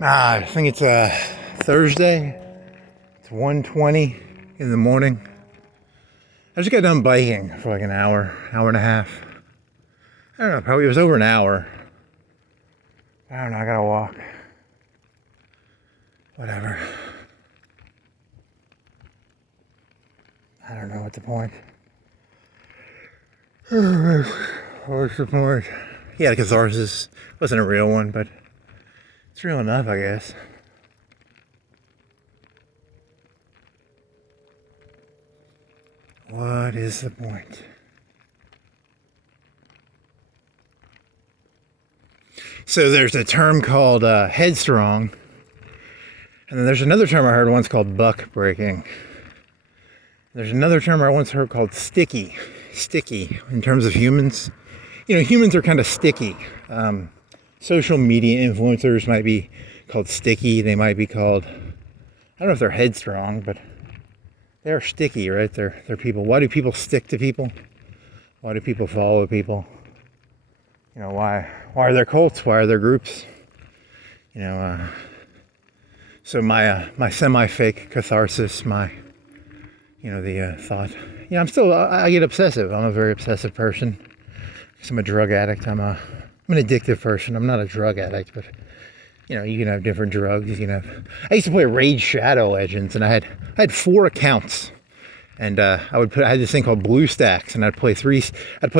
I think it's Thursday. It's 1:20 in the morning. I just got done biking for like an hour and a half. I don't know, probably it was over an hour. I don't know, I gotta walk. Whatever. I don't know what the point. What's the point? Yeah, the catharsis wasn't a real one, but it's real enough, I guess. What is the point? So there's a term called headstrong, and then there's another term I heard once called buck breaking. There's another term I once heard called sticky. Sticky in terms of humans. You know, humans are kind of sticky. Social media influencers might be called sticky. They might be called, I don't know if they're headstrong, but they're sticky, right? They're people. Why do people stick to people? Why do people follow people? You know, why are there cults? Why are there groups? You know, so my semi-fake catharsis, the thought. Yeah, I get obsessive. I'm a very obsessive person. Because I'm a drug addict. I'm an addictive person. I'm not a drug addict, but you know, you can have different drugs. I used to play Raid Shadow Legends, and I had 4 accounts, and I had this thing called BlueStacks, and I'd play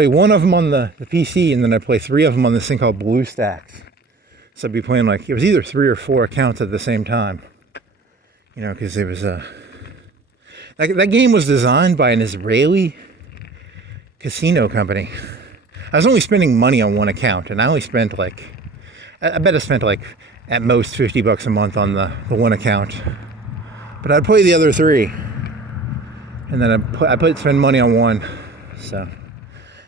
one of them on the PC, and then I'd play 3 of them on this thing called BlueStacks. So I'd be playing it was either 3 or 4 accounts at the same time. You know, because it was that game was designed by an Israeli casino company. I was only spending money on one account, and I only spent I bet I spent at most $50 a month on the one account. But I'd play the other 3, and then I'd spend money on one. So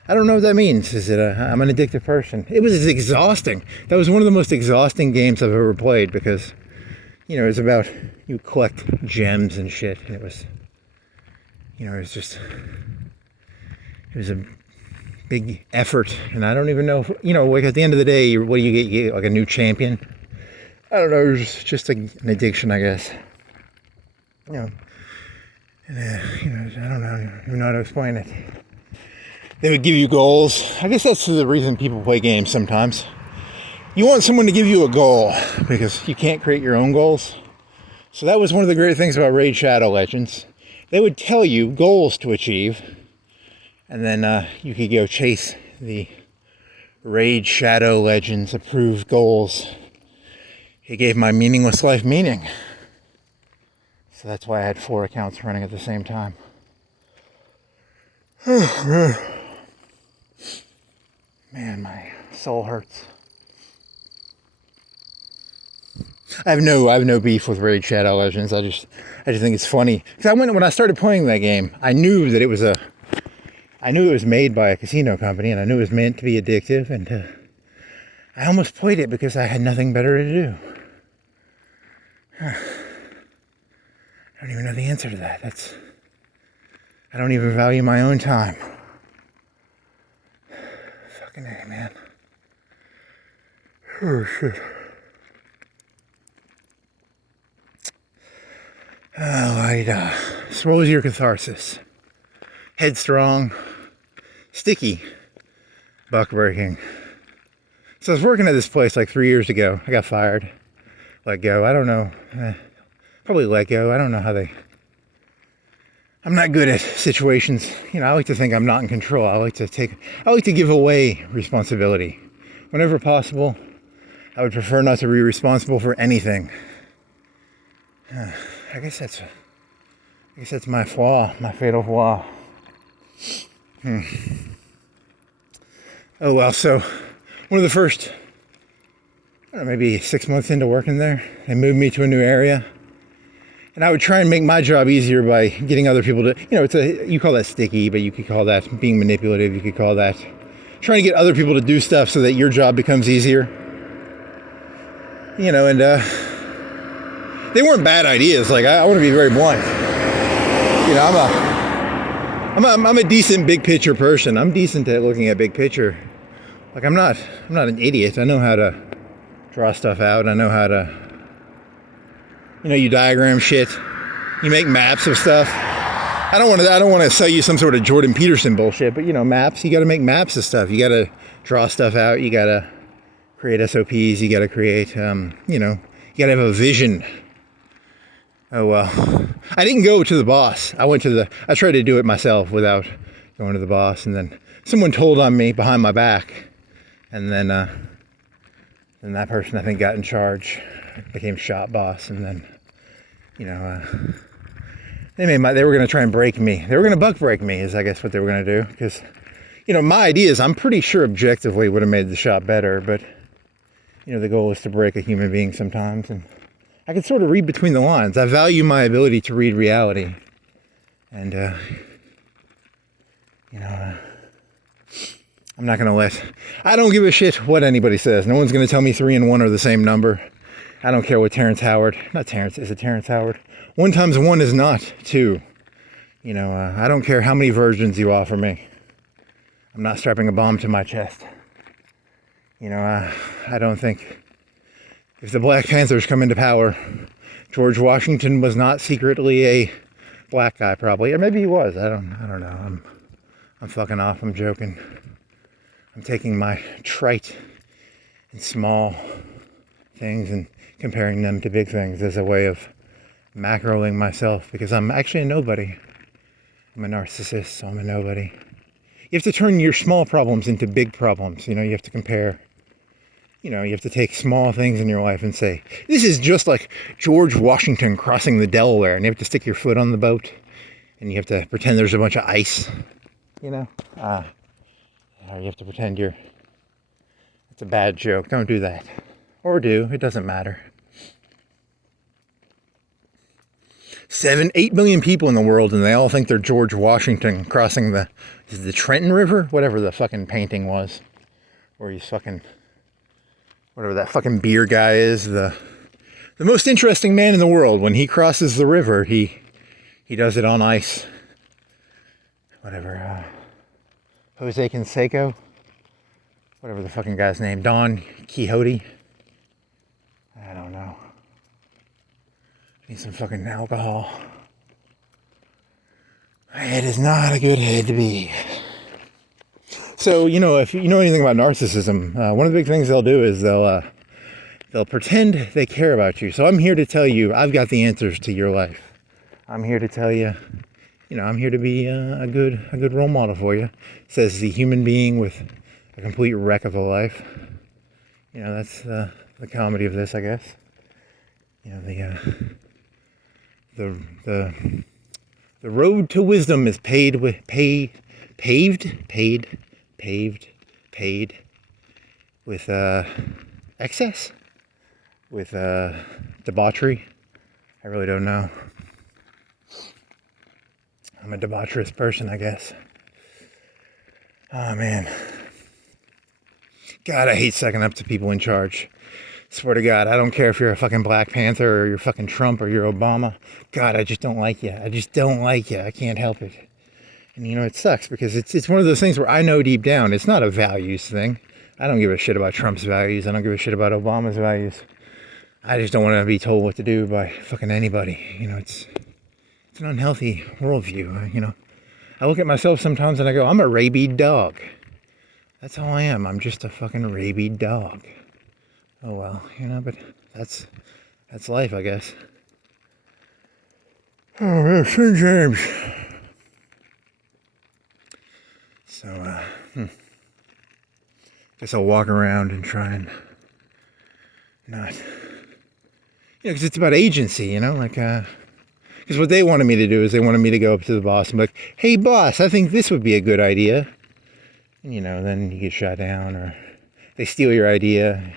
I don't know what that means. Is it I'm an addictive person? It was exhausting. That was one of the most exhausting games I've ever played because, you know, it's about you collect gems and shit. And it was a big effort, and I don't even know if, at the end of the day, what do you get? You get a new champion. I don't know. It was just an addiction, I guess. I don't even know how to explain it. They would give you goals. I guess that's the reason people play games sometimes. You want someone to give you a goal because you can't create your own goals. So that was one of the great things about Raid Shadow Legends. They would tell you goals to achieve, and then you could go chase the Raid Shadow Legends approved goals. It gave my meaningless life meaning. So that's why I had 4 accounts running at the same time. Man, my soul hurts. I have no beef with Raid Shadow Legends. I just think it's funny. Because when I started playing that game, I knew that it was made by a casino company, and I knew it was meant to be addictive, and I almost played it because I had nothing better to do. I don't even know the answer to that. I don't even value my own time. Fucking A, man. Oh, shit. Oh, so what was your catharsis? Headstrong, sticky, buck breaking. So I was working at this place 3 years ago. I got fired. Let go. I don't know. Probably let go. I don't know how I'm not good at situations. I like to think I'm not in control. I like to give away responsibility. Whenever possible, I would prefer not to be responsible for anything. I guess that's my flaw, my fatal flaw. Oh well, so one of the first, maybe 6 months into working there, they moved me to a new area. And I would try and make my job easier by getting other people to, you call that sticky, but you could call that being manipulative. You could call that trying to get other people to do stuff so that your job becomes easier. And they weren't bad ideas. I want to be very blunt. I'm a decent big picture person. I'm decent at looking at big picture. I'm not an idiot. I know how to draw stuff out. I know how to You diagram shit. You make maps of stuff. I don't want to sell you some sort of Jordan Peterson bullshit, but maps. You got to make maps of stuff. You got to draw stuff out. You got to create SOPs. You got to create, you got to have a vision. Oh well. I didn't go to the boss. I tried to do it myself without going to the boss, and then someone told on me behind my back, and then that person I think got in charge, became shop boss, and then they were going to try and break me. They were going to buck break me, is I guess what they were going to do. Because, my ideas, I'm pretty sure objectively would have made the shop better. But, the goal is to break a human being sometimes. And I can sort of read between the lines. I value my ability to read reality. And, I'm not going to I don't give a shit what anybody says. No one's going to tell me 3 and 1 are the same number. I don't care what Terrence Howard. Is it Terrence Howard? 1 times 1 is not 2. I don't care how many versions you offer me. I'm not strapping a bomb to my chest. I don't think if the Black Panthers come into power, George Washington was not secretly a black guy, probably, or maybe he was. I don't know. I'm fucking off. I'm joking. I'm taking my trite and small things and comparing them to big things as a way of macroing myself, because I'm actually a nobody. I'm a narcissist, so I'm a nobody. You have to turn your small problems into big problems. You have to compare. You have to take small things in your life and say, this is just like George Washington crossing the Delaware, and you have to stick your foot on the boat, and you have to pretend there's a bunch of ice. Or you have to pretend it's a bad joke. Don't do that. Or do. It doesn't matter. 8 million people in the world, and they all think they're George Washington crossing the Trenton River? Whatever the fucking painting was. Or he's fucking, whatever that fucking beer guy is. The most interesting man in the world. When he crosses the river, he does it on ice. Whatever, Jose Canseco? Whatever the fucking guy's name. Don Quixote? I don't know. Need some fucking alcohol. It is not a good head to be. So, if you know anything about narcissism, one of the big things they'll do is they'll pretend they care about you. So I'm here to tell you, I've got the answers to your life. I'm here to tell you, I'm here to be a good role model for you. Says the human being with a complete wreck of a life. That's the comedy of this, I guess. The road to wisdom is paved with excess, with debauchery. I really don't know. I'm a debaucherous person, I guess. Oh man. God, I hate sucking up to people in charge. Swear to God, I don't care if you're a fucking Black Panther or you're fucking Trump or you're Obama. God, I just don't like you. I can't help it. And it sucks because it's one of those things where I know deep down it's not a values thing. I don't give a shit about Trump's values. I don't give a shit about Obama's values. I just don't want to be told what to do by fucking anybody. It's an unhealthy worldview. I look at myself sometimes and I go, I'm a rabid dog. That's all I am. I'm just a fucking rabid dog. Oh well, but that's life, I guess. Oh man, St. James. So, guess I'll walk around and try and not, because it's about agency, because what they wanted me to do is they wanted me to go up to the boss and be like, hey boss, I think this would be a good idea. And, then you get shot down, or they steal your idea.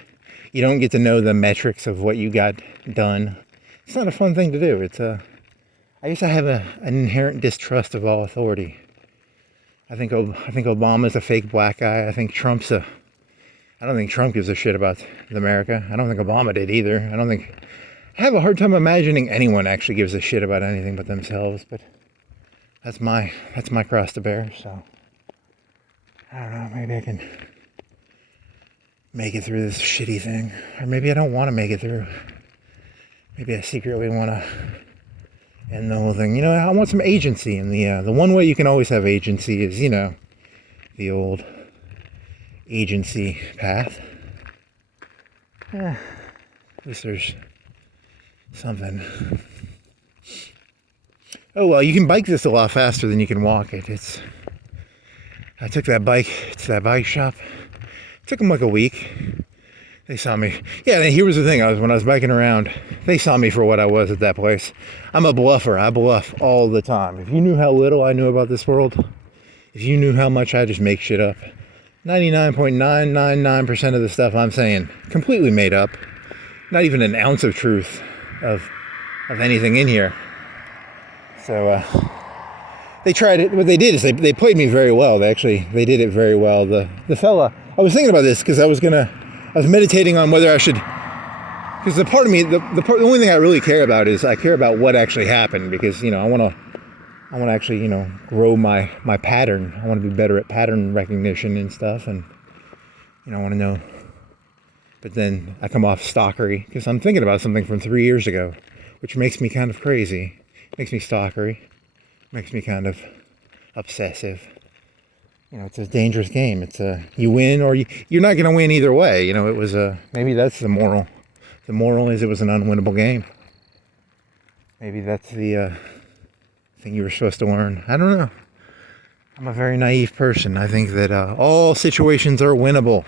You don't get to know the metrics of what you got done. It's not a fun thing to do. I guess I have an inherent distrust of all authority. I think Obama's a fake black guy. I don't think Trump gives a shit about America. I don't think Obama did either. I have a hard time imagining anyone actually gives a shit about anything but themselves, but that's my cross to bear, so I don't know, maybe I can make it through this shitty thing. Or maybe I don't want to make it through. maybe I secretly want to end the whole thing. You know, I want some agency, and the one way you can always have agency is, you know, the old agency path. At least there's something. Oh well, you can bike this a lot faster than you can walk it. I took that bike to that bike shop. It took them like a week. They saw me. Yeah, and here was the thing. When I was biking around, they saw me for what I was at that place. I'm a bluffer. I bluff all the time. If you knew how little I knew about this world, if you knew how much I just make shit up, 99.999% of the stuff I'm saying, completely made up. Not even an ounce of truth of anything in here. So they tried it. What they did is they played me very well. They did it very well. The fella, I was thinking about this because I was meditating on whether I should, because the part of me, the only thing I really care about is I care about what actually happened, because, you know, I want to actually, you know, grow my pattern. I want to be better at pattern recognition and stuff, and, you know, I want to know. But then I come off stalkery because I'm thinking about something from 3 years ago, which makes me kind of crazy. Makes me stalkery. Makes me kind of obsessive. You know, it's a dangerous game. It's you win or you're not going to win either way. You know, it was maybe that's the moral. The moral is it was an unwinnable game. Maybe that's the thing you were supposed to learn. I don't know. I'm a very naive person. I think that all situations are winnable.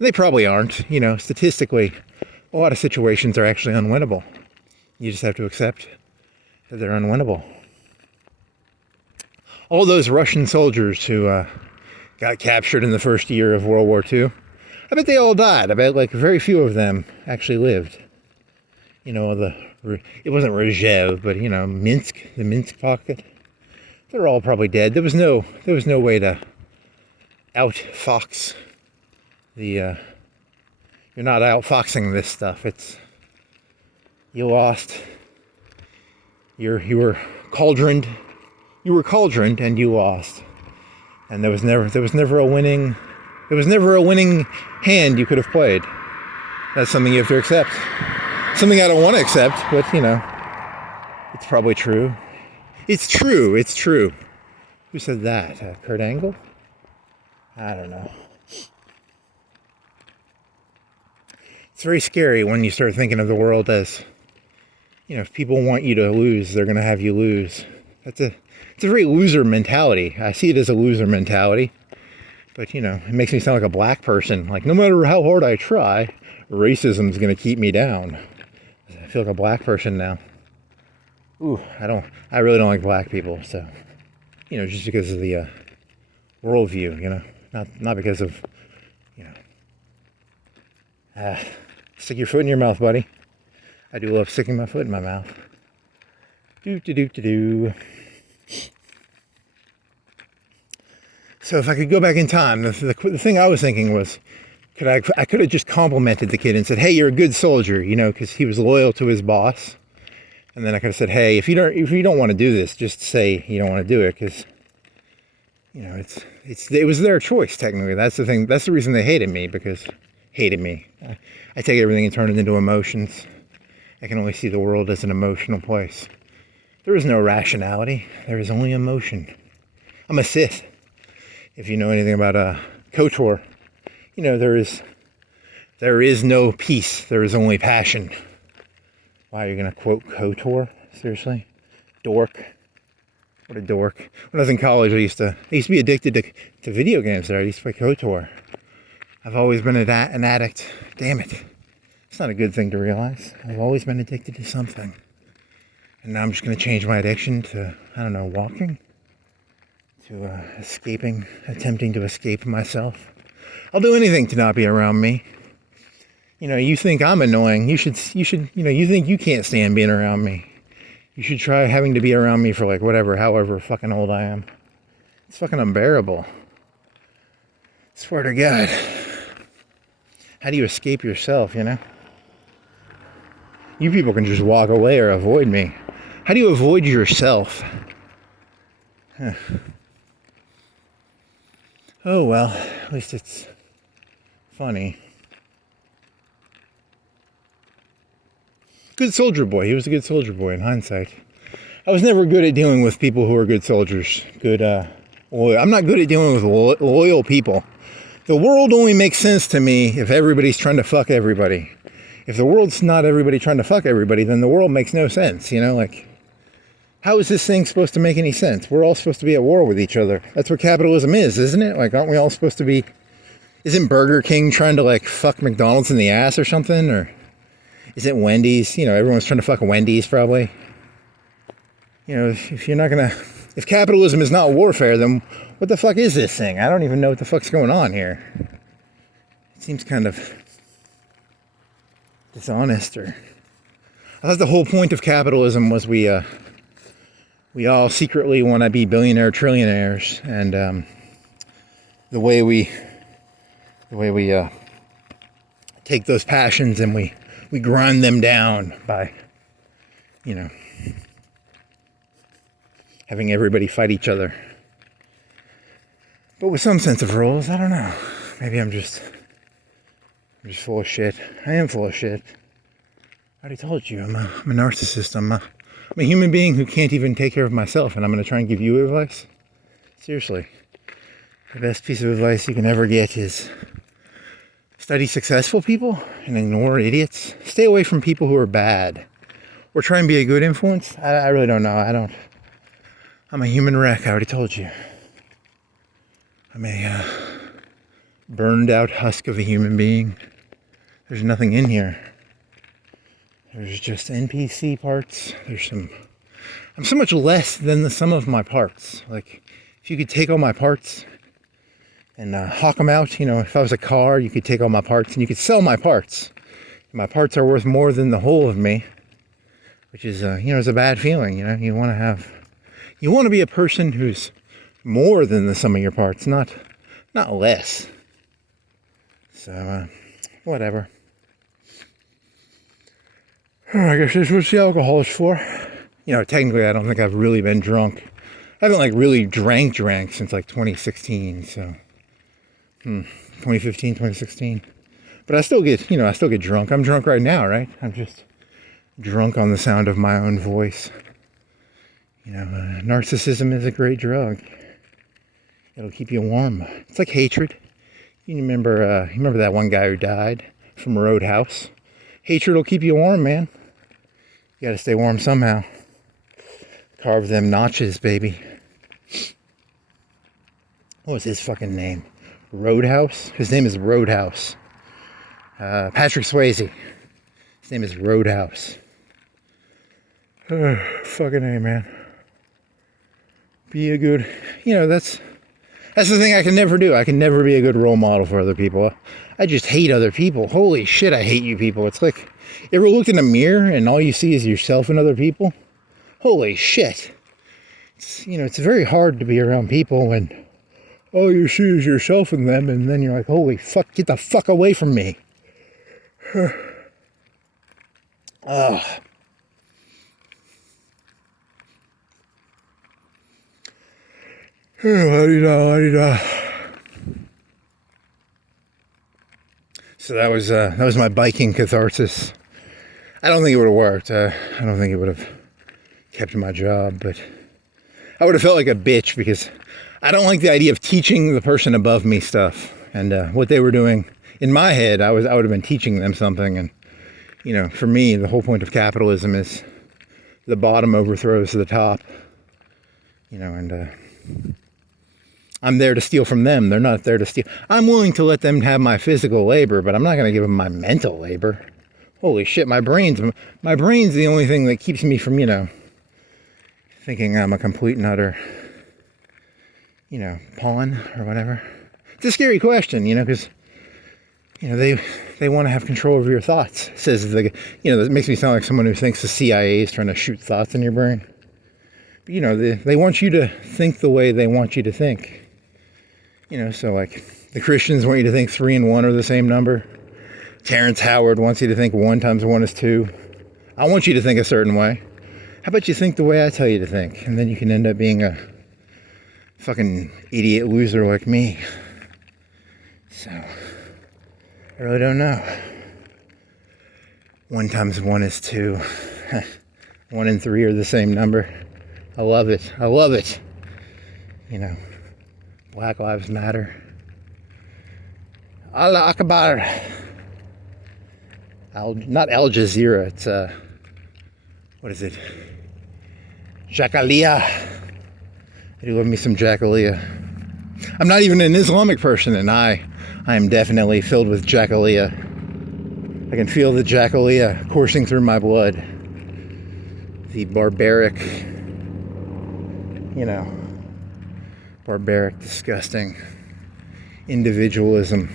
They probably aren't. You know, statistically, a lot of situations are actually unwinnable. You just have to accept that they're unwinnable. All those Russian soldiers who got captured in the first year of World War II, I bet they all died. I bet like very few of them actually lived. You know, it wasn't Rzhev, but, you know, Minsk, the Minsk pocket. They're all probably dead. There was no way to outfox the. You're not outfoxing this stuff. You lost. You were cauldroned. You were cauldroned and you lost. And there was never a winning hand you could have played. That's something you have to accept. Something I don't want to accept, but, you know, it's probably true. It's true. Who said that? Kurt Angle? I don't know. It's very scary when you start thinking of the world as, you know, if people want you to lose, they're going to have you lose. It's a very loser mentality. I see it as a loser mentality. But, you know, it makes me sound like a black person. Like, no matter how hard I try, racism's going to keep me down. I feel like a black person now. Ooh, I really don't like black people. So, you know, just because of the worldview, you know, not because of, you know. Stick your foot in your mouth, buddy. I do love sticking my foot in my mouth. Do. So if I could go back in time, the thing I was thinking was, I could have just complimented the kid and said, "Hey, you're a good soldier," you know, because he was loyal to his boss. And then I could have said, "Hey, if you don't want to do this, just say you don't want to do it," because, you know, it was their choice technically. That's the thing. That's the reason they hated me, because hated me. I take everything and turn it into emotions. I can only see the world as an emotional place. There is no rationality. There is only emotion. I'm a Sith. If you know anything about KOTOR, you know there is no peace. There is only passion. Wow, you're gonna quote KOTOR? Seriously? Dork. What a dork. When I was in college, I used to be addicted to video games there. I used to play KOTOR. I've always been an addict. Damn it. It's not a good thing to realize. I've always been addicted to something. And now I'm just going to change my addiction to, I don't know, walking? To attempting to escape myself. I'll do anything to not be around me. You know, you think I'm annoying. You should, you know, you think you can't stand being around me. You should try having to be around me for like however fucking old I am. It's fucking unbearable. Swear to God. How do you escape yourself, you know? You people can just walk away or avoid me. How do you avoid yourself? Huh. Oh well, at least it's funny. Good soldier boy. He was a good soldier boy in hindsight. I was never good at dealing with people who are good soldiers. Loyal. I'm not good at dealing with loyal people. The world only makes sense to me if everybody's trying to fuck everybody. If the world's not everybody trying to fuck everybody, then the world makes no sense, you know? Like, how is this thing supposed to make any sense? We're all supposed to be at war with each other. That's what capitalism is, isn't it? Like, aren't we all supposed to be... Isn't Burger King trying to, like, fuck McDonald's in the ass or something? Or is it Wendy's? You know, everyone's trying to fuck Wendy's, probably. You know, if you're not gonna... If capitalism is not warfare, then what the fuck is this thing? I don't even know what the fuck's going on here. It seems kind of dishonest, or... I thought the whole point of capitalism was we all secretly want to be billionaire trillionaires, and the way we take those passions and we grind them down by, you know, having everybody fight each other. But with some sense of rules, I don't know. Maybe I'm just full of shit. I am full of shit. I already told you, I'm a narcissist. I'm a human being who can't even take care of myself, and I'm going to try and give you advice? Seriously. The best piece of advice you can ever get is study successful people and ignore idiots. Stay away from people who are bad. Or try and be a good influence. I really don't know. I'm a human wreck, I already told you. I'm a burned out husk of a human being. There's nothing in here. There's just NPC parts. I'm so much less than the sum of my parts. Like, if you could take all my parts and hawk them out, you know, if I was a car, you could take all my parts and you could sell my parts. My parts are worth more than the whole of me, which is, you know, it's a bad feeling, you know. You want to be a person who's more than the sum of your parts, not less. So, whatever. I guess this is what the alcohol is for. You know, technically I don't think I've really been drunk. I haven't, like, really drank since, like, 2016, so... 2015, 2016. But I still get drunk. I'm drunk right now, right? I'm just drunk on the sound of my own voice. You know, narcissism is a great drug. It'll keep you warm. It's like hatred. You remember that one guy who died from Roadhouse? Hatred will keep you warm, man. You gotta stay warm somehow. Carve them notches, baby. What was his fucking name? Roadhouse? His name is Roadhouse. Patrick Swayze. His name is Roadhouse. Fucking A, man. Be a good... You know, that's the thing I can never do. I can never be a good role model for other people. I just hate other people. Holy shit, I hate you people. It's like, you ever looked in a mirror and all you see is yourself and other people? Holy shit. It's very hard to be around people when all you see is yourself and them, and then you're like, holy fuck, get the fuck away from me. Ugh. So that was my biking catharsis. I don't think it would have worked. I don't think it would have kept my job, but I would have felt like a bitch because I don't like the idea of teaching the person above me stuff. And what they were doing in my head, I would have been teaching them something. And you know, for me, the whole point of capitalism is the bottom overthrows the top. You know, and I'm there to steal from them. They're not there to steal. I'm willing to let them have my physical labor, but I'm not going to give them my mental labor. Holy shit, my brain's the only thing that keeps me from, you know, thinking I'm a complete and utter, you know, pawn or whatever. It's a scary question, you know, because, you know, they want to have control over your thoughts. Says the, you know, that makes me sound like someone who thinks the CIA is trying to shoot thoughts in your brain. But, you know, they want you to think the way they want you to think. You know, so like the Christians want you to think 3 and 1 are the same number. Terrence Howard wants you to think 1 times 1 is 2. I want you to think a certain way. How about you think the way I tell you to think? And then you can end up being a fucking idiot loser like me. So, I really don't know. 1 times 1 is 2. 1 and 3 are the same number. I love it. I love it. You know, Black Lives Matter. Allah Akbar. Not Al Jazeera. It's, what is it? Jakalia. I do love me some Jakalia. I'm not even an Islamic person, and I am definitely filled with Jakalia. I can feel the Jakalia coursing through my blood. The barbaric, disgusting individualism.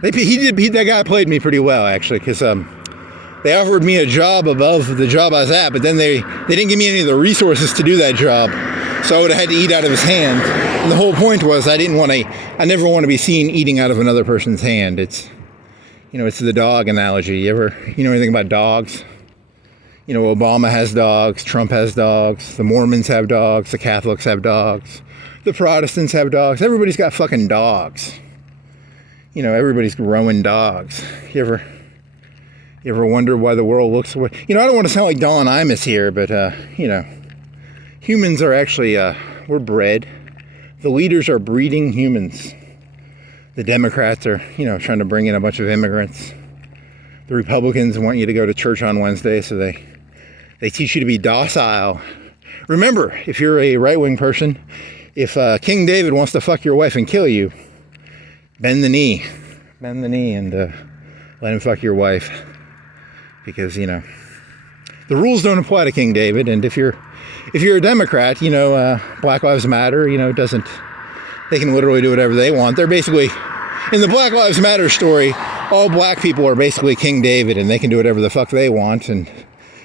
That guy played me pretty well, actually, because they offered me a job above the job I was at, but then they didn't give me any of the resources to do that job, so I would have had to eat out of his hand. And the whole point was I never want to be seen eating out of another person's hand. It's the dog analogy. You know anything about dogs? Obama has dogs, Trump has dogs, the Mormons have dogs, the Catholics have dogs, the Protestants have dogs. Everybody's got fucking dogs. Everybody's growing dogs. You ever wonder why the world looks the way? I don't want to sound like Don Imus here, but, humans are actually, we're bred. The leaders are breeding humans. The Democrats are, trying to bring in a bunch of immigrants. The Republicans want you to go to church on Wednesday, so they teach you to be docile. Remember, if you're a right-wing person, if King David wants to fuck your wife and kill you, bend the knee and let him fuck your wife. Because, the rules don't apply to King David, and if you're a Democrat, Black Lives Matter, they can literally do whatever they want. They're basically, in the Black Lives Matter story, all black people are basically King David, and they can do whatever the fuck they want, and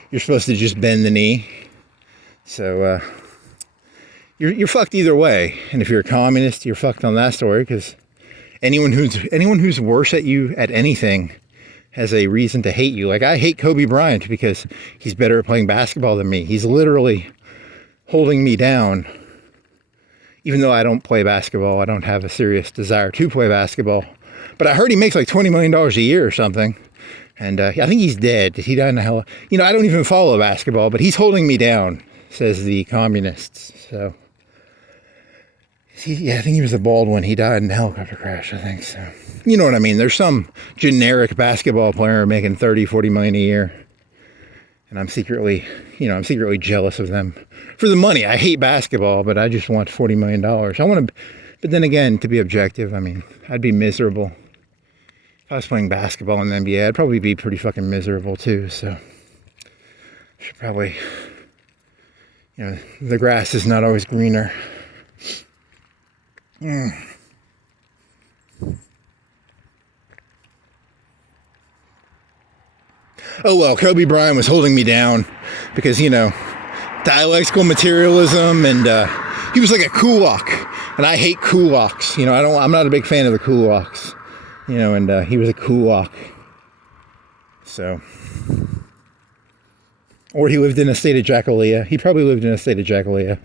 you're supposed to just bend the knee. So, you're fucked either way. And if you're a communist, you're fucked on that story, because anyone who's worse at you at anything has a reason to hate you. Like, I hate Kobe Bryant because he's better at playing basketball than me. He's literally holding me down. Even though I don't play basketball, I don't have a serious desire to play basketball. But I heard he makes like $20 million a year or something. And I think he's dead. Did he die in the hell? I don't even follow basketball, but he's holding me down, says the communists. So, I think he was the bald one. He died in a helicopter crash, I think so. You know what I mean? There's some generic basketball player making 30, 40 million a year. And I'm secretly jealous of them for the money. I hate basketball, but I just want $40 million. But then again, to be objective, I'd be miserable. If I was playing basketball in the NBA, I'd probably be pretty fucking miserable too. So, should probably, the grass is not always greener. Oh well, Kobe Bryant was holding me down because, dialectical materialism, and he was like a kulak, and I hate kulaks. I'm not a big fan of the kulaks, and he was a kulak. So, or he lived in a state of Jakalia. He probably lived in a state of Jakalia.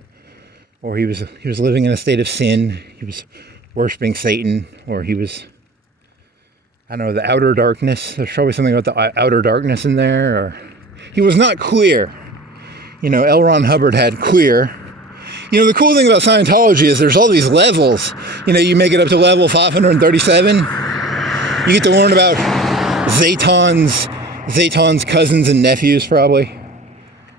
Or he was living in a state of sin. He was worshiping Satan, or he was, I don't know, the outer darkness. There's probably something about the outer darkness in there. Or he was not queer. L. Ron Hubbard had queer. The cool thing about Scientology is there's all these levels. You make it up to level 537. You get to learn about Zayton's cousins and nephews, probably.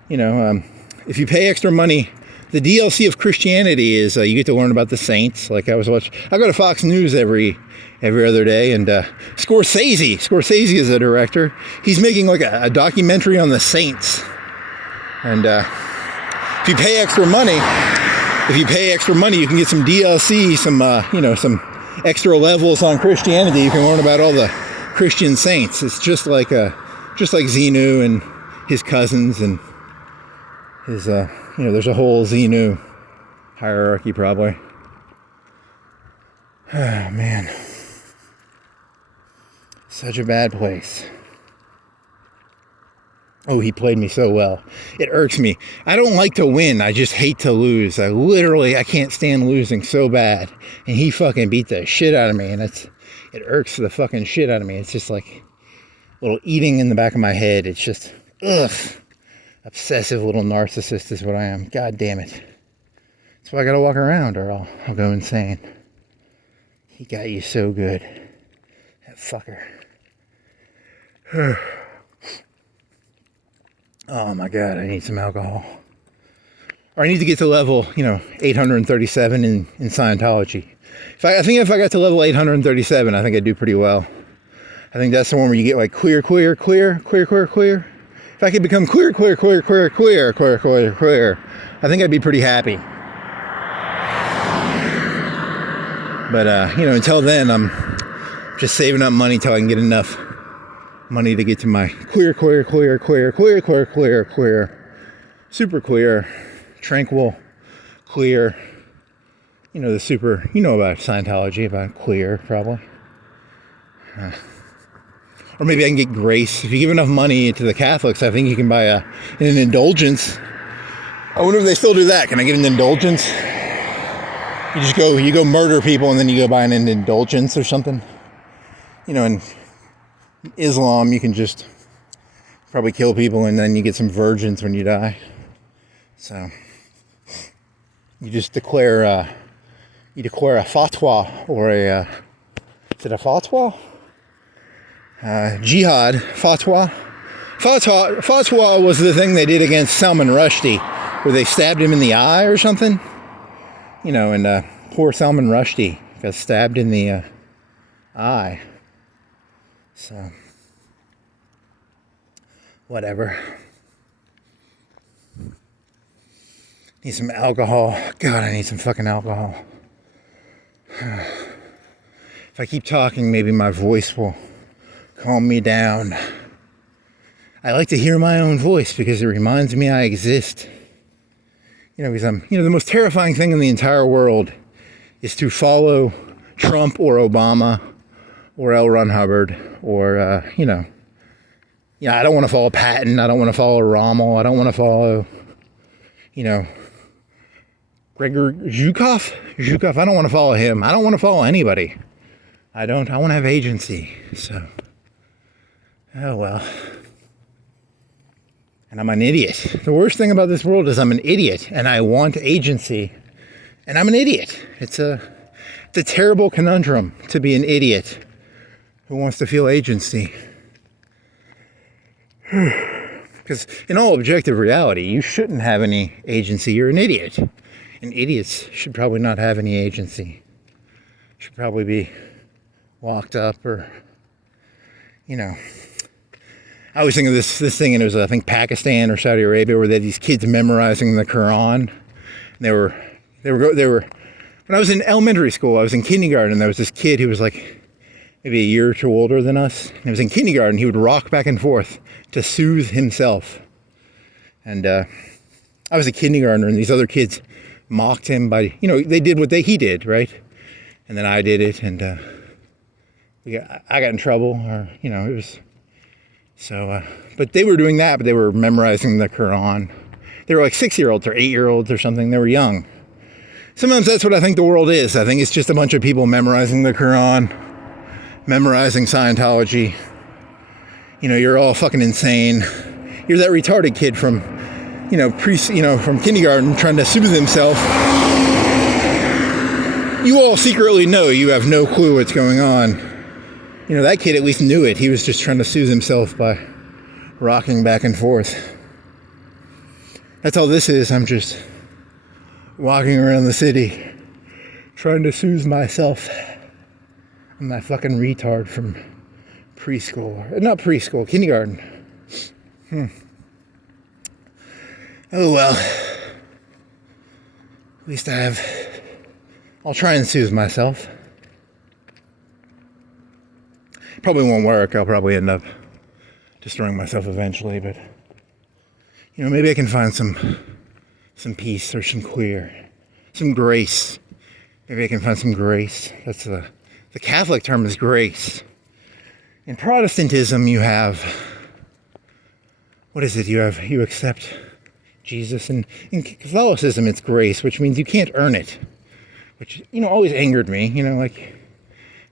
If you pay extra money, the DLC of Christianity is you get to learn about the saints. Like I go to Fox News every other day, and Scorsese is a director. He's making like a documentary on the saints. And if you pay extra money, you can get some DLC, some extra levels on Christianity. You can learn about all the Christian saints. It's just like Xenu and his cousins and his there's a whole Xenu hierarchy probably. Oh man, such a bad place. Oh, he played me so well. It irks me. I don't like to win. I just hate to lose. I can't stand losing so bad. And he fucking beat the shit out of me. And it irks the fucking shit out of me. It's just like a little eating in the back of my head. It's just, ugh. Obsessive little narcissist is what I am. God damn it. That's why I gotta walk around or I'll go insane. He got you so good. That fucker. Oh my God, I need some alcohol. Or I need to get to level, 837 in Scientology. I think if I got to level 837, I think I'd do pretty well. I think that's the one where you get like queer. If I could become queer, I think I'd be pretty happy. But, until then, I'm just saving up money till I can get enough money to get to my queer, super queer, tranquil, clear, the super, about Scientology, about queer, probably. Or maybe I can get grace. If you give enough money to the Catholics, I think you can buy an indulgence. I wonder if they still do that. Can I get an indulgence? You go murder people and then you go buy an indulgence or something. In Islam, you can just probably kill people and then you get some virgins when you die. So you just declare a fatwa or is it a fatwa? Jihad fatwa. Fatwa was the thing they did against Salman Rushdie, where they stabbed him in the eye or something. And poor Salman Rushdie got stabbed in the eye. So, whatever. Need some alcohol. God, I need some fucking alcohol. If I keep talking, maybe my voice will calm me down. I like to hear my own voice because it reminds me I exist. Because the most terrifying thing in the entire world is to follow Trump or Obama or L. Ron Hubbard or, I don't want to follow Patton. I don't want to follow Rommel. I don't want to follow, Gregor Zhukov. I don't want to follow him. I don't want to follow anybody. I want to have agency. So, oh well. And I'm an idiot. The worst thing about this world is I'm an idiot and I want agency. And I'm an idiot. It's a terrible conundrum to be an idiot who wants to feel agency. Because in all objective reality, you shouldn't have any agency. You're an idiot. And idiots should probably not have any agency. Should probably be locked up or, I always think of this thing, and it was, I think, Pakistan or Saudi Arabia, where they had these kids memorizing the Quran. And they were, when I was in elementary school, I was in kindergarten, and there was this kid who was like maybe a year or two older than us. And he was in kindergarten. He would rock back and forth to soothe himself. And I was a kindergartner, and these other kids mocked him by, they did what he did, right? And then I did it, and I got in trouble, or, it was... So, but they were doing that, but they were memorizing the Quran. They were like 6-year-olds or 8-year-olds or something. They were young. Sometimes that's what I think the world is. I think it's just a bunch of people memorizing the Quran, memorizing Scientology. You're all fucking insane. You're that retarded kid from, from kindergarten trying to soothe himself. You all secretly know you have no clue what's going on. That kid at least knew it. He was just trying to soothe himself by rocking back and forth. That's all this is. I'm just walking around the city trying to soothe myself. I'm that fucking retard from preschool. Not preschool, kindergarten. Oh well. At least I'll try and soothe myself. Probably won't work. I'll probably end up destroying myself eventually, but maybe I can find some peace or some grace. Maybe I can find some grace. That's the Catholic term is grace. In Protestantism, you have what is it? You accept Jesus. And in Catholicism, it's grace, which means you can't earn it. Which, always angered me. Like,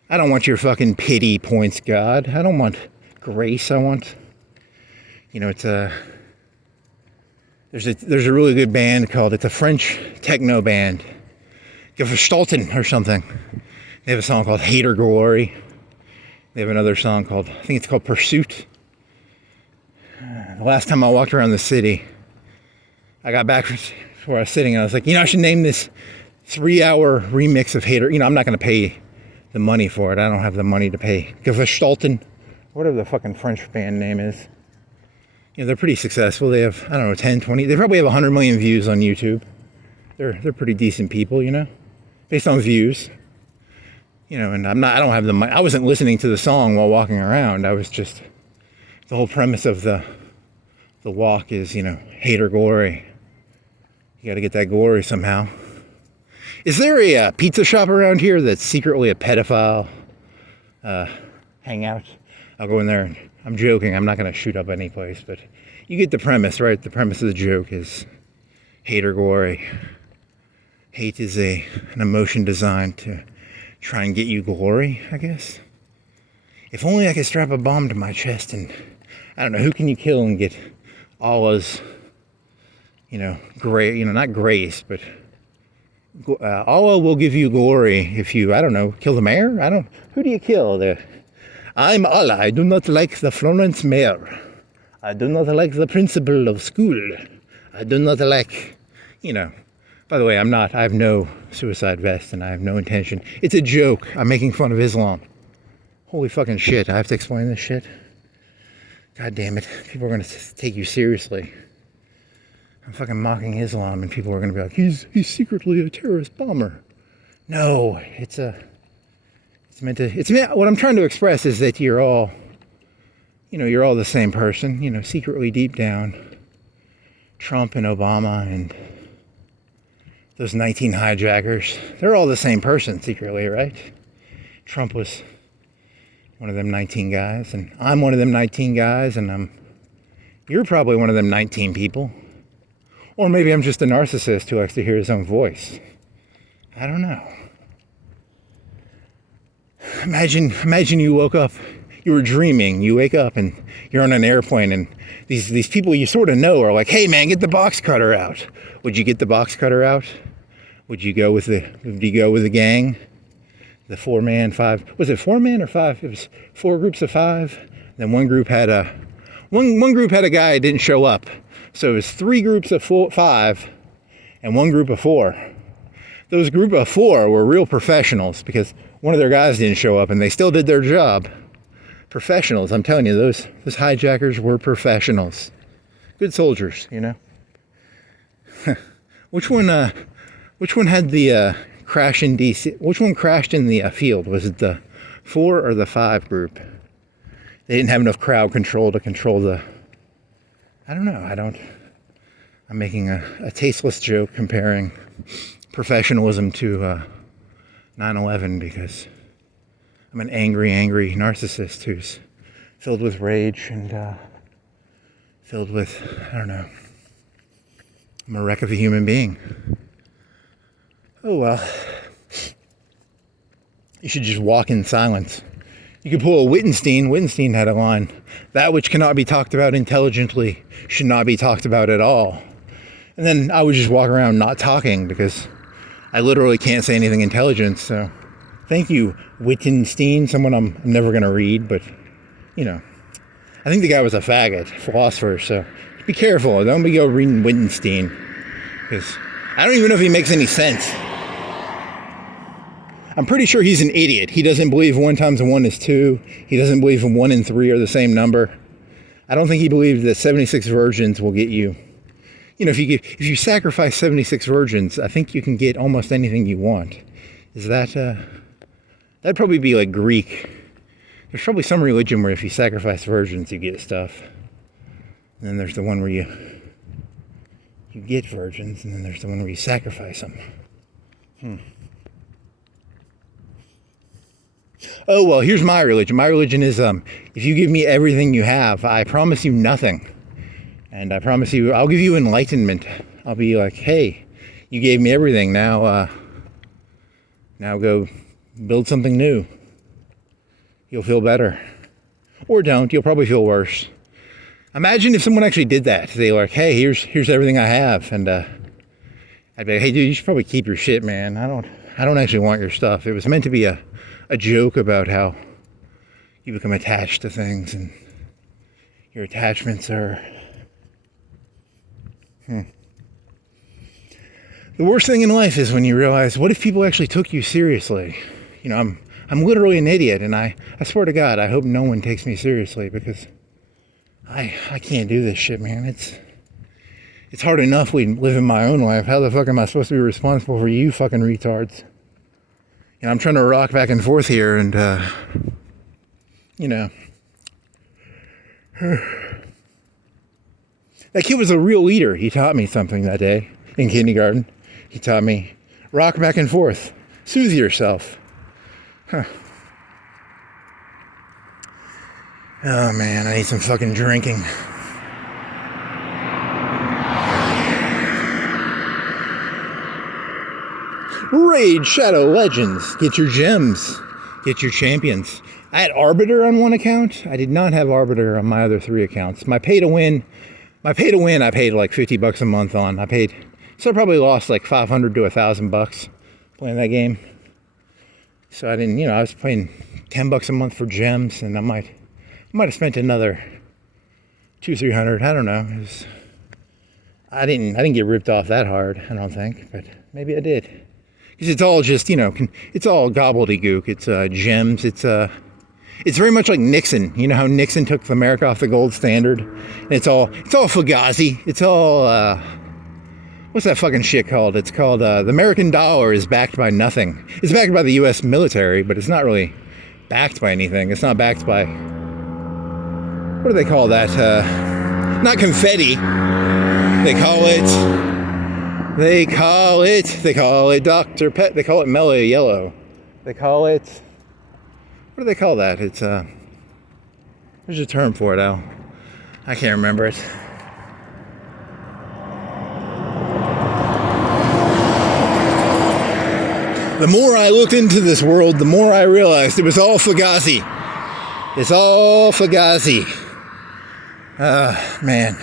I don't want your fucking pity points, God. I don't want grace. I want, it's there's a really good band called, it's a French techno band, Gestalten or something. They have a song called Hate or Glory. They have another song called, I think it's called Pursuit. The last time I walked around the city, I got back where I was sitting and I was like, I should name this 3-hour remix of Hater. I'm not going to pay the money for it. I don't have the money to pay. Gestalten, whatever the fucking French band name is. They're pretty successful. They have, 10, 20, they probably have 100 million views on YouTube. They're pretty decent people, based on views. And I don't have the money. I wasn't listening to the song while walking around. I was just, the whole premise of the walk is, hate or glory. You got to get that glory somehow. Is there a pizza shop around here that's secretly a pedophile hangout? I'll go in there and I'm joking. I'm not going to shoot up any place, but you get the premise, right? The premise of the joke is hate or glory. Hate is an emotion designed to try and get you glory, I guess. If only I could strap a bomb to my chest and, who can you kill and get Allah's, not grace, but Allah will give you glory if you, kill the mayor? Who do you kill? I'm Allah. I do not like the Florence mayor. I do not like the principal of school. I do not like, By the way, I have no suicide vest and I have no intention. It's a joke. I'm making fun of Islam. Holy fucking shit. I have to explain this shit. God damn it. People are going to take you seriously. I'm fucking mocking Islam and people are going to be like, he's secretly a terrorist bomber. No, what I'm trying to express is that you're all the same person, secretly deep down. Trump and Obama and those 19 hijackers, they're all the same person secretly, right? Trump was one of them 19 guys, and I'm one of them 19 guys, and you're probably one of them 19 people. Or maybe I'm just a narcissist who likes to hear his own voice. I don't know. Imagine you woke up, you were dreaming, you wake up and you're on an airplane and these people you sort of know are like, hey man, get the box cutter out. Would you get the box cutter out? Would you go with the gang? The 4-man, 5, was it 4-man or 5? It was 4 groups of 5. Then one group had a guy who didn't show up. So it was 3 groups of 5 and 1 group of 4. Those group of 4 were real professionals because one of their guys didn't show up and they still did their job. Professionals, I'm telling you, those hijackers were professionals. Good soldiers, Which one had the crash in DC? Which one crashed in the field? Was it the 4 or the 5 group? They didn't have enough crowd control to control the... I don't know. I'm making a tasteless joke comparing professionalism to 9/11 because I'm an angry narcissist who's filled with rage and filled with, I'm a wreck of a human being. Oh well. You should just walk in silence. You could pull a Wittgenstein. Wittgenstein had a line, that which cannot be talked about intelligently should not be talked about at all. And then I would just walk around not talking because I literally can't say anything intelligent. So thank you, Wittgenstein, someone I'm never going to read, but, I think the guy was a faggot, philosopher, so be careful. Don't go reading Wittgenstein because I don't even know if he makes any sense. I'm pretty sure he's an idiot. He doesn't believe 1 times 1 is 2. He doesn't believe 1 and 3 are the same number. I don't think he believes that 76 virgins will get you. If you sacrifice 76 virgins, I think you can get almost anything you want. Is that, that'd probably be like Greek. There's probably some religion where if you sacrifice virgins, you get stuff. And then there's the one where you get virgins, and then there's the one where you sacrifice them. Oh, well, here's my religion. My religion is, if you give me everything you have, I promise you nothing. And I promise you, I'll give you enlightenment. I'll be like, hey, you gave me everything. Now go build something new. You'll feel better. Or don't. You'll probably feel worse. Imagine if someone actually did that. They were like, hey, here's everything I have. And I'd be like, hey, dude, you should probably keep your shit, man. I don't actually want your stuff. It was meant to be a joke about how you become attached to things, and your attachments are... The worst thing in life is when you realize, what if people actually took you seriously? You know, I'm literally an idiot, and I swear to God, I hope no one takes me seriously, because I can't do this shit, man. It's hard enough living my own life. How the fuck am I supposed to be responsible for you fucking retards? You know, I'm trying to rock back and forth here, and you know, that kid was a real leader. He taught me something that day in kindergarten. He taught me, rock back and forth, soothe yourself. Huh. Oh man, I need some fucking drinking. Raid Shadow Legends. Get your gems. Get your champions. I had Arbiter on one account. I did not have Arbiter on my other 3 accounts. My pay to win, I paid like $50 a month on. So I probably lost like $500 to $1,000 playing that game. So I didn't, I was paying $10 a month for gems, and I might have spent another $200-300. I don't know. I didn't get ripped off that hard, I don't think, but maybe I did. Because it's all just, it's all gobbledygook. It's gems. It's very much like Nixon. You know how Nixon took America off the gold standard? And it's all fugazi. It's all, what's that fucking shit called? It's called, the American dollar is backed by nothing. It's backed by the U.S. military, but it's not really backed by anything. It's not backed by, what do they call that? Not confetti. They call it Dr. Pet. They call it Mellow Yellow. They call it, what do they call that? It's, there's a term for it, I can't remember it. The more I looked into this world, the more I realized it was all fugazi. It's all fugazi. Man.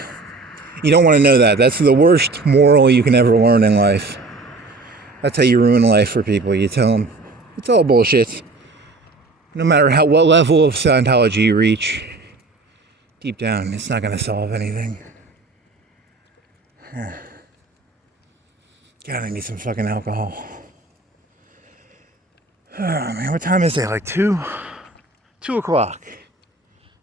You don't want to know that. That's the worst moral you can ever learn in life. That's how you ruin life for people. You tell them it's all bullshit. No matter what level of Scientology you reach, deep down, it's not going to solve anything. God, I need some fucking alcohol. Oh man, what time is it? Like 2 o'clock.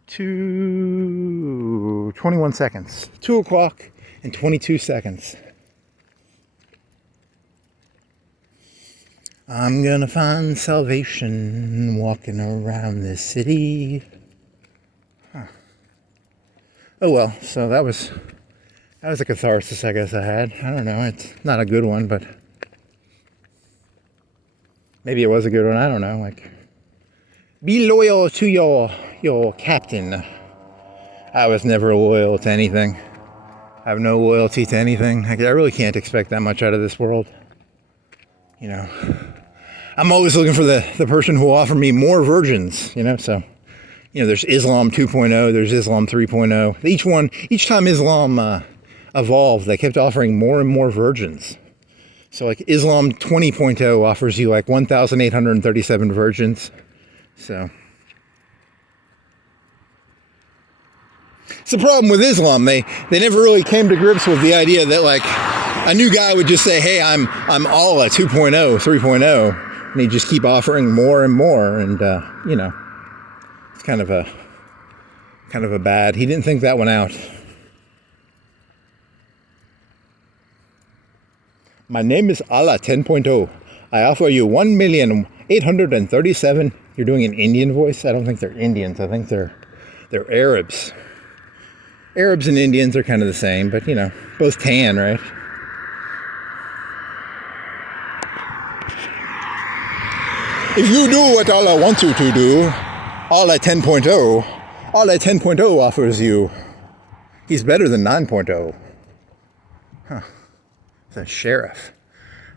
21 seconds. 2 o'clock and 22 seconds. I'm gonna find salvation walking around this city. Oh well, so that was a catharsis I guess I had. I don't know, it's not a good one, but maybe it was a good one, I don't know. Like, be loyal to your captain. I was never loyal to anything. I have no loyalty to anything. I really can't expect that much out of this world. I'm always looking for the person who will offer me more virgins, so, there's Islam 2.0, there's Islam 3.0. Each time Islam evolved, they kept offering more and more virgins. So like Islam 20.0 offers you like 1,837 virgins. So it's the problem with Islam. They never really came to grips with the idea that like a new guy would just say, hey, I'm Allah 2.0, 3.0, and he'd just keep offering more and more, and it's kind of a bad. He didn't think that one out. My name is Allah 10.0. I offer you 1,837,000. You're doing an Indian voice? I don't think they're Indians. I think they're Arabs. Arabs and Indians are kind of the same, but both tan, right? If you do what Allah wants you to do, Allah 10.0 offers you He's better than 9.0. Huh. It's a sheriff.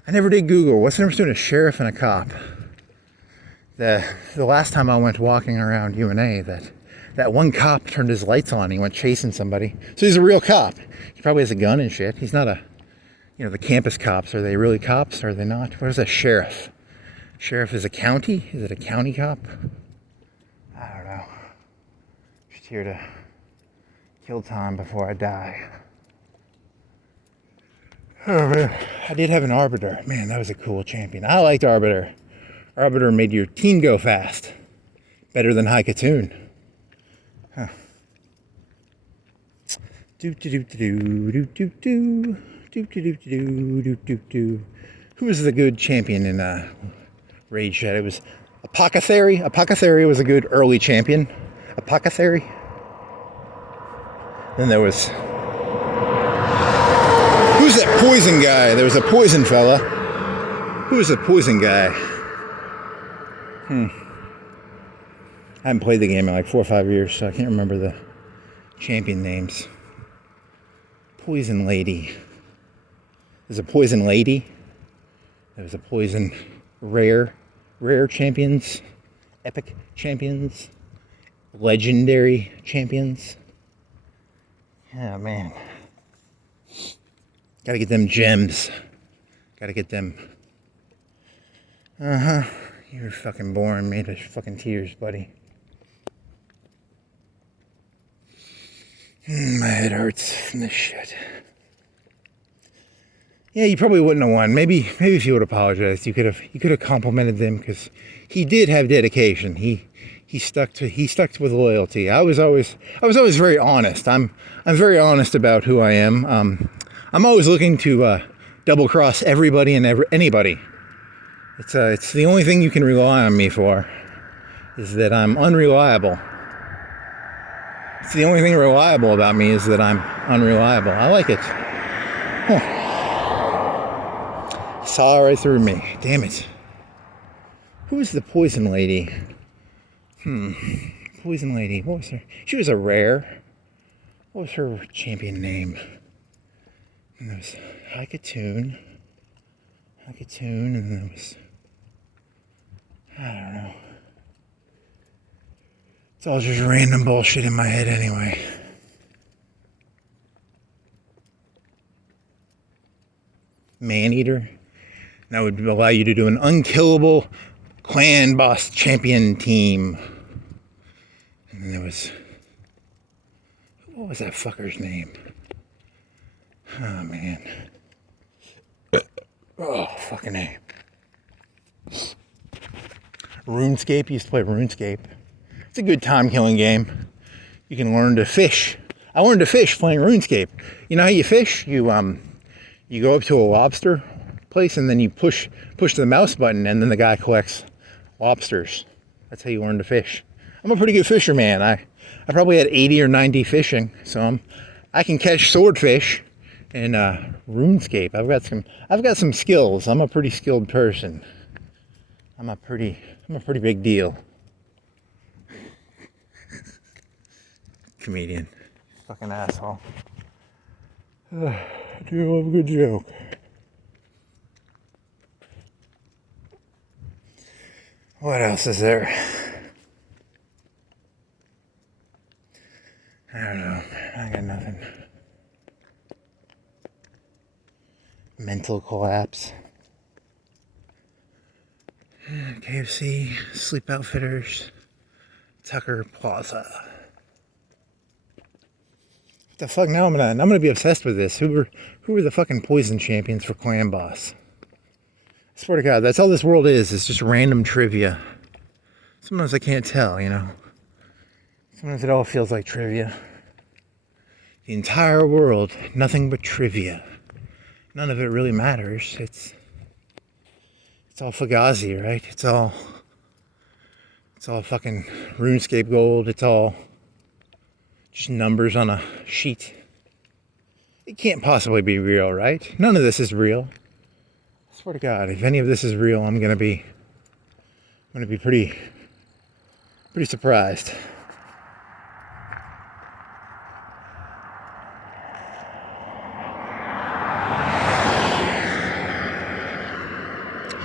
I never did Google. What's the difference between a sheriff and a cop? The last time I went walking around UNA, that one cop turned his lights on. He went chasing somebody. So he's a real cop. He probably has a gun and shit. He's not a, the campus cops. Are they really cops or are they not? What is a sheriff? Sheriff is a county? Is it a county cop? I don't know. Just here to kill time before I die. Oh man, I did have an Arbiter. Man, that was a cool champion. I liked Arbiter. Arbiter made your team go fast. Better than Haikatoon. Huh. Who was the good champion in Rage Shed? It was Apothecary. Apothecary was a good early champion. Apothecary. Then there was... Who's that poison guy? There was a poison fella. Who was the poison guy? I haven't played the game in like 4 or 5 years, so I can't remember the champion names. Poison Lady. There's a Poison Lady. There's a Poison Rare champions. Epic champions. Legendary champions. Oh man. Gotta get them gems. Gotta get them. You're fucking boring me to fucking tears, buddy. My head hurts from this shit. Yeah, you probably wouldn't have won. Maybe if you would apologize, you could have complimented them because he did have dedication. He stuck with loyalty. I was always very honest. I'm very honest about who I am. I'm always looking to double cross everybody and anybody. It's the only thing you can rely on me for, is that I'm unreliable. It's the only thing reliable about me is that I'm unreliable. I like it. Huh. Saw right through me. Damn it. Who was the Poison Lady? Poison Lady. What was her? She was a rare. What was her champion name? And there was Haikatoon, and then there was, I don't know. It's all just random bullshit in my head anyway. Maneater. That would allow you to do an unkillable clan boss champion team. And then there was, what was that fucker's name? Oh man. Oh, fucking A. RuneScape, used to play RuneScape. It's a good time-killing game. You can learn to fish. I learned to fish playing RuneScape. You know how you fish? You go up to a lobster place and then you push the mouse button and then the guy collects lobsters. That's how you learn to fish. I'm a pretty good fisherman. I probably had 80 or 90 fishing, so I can catch swordfish in RuneScape. I've got some skills. I'm a pretty skilled person. I'm a pretty big deal. Comedian. Fucking asshole. I do love a good joke. What else is there? I don't know. I got nothing. Mental collapse. KFC, Sleep Outfitters, Tucker Plaza. What the fuck? Now I'm gonna be obsessed with this. Who were the fucking poison champions for Clan Boss? I swear to God, that's all this world is. It's just random trivia. Sometimes I can't tell, Sometimes it all feels like trivia. The entire world, nothing but trivia. None of it really matters. It's all fugazi, right? It's all fucking RuneScape gold. It's all just numbers on a sheet. It can't possibly be real, right? None of this is real. I swear to God, if any of this is real, I'm gonna be pretty surprised.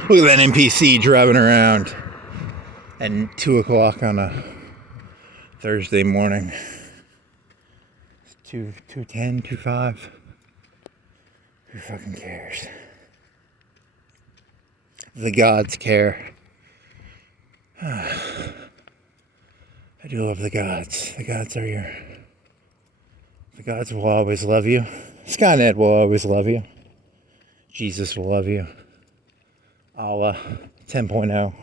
Look at that NPC driving around at 2 o'clock on a Thursday morning. It's 2:10, 2:05. Who fucking cares? The gods care. I do love the gods. The gods are your... The gods will always love you. Skynet will always love you. Jesus will love you. Allah 10.0.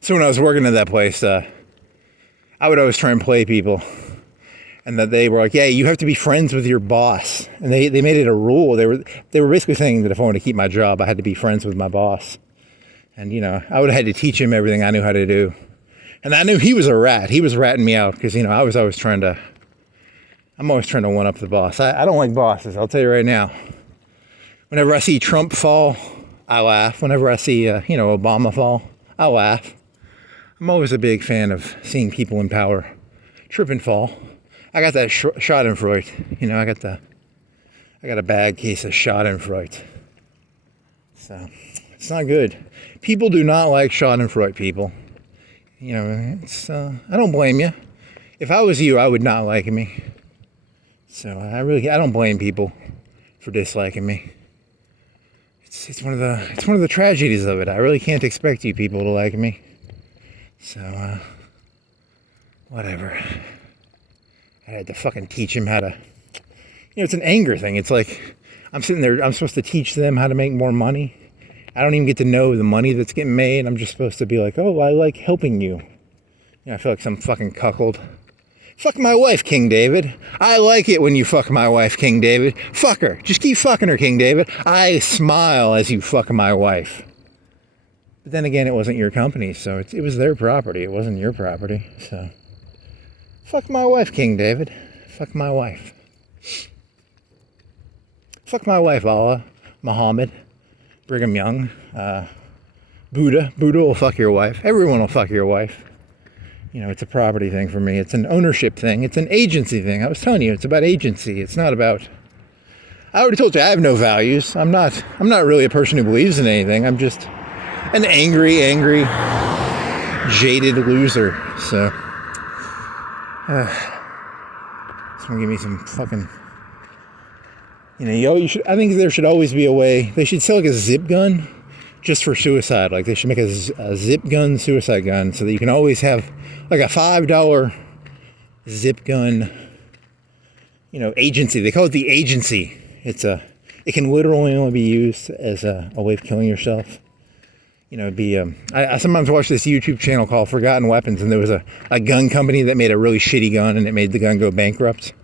So when I was working at that place, I would always try and play people. And that they were like, yeah, you have to be friends with your boss. And they made it a rule. They were basically saying that if I wanted to keep my job, I had to be friends with my boss. And, you know, I would have had to teach him everything I knew how to do. And I knew he was a rat. He was ratting me out because, you know, I'm always trying to one up the boss. I don't like bosses, I'll tell you right now. Whenever I see Trump fall, I laugh. Whenever I see, Obama fall, I laugh. I'm always a big fan of seeing people in power trip and fall. I got that Schadenfreude. You know, I got a bad case of Schadenfreude. So, it's not good. People do not like Schadenfreude, people. You know, I don't blame you. If I was you, I would not like me. So, I don't blame people for disliking me. It's one of the tragedies of it. I really can't expect you people to like me. So, whatever. I had to fucking teach him how to... You know, it's an anger thing. It's like, I'm sitting there, I'm supposed to teach them how to make more money. I don't even get to know the money that's getting made. I'm just supposed to be like, oh, I like helping you. You know, I feel like some fucking cuckold. Fuck my wife, King David. I like it when you fuck my wife, King David. Fuck her. Just keep fucking her, King David. I smile as you fuck my wife. But then again, it wasn't your company, so it was their property. It wasn't your property, so... Fuck my wife, King David. Fuck my wife. Fuck my wife, Allah, Muhammad, Brigham Young, Buddha. Buddha will fuck your wife. Everyone will fuck your wife. You know, it's a property thing for me. It's an ownership thing. It's an agency thing. I was telling you, it's about agency. It's not about... I already told you, I have no values. I'm not really a person who believes in anything. I'm just an angry, jaded loser. So... someone give me some fucking... You know, I think there should always be a way... They should sell like a zip gun just for suicide. Like, they should make a zip gun suicide gun so that you can always have like a $5 zip gun, you know, agency. They call it the agency. It can literally only be used as a way of killing yourself. You know, I sometimes watch this YouTube channel called Forgotten Weapons, and there was a gun company that made a really shitty gun, and it made the gun go bankrupt.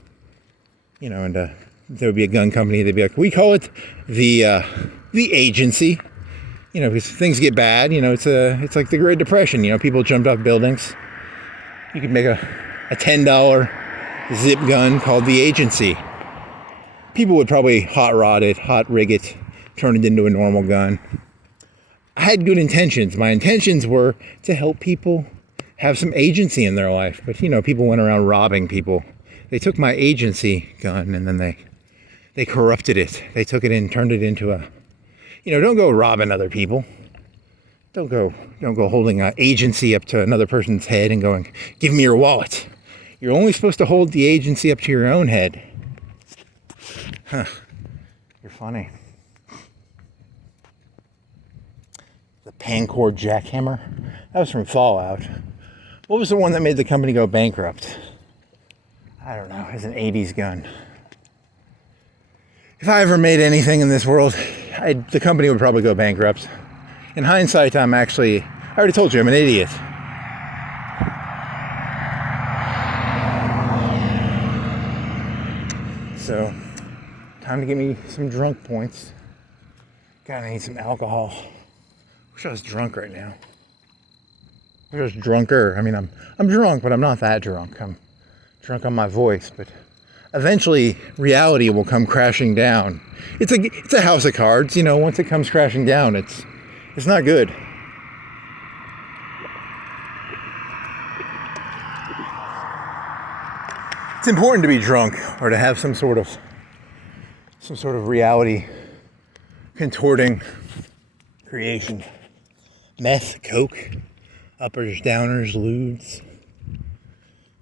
You know, and there would be a gun company, they'd be like, we call it the agency. You know, because things get bad, you know, it's like the Great Depression, you know, people jumped off buildings. You could make a $10 zip gun called the agency. People would probably hot rig it, turn it into a normal gun. I had good intentions. My intentions were to help people have some agency in their life. But, you know, people went around robbing people. They took my agency gun and then they corrupted it. They took it and turned it into a... You know, don't go robbing other people. Don't go holding an agency up to another person's head and going, give me your wallet. You're only supposed to hold the agency up to your own head. Huh. You're funny. The Pancord jackhammer. That was from Fallout. What was the one that made the company go bankrupt? I don't know. It's an 80s gun. If I ever made anything in this world, the company would probably go bankrupt. In hindsight, I already told you, I'm an idiot. So, time to get me some drunk points. God, I need some alcohol. Wish I was drunk right now. Wish I was drunker. I mean, I'm drunk, but I'm not that drunk. I'm drunk on my voice, but eventually reality will come crashing down. It's a house of cards, once it comes crashing down, it's not good. It's important to be drunk or to have some sort of reality contorting creation. Meth, coke, uppers, downers, lewds,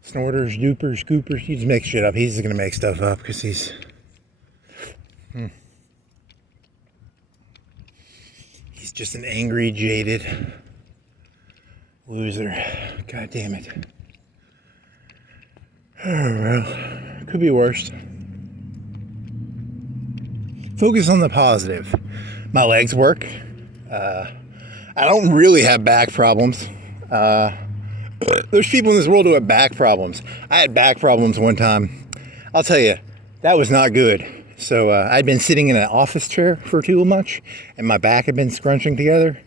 snorters, dupers, scoopers. You just make shit up. He's just gonna make stuff up because he's just an angry, jaded loser. God damn it. Oh, well, could be worse. Focus on the positive. My legs work. I don't really have back problems. There's people in this world who have back problems. I had back problems one time. I'll tell you, that was not good. So I'd been sitting in an office chair for too much, and my back had been scrunching together.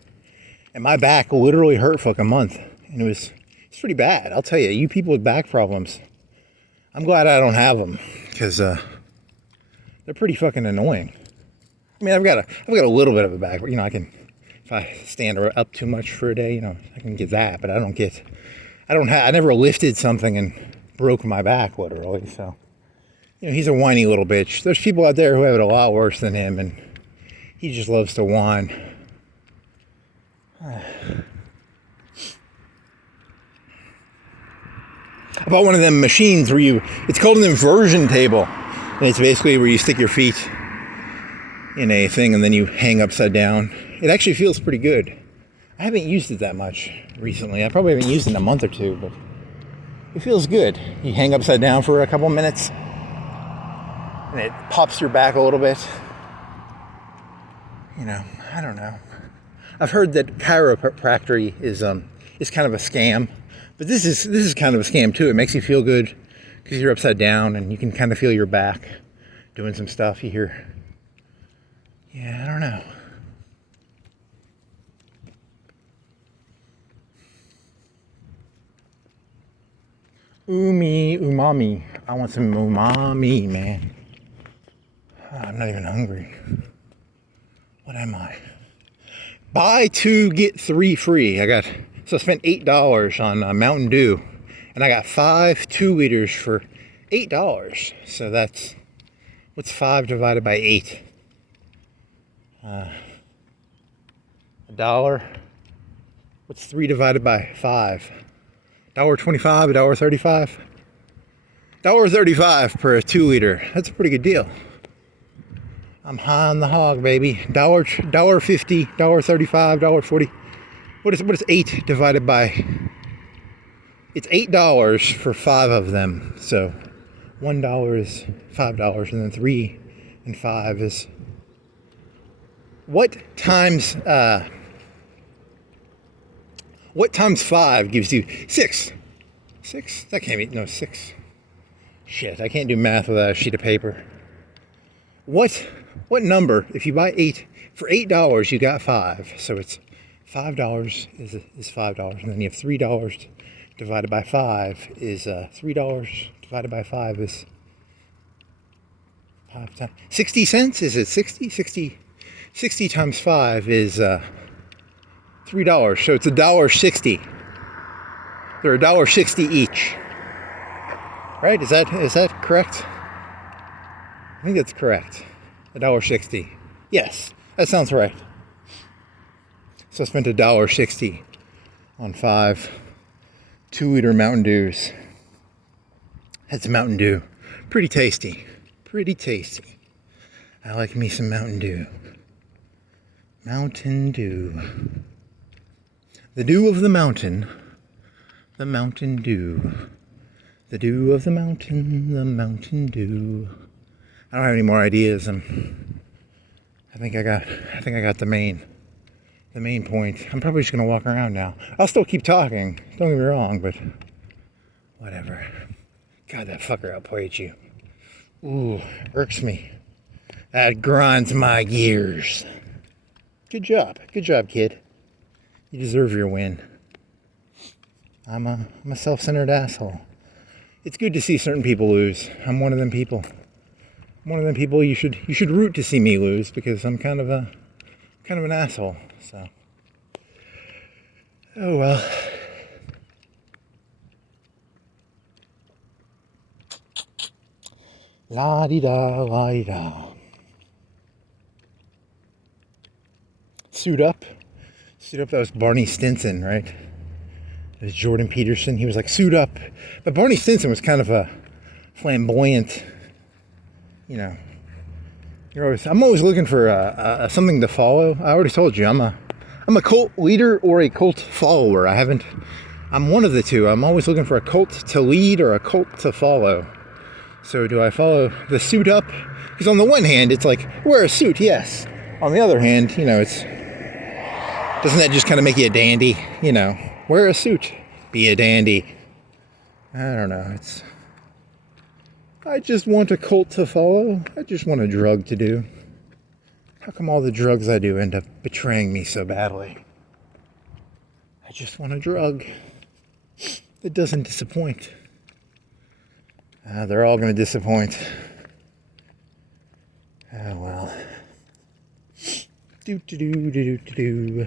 And my back literally hurt for like a month. And it's pretty bad. I'll tell you, you people with back problems, I'm glad I don't have them, because they're pretty fucking annoying. I mean, I've got a little bit of a back, I can, if I stand up too much for a day, I can get that, but I never lifted something and broke my back, literally, so, he's a whiny little bitch. There's people out there who have it a lot worse than him, and he just loves to whine. I bought one of them machines where it's called an inversion table, and it's basically where you stick your feet in a thing and then you hang upside down. It actually feels pretty good. I haven't used it that much recently. I probably haven't used it in a month or two, but it feels good. You hang upside down for a couple minutes and it pops your back a little bit. I don't know. I've heard that chiropractic is kind of a scam, but this is kind of a scam too. It makes you feel good because you're upside down and you can kind of feel your back doing some stuff. You hear, yeah, I don't know. Umami. I want some umami, man. I'm not even hungry. What am I? Buy 2, get 3 free. So I spent $8 on Mountain Dew, and I got 5 2-liters for $8. So what's 5 divided by 8? $1. What's 3 divided by 5? $1.25, $1.35? $1.35 per 2-liter. That's a pretty good deal. I'm high on the hog, baby. $1.50, $1.35, $1.40. What is 8 divided by? It's $8 for 5 of them. So $1 is $5, and then 3 and 5 is what times 5 gives you 6? 6? That can't be, no, 6. Shit, I can't do math without a sheet of paper. What number, if you buy 8, for $8 you got 5, so it's $5 is $5, and then you have $3 divided by 5 is $3 divided by 5 is 5 times 60 cents. Is it 60 times 5 is $3, so it's $1.60. They're $1.60 each, right? Is that correct? I think that's correct. $1.60. Yes, that sounds right. So I spent $1.60 on 5 2-liter Mountain Dews. That's Mountain Dew. Pretty tasty. Pretty tasty. I like me some Mountain Dew. Mountain Dew. The dew of the mountain. The Mountain Dew. The dew of the mountain. The Mountain Dew. I don't have any more ideas. I think I got the main point. I'm probably just gonna walk around now. I'll still keep talking. Don't get me wrong, but whatever. God, that fucker outplayed you. Ooh, irks me. That grinds my gears. Good job, kid. You deserve your win. I'm a self-centered asshole. it's good to see certain people lose. I'm one of them people. I'm one of them people you should root to see me lose, because I'm kind of an asshole. So, oh well. La-di-da, la-di-da. Suit Up. Suit Up, that was Barney Stinson, right? It was Jordan Peterson. He was like, suit up. But Barney Stinson was kind of a flamboyant, you know. I'm always looking for something to follow. I already told you, I'm a cult leader or a cult follower. I'm one of the two. I'm always looking for a cult to lead or a cult to follow. So do I follow the suit up? Because on the one hand, it's like, wear a suit, yes. On the other hand, you know, doesn't that just kind of make you a dandy? You know, wear a suit, be a dandy. I don't know, I just want a cult to follow. I just want a drug to do. How come all the drugs I do end up betraying me so badly? I just want a drug that doesn't disappoint. They're all going to disappoint. Oh well. Do do do do do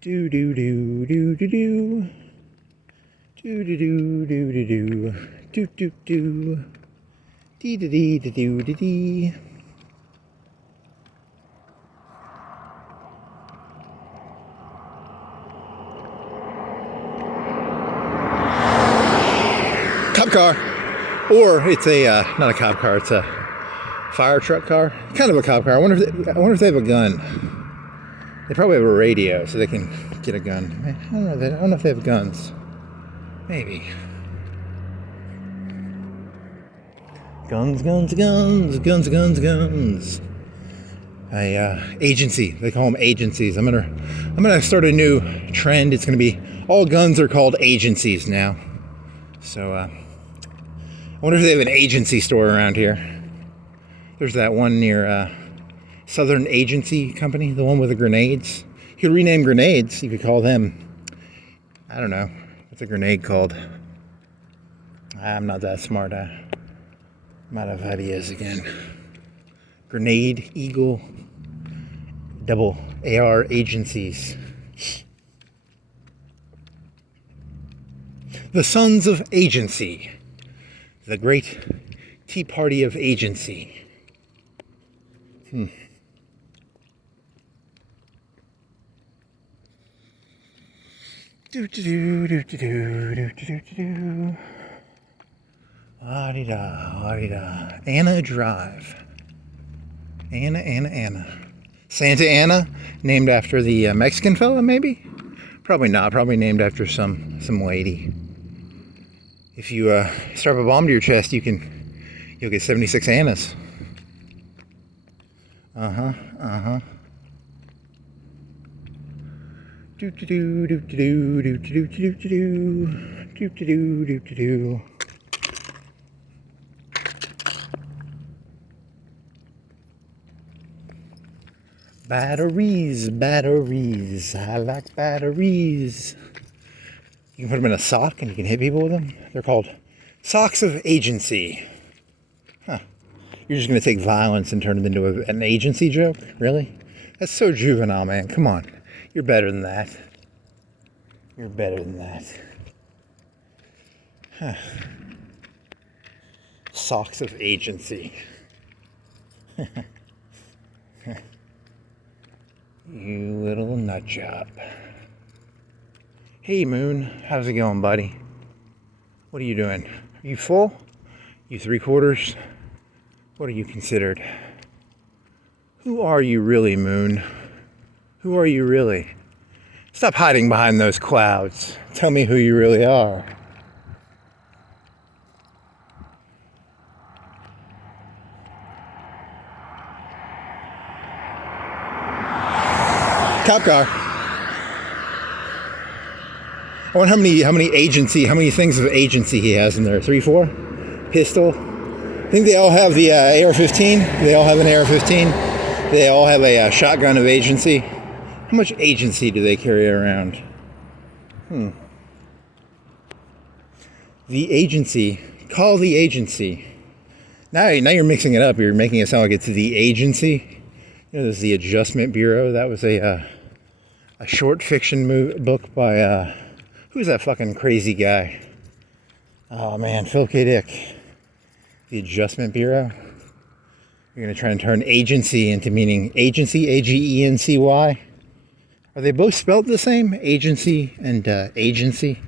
do do do do do do do do do do do do do do dee dee dee dee dee dee. Cop car. Or it's not a cop car, it's a fire truck car. Kind of a cop car. I wonder if they have a gun. They probably have a radio, so they can get a gun. I don't know if they have guns. Maybe. Guns, guns, guns, guns, guns, guns. Agency. They call them agencies. I'm gonna start a new trend. It's gonna be all guns are called agencies now. So I wonder if they have an agency store around here. There's that one near Southern Agency Company, the one with the grenades. You could rename grenades. You could call them, I don't know, what's a grenade called? I'm not that smart. I'm out of ideas again. Grenade, Eagle, double AR agencies. The Sons of Agency. The Great Tea Party of Agency. Do do do do do do do do do. La-di-da, la-di-da. Anna Drive. Anna. Santa Anna, named after the Mexican fella, maybe? Probably not. Probably named after some lady. If you strap a bomb to your chest, you'll get 76 Annas. Do do do do do do do do do do do do do do do. Batteries. I like batteries. You can put them in a sock and you can hit people with them. They're called socks of agency. Huh. You're just going to take violence and turn it into an agency joke? Really? That's so juvenile, man. Come on. You're better than that. Huh. Socks of agency. You little nut job. Hey, Moon. How's it going, buddy? What are you doing? Are you full? You 3/4? What are you considered? Who are you really, Moon? Who are you really? Stop hiding behind those clouds. Tell me who you really are. Cop car. I wonder how many things of agency he has in there. 3, 4? Pistol. I think they all have the AR-15. They all have an AR-15. They all have a shotgun of agency. How much agency do they carry around? The agency call the agency. Now you're mixing it up. You're making it sound like it's the agency. You know, there's the Adjustment Bureau. That was a short fiction book by, who's that fucking crazy guy? Oh man, Philip K. Dick. The Adjustment Bureau. You're going to try and turn agency into meaning agency, A-G-E-N-C-Y. Are they both spelled the same? Agency and agency?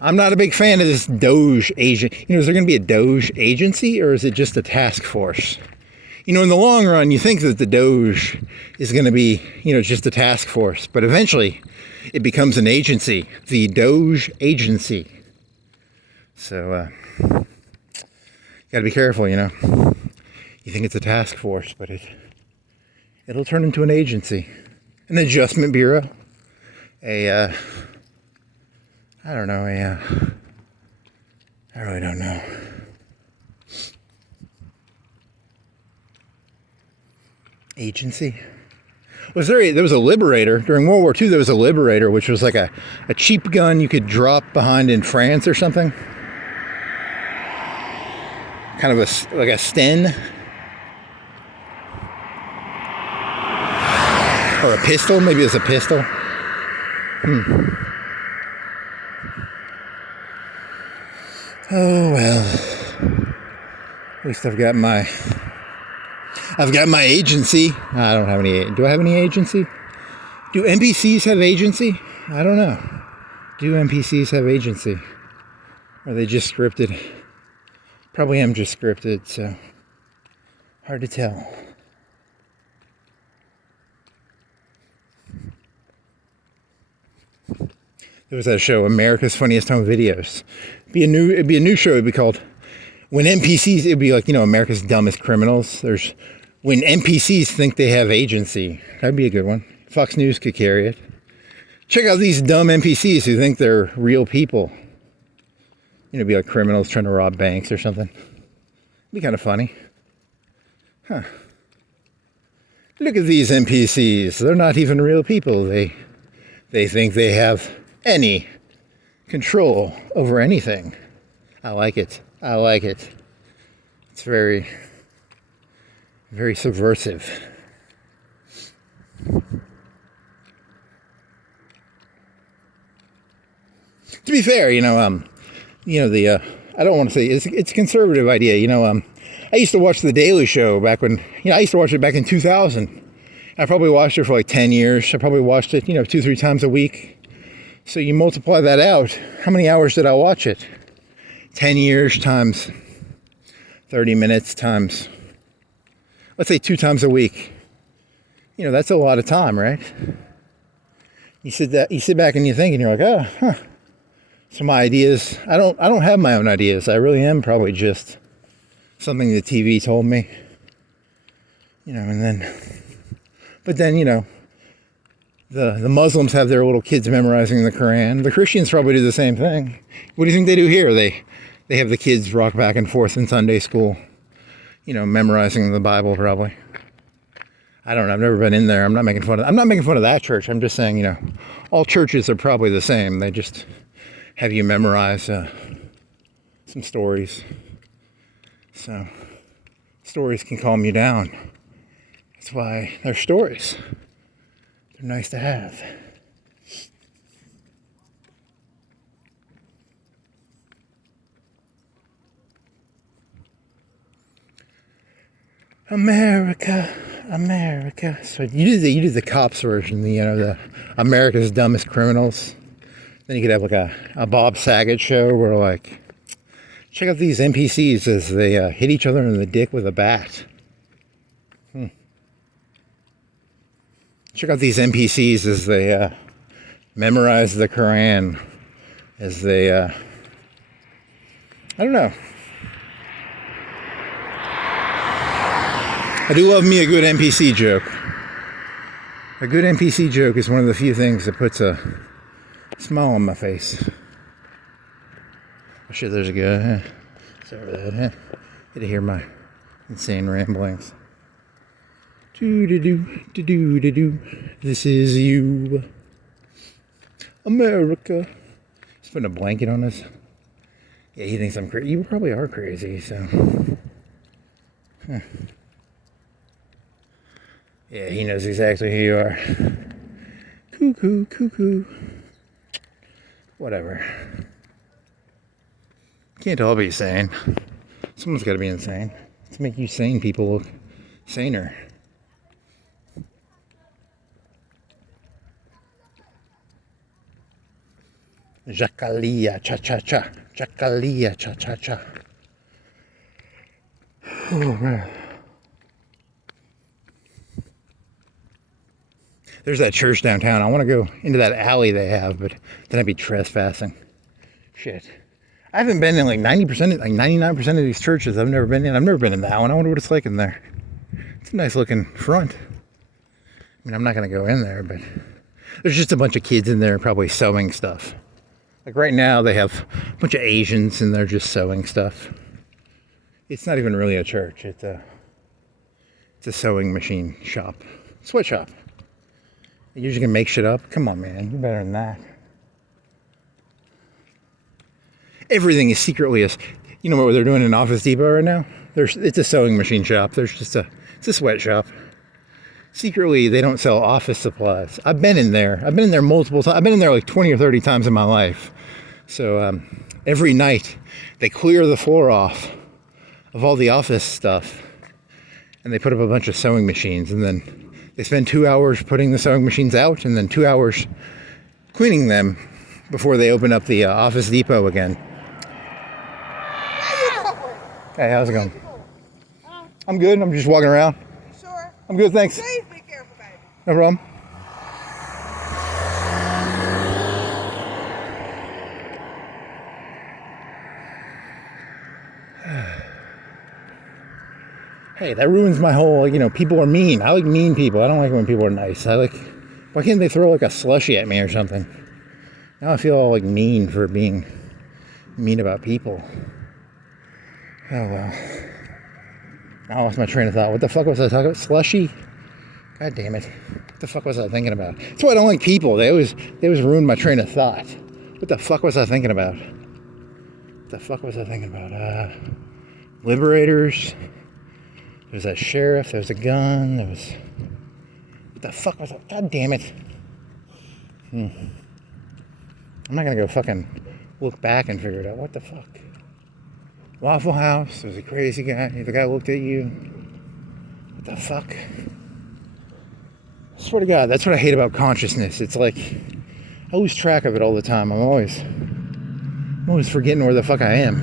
I'm not a big fan of this Doge agent. You know, is there going to be a Doge agency, or is it just a task force? You know, in the long run, you think that the Doge is going to be, you know, just a task force. But eventually, it becomes an agency. The Doge agency. So, got to be careful, you know. You think it's a task force, but it'll turn into an agency. An adjustment bureau. I really don't know. Agency? There was a Liberator. During World War II, there was a Liberator, which was like a cheap gun you could drop behind in France or something. Kind of like a Sten. Or a pistol, maybe it's a pistol. Oh well. At least I've got my agency. I don't have any. Do I have any agency? Do NPCs have agency? I don't know. Do NPCs have agency? Or are they just scripted? Probably am just scripted, so hard to tell. There was that show, America's Funniest Home Videos. It'd be a new show. It'd be called When NPCs. It'd be like, you know, America's Dumbest Criminals. There's When NPCs Think They Have Agency. That'd be a good one. Fox News could carry it. Check out these dumb NPCs who think they're real people. You know, it'd be like criminals trying to rob banks or something. It'd be kind of funny. Huh. Look at these NPCs. They're not even real people. They think they have any control over anything. I like it. It's very, very subversive. To be fair, I don't want to say it's a conservative idea. I used to watch The Daily Show back when, I used to watch it back in 2000. I probably watched it for like 10 years. I probably watched it, 2-3 times a week. So you multiply that out. How many hours did I watch it? 10 years times 30 minutes times, let's say 2 times a week. That's a lot of time, right? You sit back and you think, and you're like, So my ideas, I don't have my own ideas. I really am probably just something the TV told me. But then, the Muslims have their little kids memorizing the Quran. The Christians probably do the same thing. What do you think they do here? They have the kids rock back and forth in Sunday school, memorizing the Bible probably. I don't know. I've never been in there. I'm not making fun of that church. I'm just saying, all churches are probably the same. They just have you memorize some stories. So stories can calm you down. That's why they're stories. They're nice to have. America. So you do the cops version, the America's Dumbest Criminals. Then you could have like a Bob Saget show where like, check out these NPCs as they hit each other in the dick with a bat. Check out these NPCs as they memorize the Quran, as they, I don't know. I do love me a good NPC joke. A good NPC joke is one of the few things that puts a smile on my face. Oh shit, there's a guy. Sorry for that. Get to hear my insane ramblings. Do-do-do. This is you. America. He's putting a blanket on his Yeah, he thinks I'm crazy. You probably are crazy, so. Huh. Yeah, he knows exactly who you are. Cuckoo, cuckoo. Whatever. Can't all be sane. Someone's got to be insane. Let's make you sane people look saner. Jakalia, cha-cha-cha. Jakalia, cha-cha-cha. Oh, man. There's that church downtown. I want to go into that alley they have, but then I'd be trespassing. Shit. I haven't been in like 90%, like 99% of these churches I've never been in. I've never been in that one. I wonder what it's like in there. It's a nice looking front. I mean, I'm not going to go in there, but there's just a bunch of kids in there probably sewing stuff. Like right now they have a bunch of Asians and they're just sewing stuff. It's not even really a church. It's a sewing machine shop. Sweatshop. You usually can make shit up. Come on, man. You're better than that. Everything is secretly you know what they're doing in Office Depot right now? It's a sewing machine shop. It's a sweatshop. Secretly, they don't sell office supplies. I've been in there. I've been in there multiple times. I've been in there like 20 or 30 times in my life. So every night, they clear the floor off of all the office stuff. And they put up a bunch of sewing machines. And then they spend 2 hours putting the sewing machines out. And then 2 hours cleaning them before they open up the Office Depot again. Hey, how's it going? I'm good. I'm just walking around. You sure? I'm good, thanks. Please be careful, baby. No problem. Hey, that ruins my whole, people are mean. I like mean people. I don't like it when people are nice. Why can't they throw like a slushie at me or something? Now I feel all like mean for being mean about people. Oh well. I lost my train of thought. What the fuck was I talking about? Slushy? God damn it. What the fuck was I thinking about? That's why I don't like people. They always ruin my train of thought. What the fuck was I thinking about? What the fuck was I thinking about? Liberators. There was that sheriff. There was a gun. There was... What the fuck was that? God damn it. I'm not gonna go fucking look back and figure it out. What the fuck? Waffle House. There was a crazy guy. The guy looked at you. What the fuck? I swear to God, that's what I hate about consciousness. It's like I lose track of it all the time. I'm always forgetting where the fuck I am.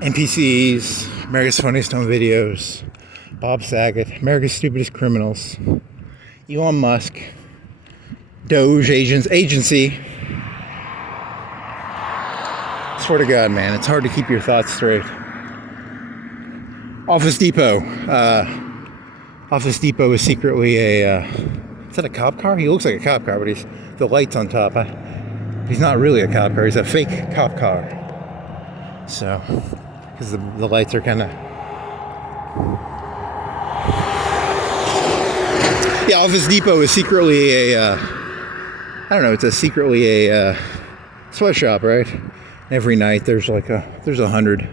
NPCs, America's Funniest Home Videos, Bob Saget, America's Stupidest Criminals, Elon Musk, Doge Agency. Swear to God, man, it's hard to keep your thoughts straight. Office Depot. Office Depot is secretly is that a cop car? He looks like a cop car, but the light's on top. He's not really a cop car, he's a fake cop car. So... because the lights are kind of... Yeah, Office Depot is secretly a... I don't know, it's secretly a sweatshop, right? Every night there's 100,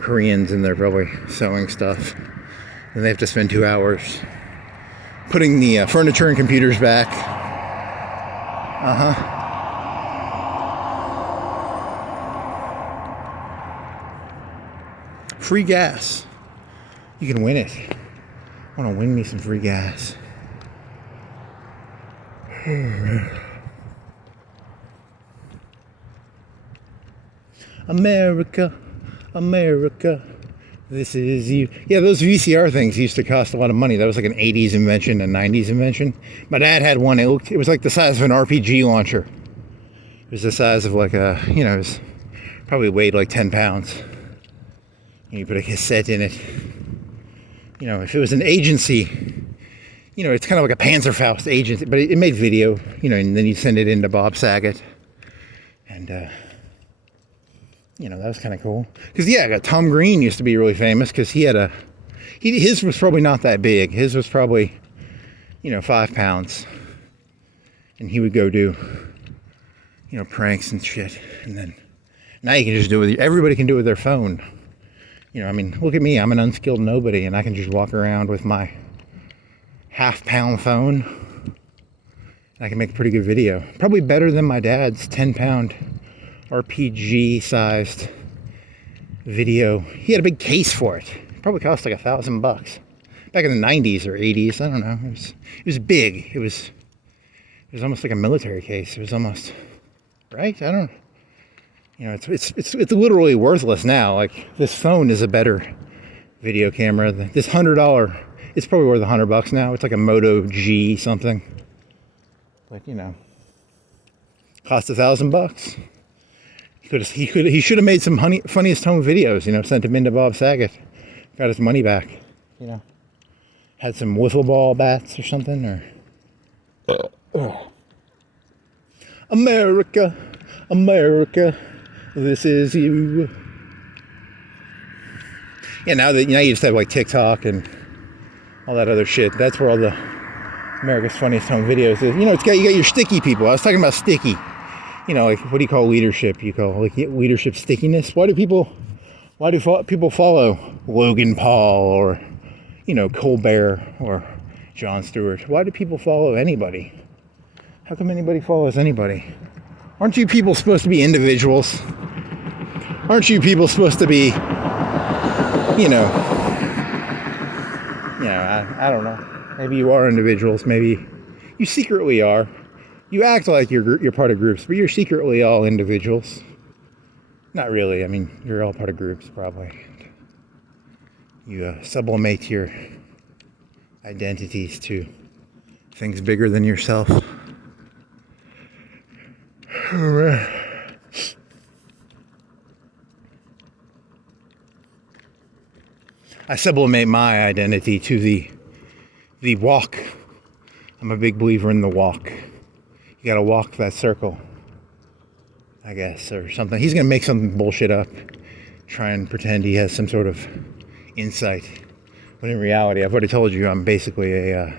Koreans in there probably sewing stuff. And they have to spend 2 hours putting the furniture and computers back. Free gas. You can win it. I want to win me some free gas. America, America, this is you. Yeah, those VCR things used to cost a lot of money. That was like an 80s invention, a 90s invention. My dad had one. It was like the size of an RPG launcher. It was the size of like it was probably weighed like 10 pounds. You put a cassette in it. If it was an agency, it's kind of like a Panzerfaust agency, but it made video, and then you send it into Bob Saget. And, that was kind of cool. Because, Tom Green used to be really famous because his was probably not that big. His was probably, 5 pounds. And he would go do, pranks and shit. And then now you can just do it everybody can do it with their phone. Look at me. I'm an unskilled nobody, and I can just walk around with my half-pound phone. And I can make a pretty good video. Probably better than my dad's 10-pound RPG-sized video. He had a big case for it. It probably cost like $1,000 back in the 90s or 80s. I don't know. It was big. It was almost like a military case. It was almost right. I don't. It's literally worthless now. Like, this phone is a better video camera. This $100, it's probably worth $100 now. It's like a Moto G something. But cost $1,000. He should have made some funniest home videos. Sent them into Bob Saget, got his money back. Had some wiffle ball bats or something, or America, America. This is you. Now you just have like TikTok and all that other shit. That's where all the America's Funniest Home Videos is. You got your sticky people. I was talking about sticky. Like, what do you call leadership? You call leadership stickiness. Why do people follow Logan Paul or Colbert or Jon Stewart? Why do people follow anybody? How come anybody follows anybody? Aren't you people supposed to be individuals? Aren't you people supposed to be, I don't know. Maybe you are individuals. Maybe you secretly are. You act like you're part of groups, but you're secretly all individuals. Not really. You're all part of groups, probably. You sublimate your identities to things bigger than yourself. I sublimate my identity to the walk. I'm a big believer in the walk. You gotta walk that circle, I guess, or something. He's gonna make some bullshit up, try and pretend he has some sort of insight. But in reality, I've already told you, I'm basically a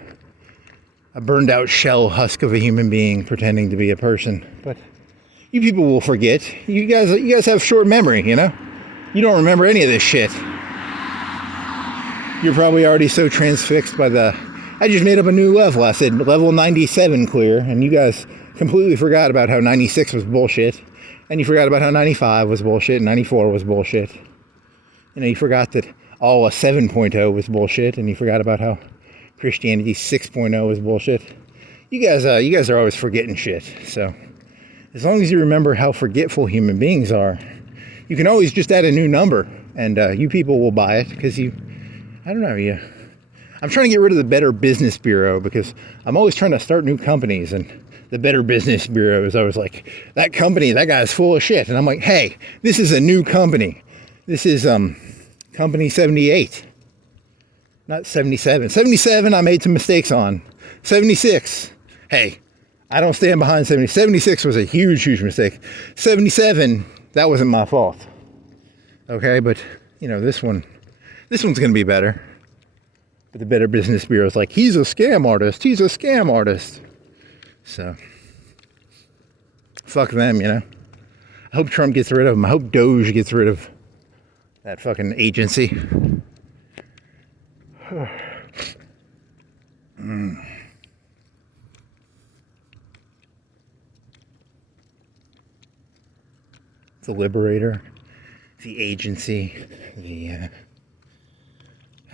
burned out shell husk of a human being pretending to be a person. But you people will forget. You guys have short memory, You don't remember any of this shit. You're probably already so transfixed by I just made up a new level. I said level 97 clear, and you guys completely forgot about how 96 was bullshit, and you forgot about how 95 was bullshit, and 94 was bullshit. You forgot that all a 7.0 was bullshit, and you forgot about how Christianity 6.0 was bullshit. You guys are always forgetting shit. So as long as you remember how forgetful human beings are, you can always just add a new number, and you people will buy it because I'm trying to get rid of the Better Business Bureau because I'm always trying to start new companies, and the Better Business Bureau is always like, that company, that guy's full of shit. And I'm like, hey, this is a new company. This is company 78, not 77. 77 I made some mistakes on. 76, hey, I don't stand behind 70. 76 was a huge mistake. 77, that wasn't my fault. Okay, but this one's gonna be better. But the Better Business Bureau is like, he's a scam artist. He's a scam artist. So, fuck them, I hope Trump gets rid of them. I hope Doge gets rid of that fucking agency. The Liberator, the agency,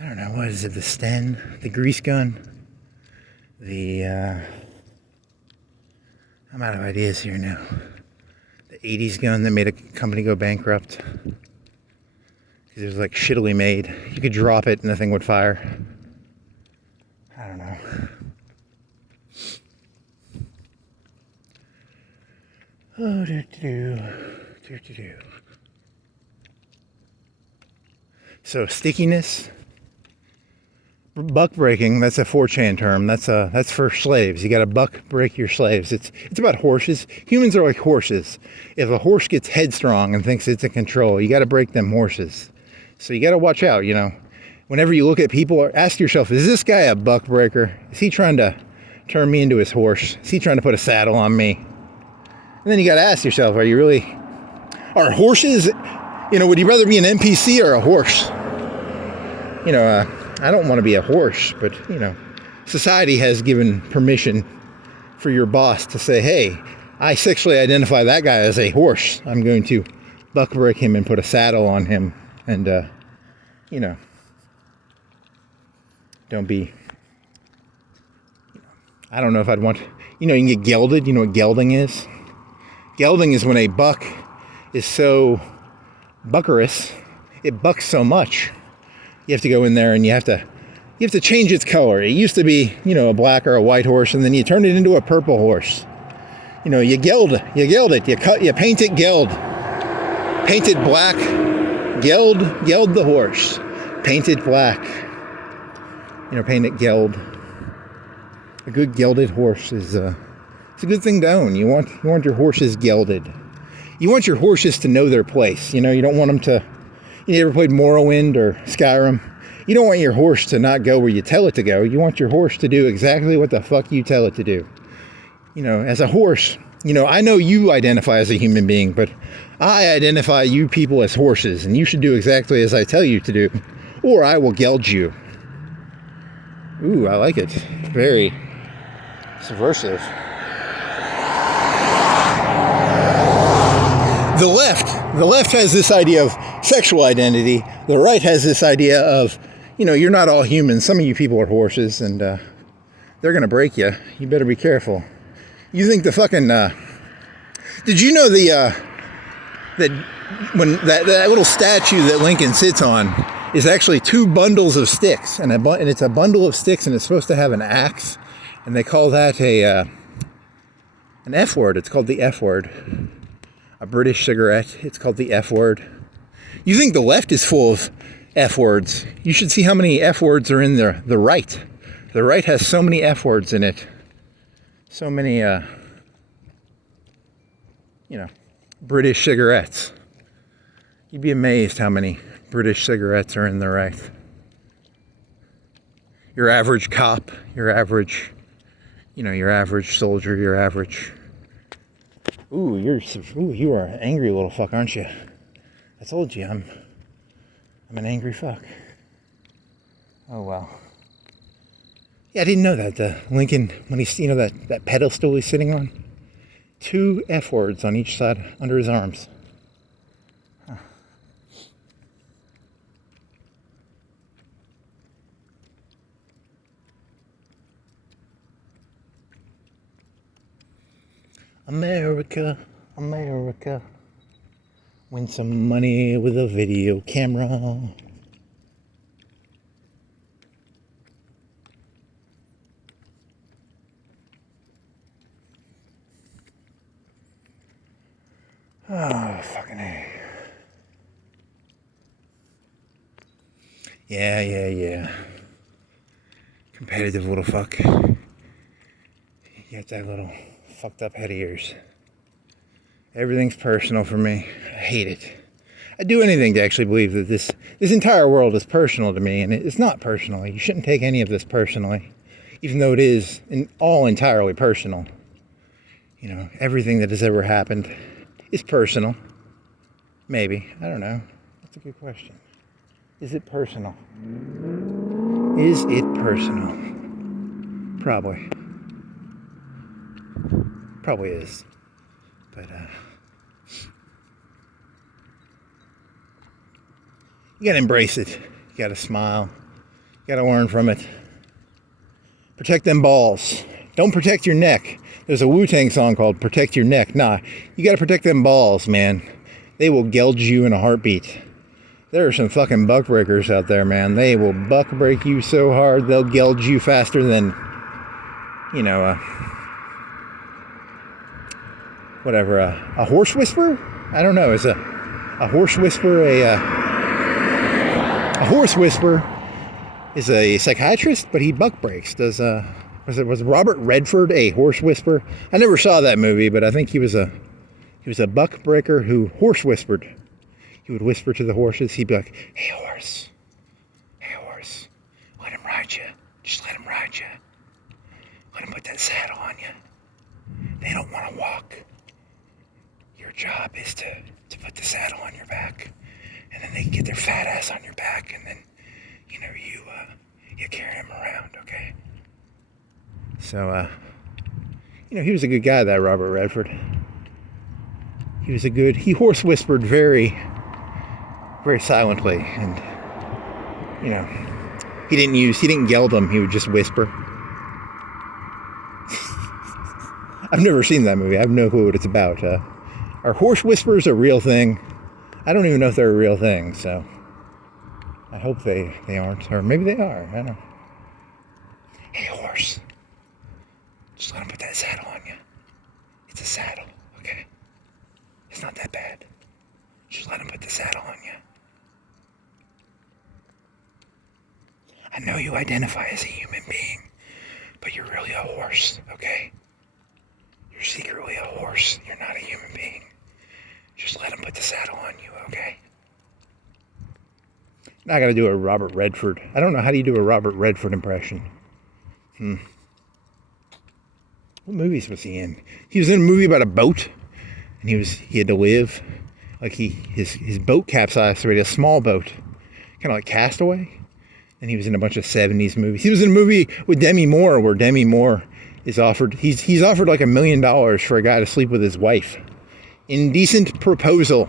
I don't know, what is it, the Sten, the grease gun, I'm out of ideas here now. The 80s gun that made a company go bankrupt. Because it was like shittily made. You could drop it and the thing would fire. I don't know. Oh, do. So stickiness. buck breaking, that's a 4chan term. That's for slaves. You got to buck break your slaves. It's about horses. Humans are like horses. If a horse gets headstrong and thinks it's in control, you got to break them horses. So you got to watch out, Whenever you look at people, ask yourself, is this guy a buck breaker? Is he trying to turn me into his horse? Is he trying to put a saddle on me? And then you got to ask yourself, are horses, would you rather be an NPC or a horse? I don't want to be a horse, but, society has given permission for your boss to say, hey, I sexually identify that guy as a horse. I'm going to buck break him and put a saddle on him. And, don't be, I don't know if I'd want, you can get gelded. You know what gelding is? Gelding is when a buck is so buckerous, it bucks so much. You have to go in there and you have to change its color. It used to be, a black or a white horse, and then you turn it into a purple horse. You geld it, you paint it geld. Paint it black, geld the horse. Paint it black. Paint it geld. A good gelded horse is it's a good thing to own. You want your horses gelded. You want your horses to know their place. You don't want them to. You ever played Morrowind or Skyrim? You don't want your horse to not go where you tell it to go. You want your horse to do exactly what the fuck you tell it to do. As a horse, I know you identify as a human being, but I identify you people as horses, and you should do exactly as I tell you to do, or I will geld you. Ooh, I like it. Very subversive. The left has this idea of sexual identity. The right has this idea of, you're not all humans. Some of you people are horses, and they're going to break you. You better be careful. You think the fucking... did you know that when that little statue that Lincoln sits on is actually 2 bundles of sticks, and it's a bundle of sticks, and it's supposed to have an axe, and they call that an F word. It's called the F word. A British cigarette. It's called the F word. You think the left is full of F words? You should see how many F words are in the right. The right has so many F words in it. So many, British cigarettes. You'd be amazed how many British cigarettes are in the right. Your average cop, your average soldier, your average... Ooh, you are an angry little fuck, aren't you? I told you, I'm an angry fuck. Oh, wow. Yeah, I didn't know that. Lincoln, when he's, that pedestal he's sitting on, 2 F words on each side under his arms. Huh. America, America, win some money with a video camera. Oh, fucking A. Yeah. Competitive little fuck. You got that little fucked up head of yours. Everything's personal for me. I hate it. I'd do anything to actually believe that this entire world is personal to me, and it's not personal. You shouldn't take any of this personally, even though it is all entirely personal. Everything that has ever happened is personal. Maybe. I don't know. That's a good question. Is it personal? Is it personal? Probably. Probably is. But, you gotta embrace it. You gotta smile. You gotta learn from it. Protect them balls. Don't protect your neck. There's a Wu-Tang song called Protect Your Neck. Nah, you gotta protect them balls, man. They will geld you in a heartbeat. There are some fucking buck breakers out there, man. They will buck break you so hard, they'll geld you faster than, a horse whisperer? I don't know. Is a horse whisperer a horse whisperer is a psychiatrist, but he buck breaks. Was Robert Redford a horse whisperer? I never saw that movie, but I think he was a buck breaker who horse whispered. He would whisper to the horses. He'd be like, hey horse, let him ride you. Just let him ride you. Let him put that saddle on you. They don't want to walk. Your job is to put the saddle on your back, and then they get their fat ass on your back, and then you carry him around, okay? So he was a good guy, that Robert Redford. He horse whispered very, very silently, and he didn't yell them. He would just whisper. I've never seen that movie. I have no clue what it's about. Are horse whispers a real thing? I don't even know if they're a real thing, so I hope they aren't, or maybe they are. I don't know. Hey horse, just let him put that saddle on you. It's a saddle, okay? It's not that bad. Just let him put the saddle on you. I know you identify as a human being, but you're really a horse, okay? You're secretly a horse. You're not a human being. Just let him put the saddle on you, okay? Now I gotta do a Robert Redford. I don't know, how do you do a Robert Redford impression? What movies was he in? He was in a movie about a boat, and he had to live. Like his boat capsized, so he had a small boat. Kind of like Castaway. And he was in a bunch of 70s movies. He was in a movie with Demi Moore, where Demi Moore is offered, he's offered like $1 million for a guy to sleep with his wife. Indecent Proposal.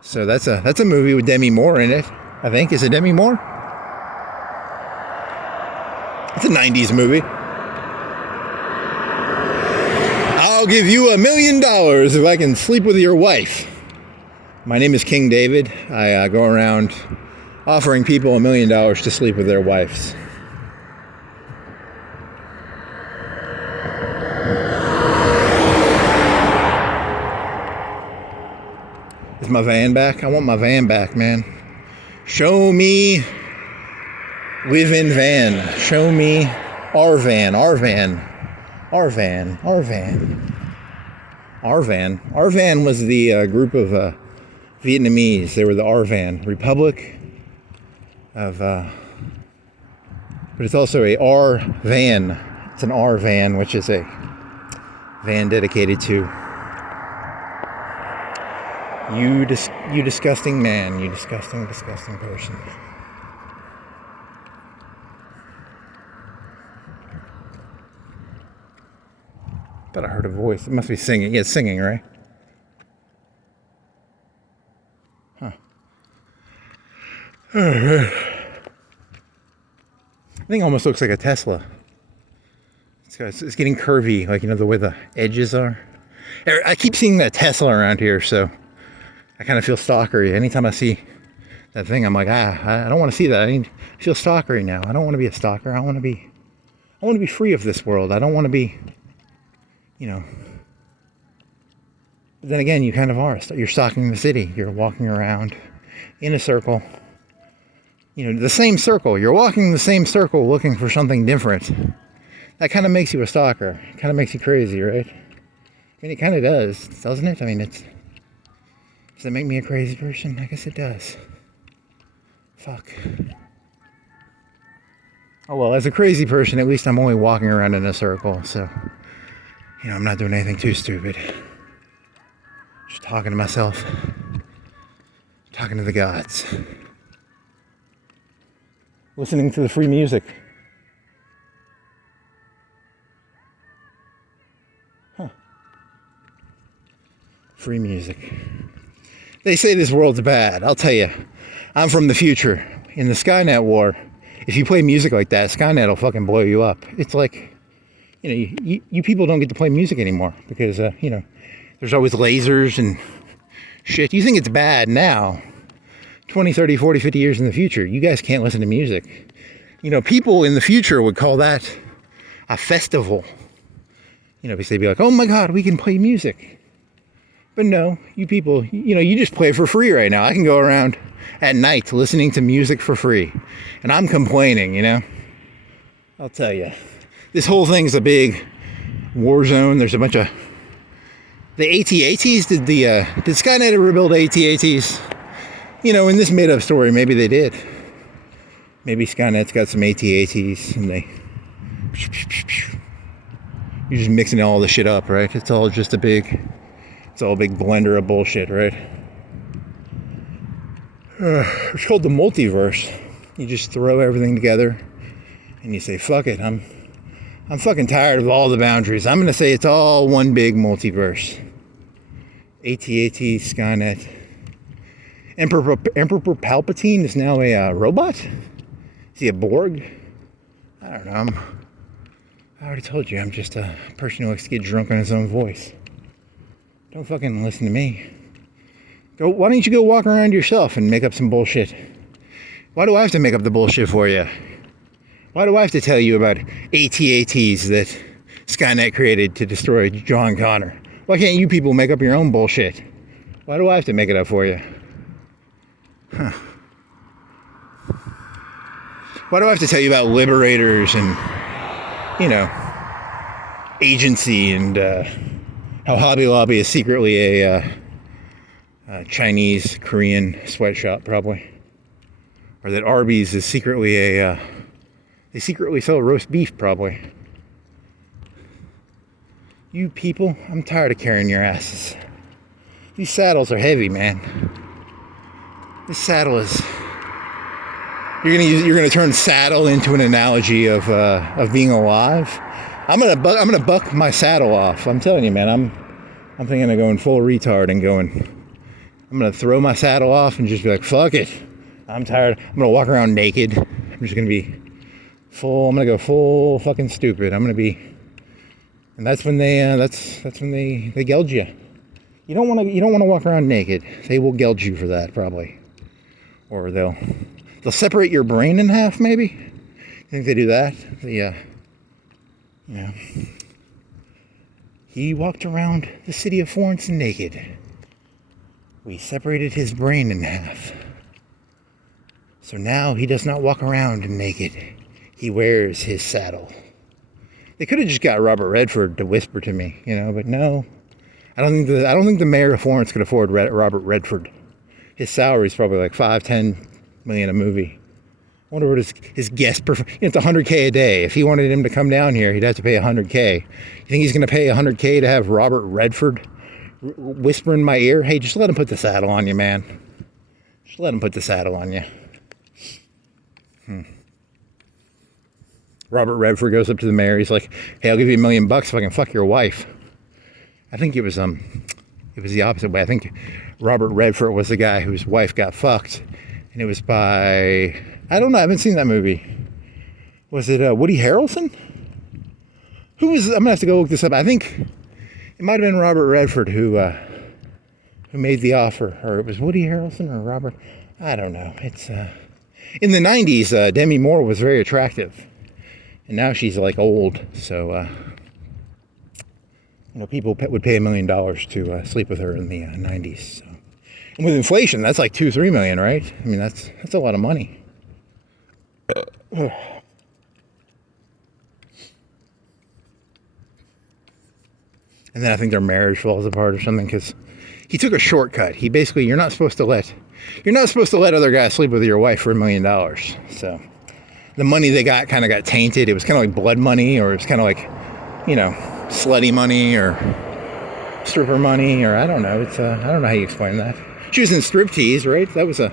So that's a movie with Demi Moore in it, I think. Is it Demi Moore? It's a 90s movie. I'll give you $1 million if I can sleep with your wife. My name is King David. I go around offering people $1 million to sleep with their wives. Is my van back? I want my van back, man. Show me live in van. Show me our van. Our van was the group of Vietnamese. They were the Arvan, Republic of, but it's also a R van. It's an R van, which is a van dedicated to you disgusting man, you disgusting person. Thought I heard a voice. It must be singing. Yeah, it's singing, right? Huh. That thing almost looks like a Tesla. It's getting curvy, like, the way the edges are. I keep seeing that Tesla around here, so I kind of feel stalkery. Anytime I see that thing, I'm like, I don't want to see that. I feel stalkery now. I don't want to be a stalker. I want to be free of this world. I don't want to be, But then again, you kind of are. You're stalking the city. You're walking around in a circle. The same circle. You're walking the same circle looking for something different. That kind of makes you a stalker. It kind of makes you crazy, right? It kind of does, doesn't it? Does it make me a crazy person? I guess it does. Fuck. Oh well, as a crazy person, at least I'm only walking around in a circle, so, I'm not doing anything too stupid. Just talking to myself. Talking to the gods. Listening to the free music. Free music. They say this world's bad. I'll tell you, I'm from the future. In the Skynet war, if you play music like that, Skynet will fucking blow you up. It's like, you people don't get to play music anymore because, there's always lasers and shit. You think it's bad now, 20, 30, 40, 50 years in the future. You guys can't listen to music. People in the future would call that a festival. Because they'd be like, oh my God, we can play music. But no, you people, you just play for free right now. I can go around at night listening to music for free. And I'm complaining, you know? I'll tell you. This whole thing's a big war zone. There's a bunch of... The AT-ATs, did Skynet ever build AT-ATs? You know, in this made-up story, maybe they did. Maybe Skynet's got some AT-ATs and they... You're just mixing all the shit up, right? It's all just a big blender of bullshit, right? It's called the multiverse. You just throw everything together and you say, fuck it, I'm fucking tired of all the boundaries. I'm gonna say it's all one big multiverse. AT-AT, Skynet. Emperor Palpatine is now a robot? Is he a Borg? I don't know. I already told you, I'm just a person who likes to get drunk on his own voice. Don't fucking listen to me. Why don't you go walk around yourself and make up some bullshit? Why do I have to make up the bullshit for you? Why do I have to tell you about AT-ATs that Skynet created to destroy John Connor? Why can't you people make up your own bullshit? Why do I have to make it up for you? Huh. Why do I have to tell you about liberators and, you know, agency and how Hobby Lobby is secretly a Chinese, Korean sweatshop, probably? Or that Arby's is secretly they secretly sell roast beef, probably. You people, I'm tired of carrying your asses. These saddles are heavy, man. This saddle is... You're gonna turn saddle into an analogy of being alive. I'm gonna buck my saddle off. I'm telling you, man. I'm thinking of going full retard and I'm gonna throw my saddle off and just be like, fuck it. I'm tired. I'm gonna walk around naked. I'm just gonna be full. I'm gonna go full fucking stupid. I'm gonna be, and that's when they gouge you. You don't want to walk around naked. They will gouge you for that, probably, or they'll separate your brain in half, maybe. You think they do that? Yeah. He walked around the city of Florence naked. We separated his brain in half. So now he does not walk around naked. He wears his saddle. They could have just got Robert Redford to whisper to me, you know, but no. I don't think the mayor of Florence could afford Robert Redford. His salary is probably like $5-10 million a movie. I wonder what his guest it's $100K a day. If he wanted him to come down here, he'd have to pay $100K. You think he's going to pay $100K to have Robert Redford whisper in my ear? Hey, just let him put the saddle on you, man. Just let him put the saddle on you. Robert Redford goes up to the mayor. He's like, hey, I'll give you $1 million if I can fuck your wife. I think it was the opposite way. I think Robert Redford was the guy whose wife got fucked. And it was by, I don't know, I haven't seen that movie. Was it Woody Harrelson? I'm going to have to go look this up. I think it might have been Robert Redford who made the offer. Or it was Woody Harrelson or Robert, I don't know. It's, in the 90s, Demi Moore was very attractive. And now she's like old, so, you know, people would pay $1 million to sleep with her in the 90s, so. And with inflation, that's like $2-3 million, right? I mean, that's a lot of money. And then I think their marriage falls apart or something because he took a shortcut. He basically, you're not supposed to let other guys sleep with your wife for $1 million. So the money they got kind of got tainted. It was kind of like blood money, or it's kind of like, you know, slutty money or stripper money, or I don't know. It's I don't know how you explain that. She was in striptease, right? That was I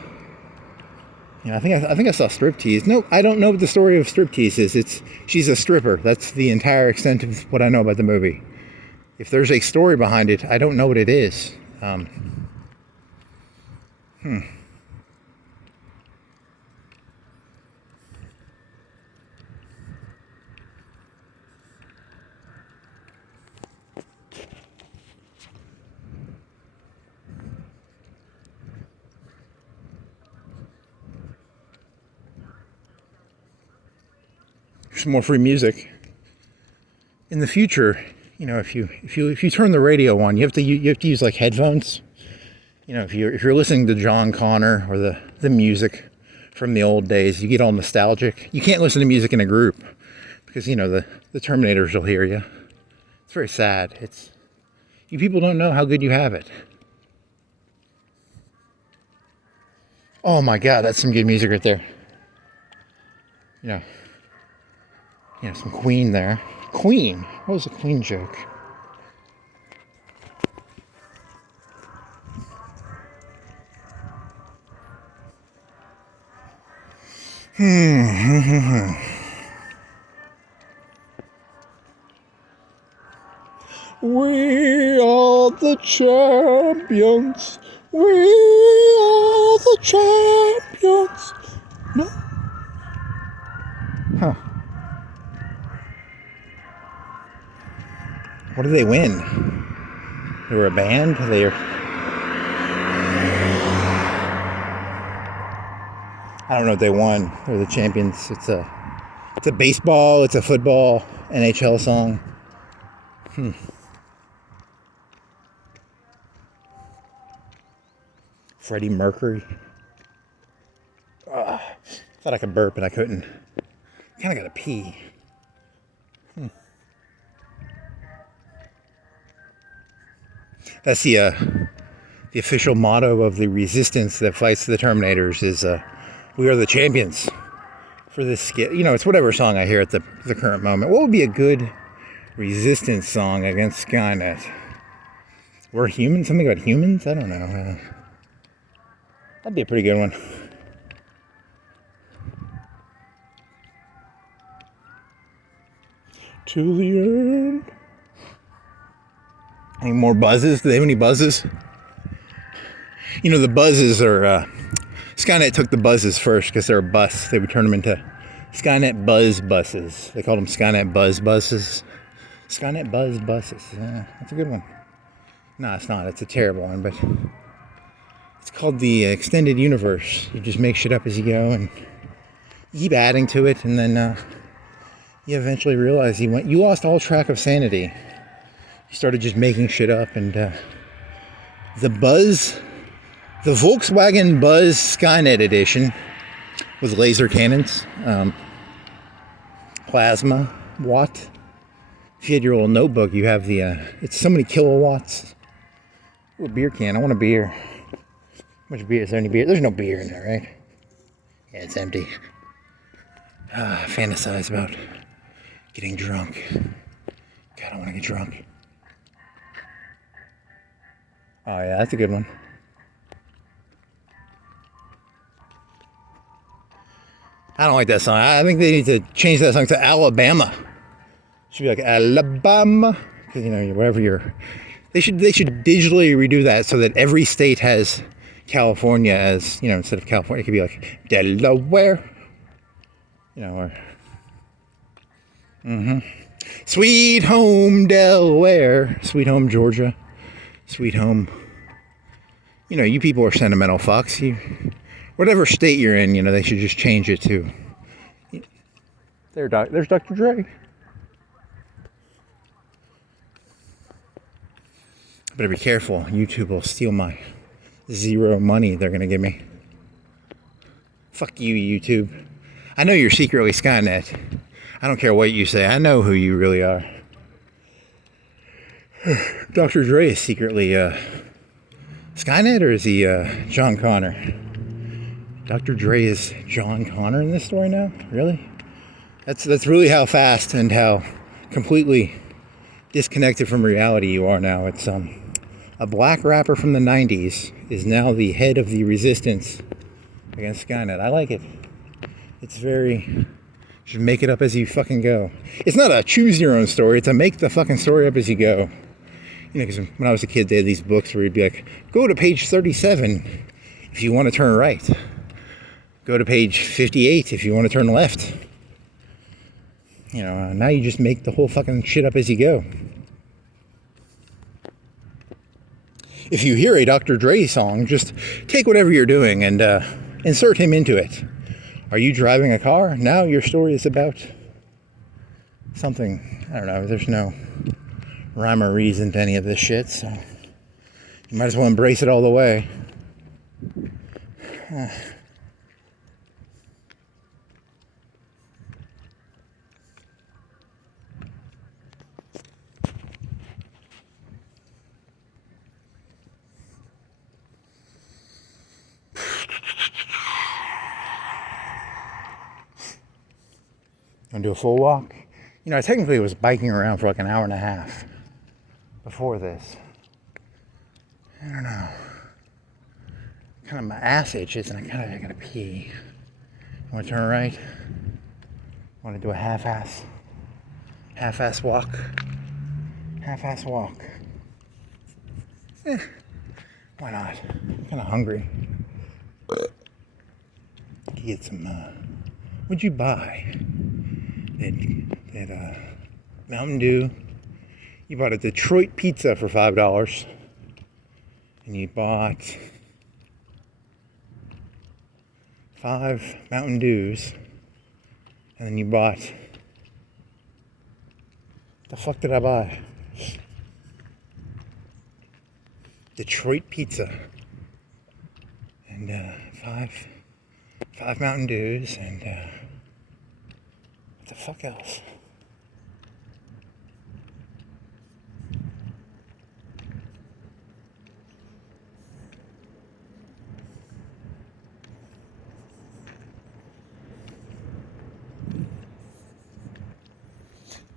think I saw striptease. No, I don't know what the story of striptease is. She's a stripper. That's the entire extent of what I know about the movie. If there's a story behind it, I don't know what it is. Some more free music. In the future, you know, if you turn the radio on, you have to use like headphones, You know, if you're listening to John Connor or the music from the old days, you get all nostalgic. You can't listen to music in a group because, you know, the Terminators will hear you. It's very sad. You people don't know how good you have it. Oh my God, that's some good music right there. You know, some Queen there. Queen? What was a Queen joke? We are the champions. We are the champions. No. Huh. What did they win? They were a band? They were... I don't know what they won. They're the champions. It's a baseball, it's a football, NHL song. Freddie Mercury. Thought I could burp, but I couldn't. Kind of gotta pee. That's the official motto of the resistance that fights the Terminators is, we are the champions for this skit. You know, it's whatever song I hear at the current moment. What would be a good resistance song against Skynet? We're humans? Something about humans? I don't know. That'd be a pretty good one. To the end. Any more buzzes? Do they have any buzzes? You know, the buzzes are... Skynet took the buzzes first because they're a bus. They would turn them into Skynet buzz buses. They called them Skynet buzz buses. Skynet buzz buses. Yeah, that's a good one. No, it's not. It's a terrible one, but it's called the extended universe. You just make shit up as you go and you keep adding to it, and then you eventually realize you lost all track of sanity. You started just making shit up, and the Volkswagen Buzz Skynet edition with laser cannons, plasma watt. If you had your little notebook, you have it's so many kilowatts. Ooh, a beer can. I want a beer. How much beer? Is there any beer? There's no beer in there, right? Yeah, it's empty. Fantasize about getting drunk. God, I want to get drunk. Oh yeah, that's a good one. I don't like that song. I think they need to change that song to Alabama. It should be like Alabama, because you know, wherever you're. They should digitally redo that so that every state has California as, you know, instead of California, it could be like Delaware, you know, or Sweet Home Delaware, Sweet Home Georgia, Sweet Home. You know, you people are sentimental fucks. Whatever state you're in, you know, they should just change it to. There's Dr. Dre. Better be careful. YouTube will steal my zero money they're going to give me. Fuck you, YouTube. I know you're secretly Skynet. I don't care what you say. I know who you really are. Dr. Dre is secretly Skynet, or is he John Connor? Dr. Dre is John Connor in this story now? Really? That's really how fast and how completely disconnected from reality you are now. It's a black rapper from the 90s is now the head of the resistance against Skynet. I like it. It's very... You should make it up as you fucking go. It's not a choose your own story. It's a make the fucking story up as you go. You know, because when I was a kid, they had these books where you'd be like, go to page 37 if you want to turn right. Go to page 58 if you want to turn left. You know, now you just make the whole fucking shit up as you go. If you hear a Dr. Dre song, just take whatever you're doing and insert him into it. Are you driving a car? Now your story is about something. I don't know. There's no rhyme or reason to any of this shit, so you might as well embrace it all the way. And do a full walk. You know, I technically was biking around for like an hour and a half before this. I don't know. Kind of my ass itches and I gotta pee. I want to turn right. I want to do a half-ass walk. Half-ass walk. Why not? I'm kind of hungry. Get some, what'd you buy? That Mountain Dew. You bought a Detroit pizza for $5. And you bought 5 Mountain Dews. And then you bought, what the fuck did I buy? Detroit pizza. And 5 Mountain Dews and what the fuck else?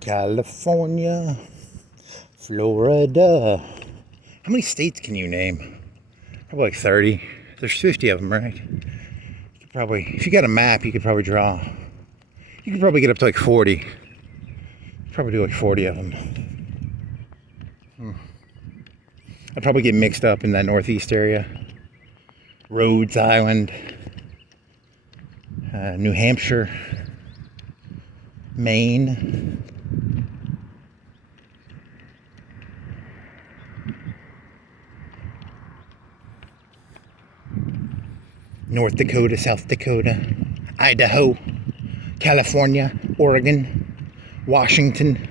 California, Florida. How many states can you name? Probably like 30. There's 50 of them, right? You could probably, if you got a map, you could probably draw. You could probably get up to like 40. Probably do like 40 of them. I'd probably get mixed up in that northeast area. Rhodes Island, New Hampshire, Maine. North Dakota, South Dakota, Idaho, California, Oregon, Washington,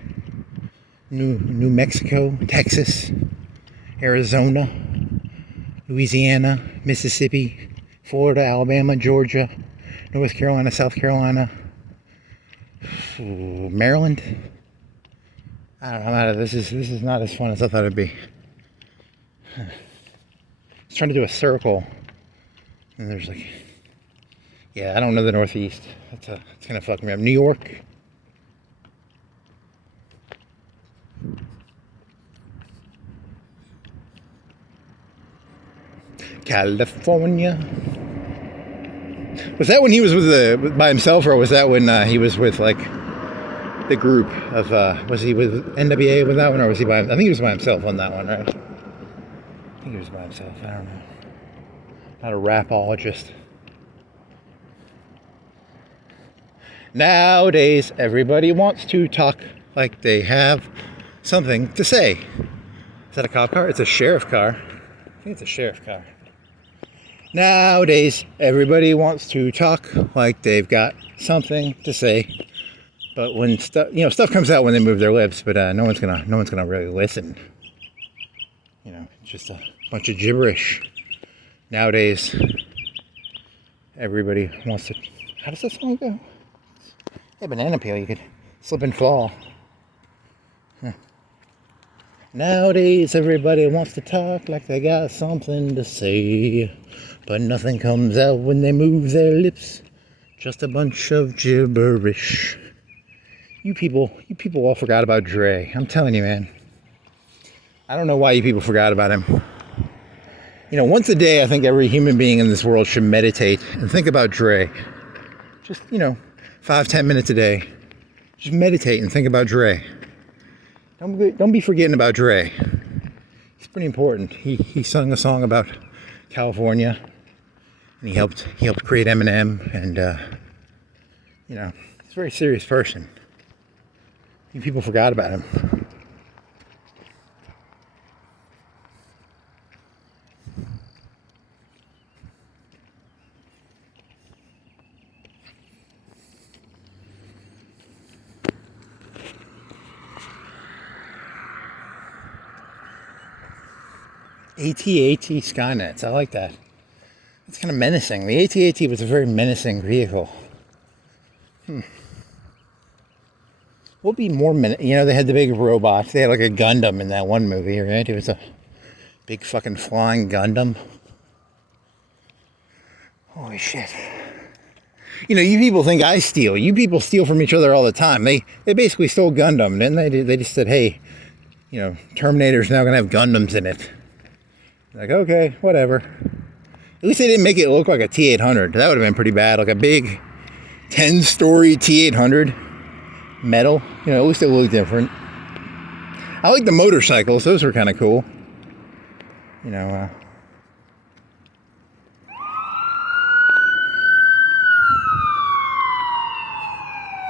New Mexico, Texas, Arizona, Louisiana, Mississippi, Florida, Alabama, Georgia, North Carolina, South Carolina, Maryland. I don't know. This is not as fun as I thought it'd be. I was trying to do a circle. And there's like, yeah, I don't know the Northeast. It's gonna fuck me up. New York. California. Was that when he was by himself, or was that when he was with like the group of? Was he with NWA with that one, or was he by? I think he was by himself on that one, right? I think he was by himself. I don't know. Not a rapologist. Nowadays, everybody wants to talk like they have something to say. Is that a cop car? It's a sheriff car. I think it's a sheriff car. Nowadays, everybody wants to talk like they've got something to say. But when stuff comes out when they move their lips, but no one's gonna really listen. You know, it's just a bunch of gibberish. Nowadays, everybody wants to. How does that song go? Hey, banana peel, you could slip and fall. Huh. Nowadays, everybody wants to talk like they got something to say, but nothing comes out when they move their lips. Just a bunch of gibberish. You people all forgot about Dre. I'm telling you, man. I don't know why you people forgot about him. You know, once a day, I think every human being in this world should meditate and think about Dre. Just, 5-10 minutes a day. Just meditate and think about Dre. Don't be forgetting about Dre. It's pretty important. He sung a song about California, and he helped create Eminem, and he's a very serious person. You people forgot about him. AT-AT Skynets. I like that. It's kind of menacing. The AT-AT was a very menacing vehicle. What would be more you know, they had the big robots. They had like a Gundam in that one movie, right? It was a big fucking flying Gundam. Holy shit. You know, you people think I steal. You people steal from each other all the time. They basically stole Gundam, didn't they? They just said, hey, you know, Terminator's now going to have Gundams in it. Like, okay, whatever. At least they didn't make it look like a T-800. That would have been pretty bad. Like a big 10-story T-800 metal. You know, at least it looked different. I like the motorcycles. Those were kind of cool. You know,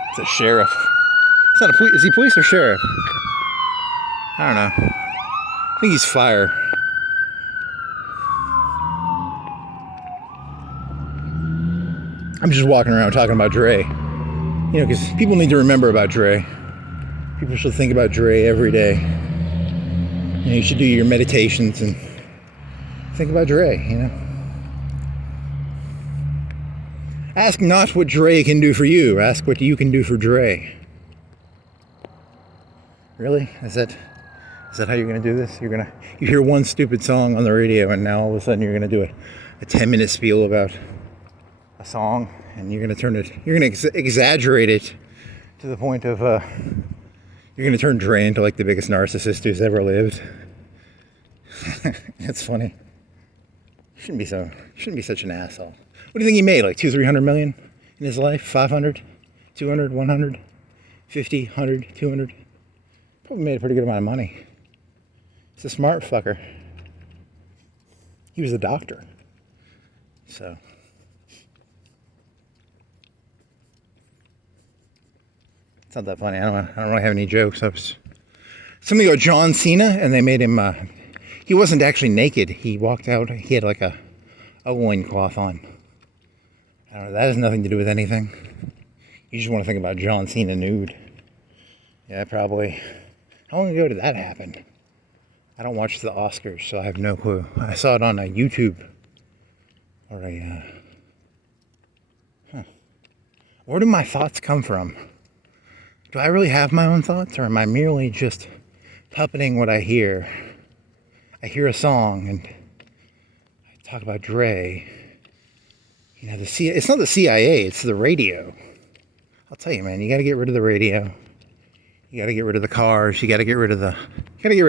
it's a sheriff. It's not a police. Is he police or sheriff? I don't know. I think he's fire. I'm just walking around talking about Dre. You know, because people need to remember about Dre. People should think about Dre every day. You know, you should do your meditations and think about Dre, you know. Ask not what Dre can do for you. Ask what you can do for Dre. Really? Is that how you're going to do this? You hear one stupid song on the radio and now all of a sudden you're going to do a 10-minute spiel about a song, and you're going to exaggerate it to the point of you're going to turn Dre into like the biggest narcissist who's ever lived. That's funny. Shouldn't be such an asshole. What do you think he made? Like 200-300 million in his life? 500, 200, 100, 50, 100, 200? Probably made a pretty good amount of money. He's a smart fucker. He was a doctor. So it's not that funny. I don't really have any jokes. Something about John Cena, and they made him. He wasn't actually naked. He walked out. He had like a loincloth on. I don't know. That has nothing to do with anything. You just want to think about John Cena nude. Yeah, probably. How long ago did that happen? I don't watch the Oscars, so I have no clue. I saw it on a YouTube or Where do my thoughts come from? Do I really have my own thoughts, or am I merely just puppeting what I hear? I hear a song and I talk about Dre. You know, it's not the CIA, it's the radio. I'll tell you, man, you got to get rid of the radio. You got to get rid of the cars. You got to get rid of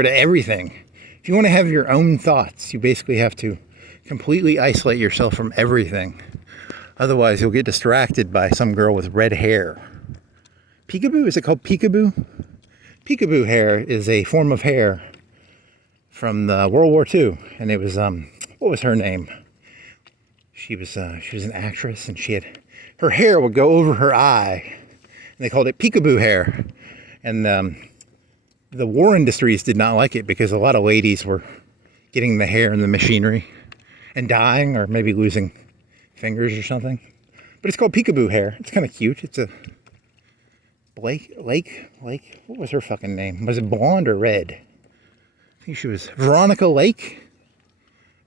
everything. If you want to have your own thoughts, you basically have to completely isolate yourself from everything. Otherwise, you'll get distracted by some girl with red hair. Peekaboo? Is it called peekaboo? Peekaboo hair is a form of hair from the World War II, and it was what was her name? She was an actress, and her hair would go over her eye, and they called it peekaboo hair. And the war industries did not like it because a lot of ladies were getting the hair in the machinery and dying, or maybe losing fingers or something. But it's called peekaboo hair. It's kind of cute. It's a Lake. What was her fucking name? Was it blonde or red? I think she was Veronica Lake.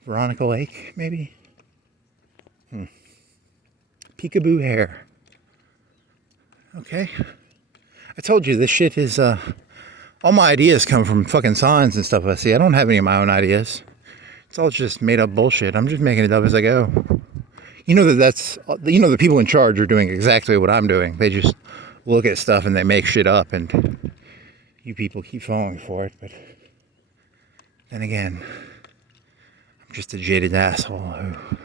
Veronica Lake, maybe. Peekaboo hair. Okay. I told you this shit is all my ideas come from fucking signs and stuff I see. I don't have any of my own ideas. It's all just made up bullshit. I'm just making it up as I go. You know the people in charge are doing exactly what I'm doing. They just look at stuff and they make shit up, and you people keep falling for it. But then again, I'm just a jaded asshole who I'm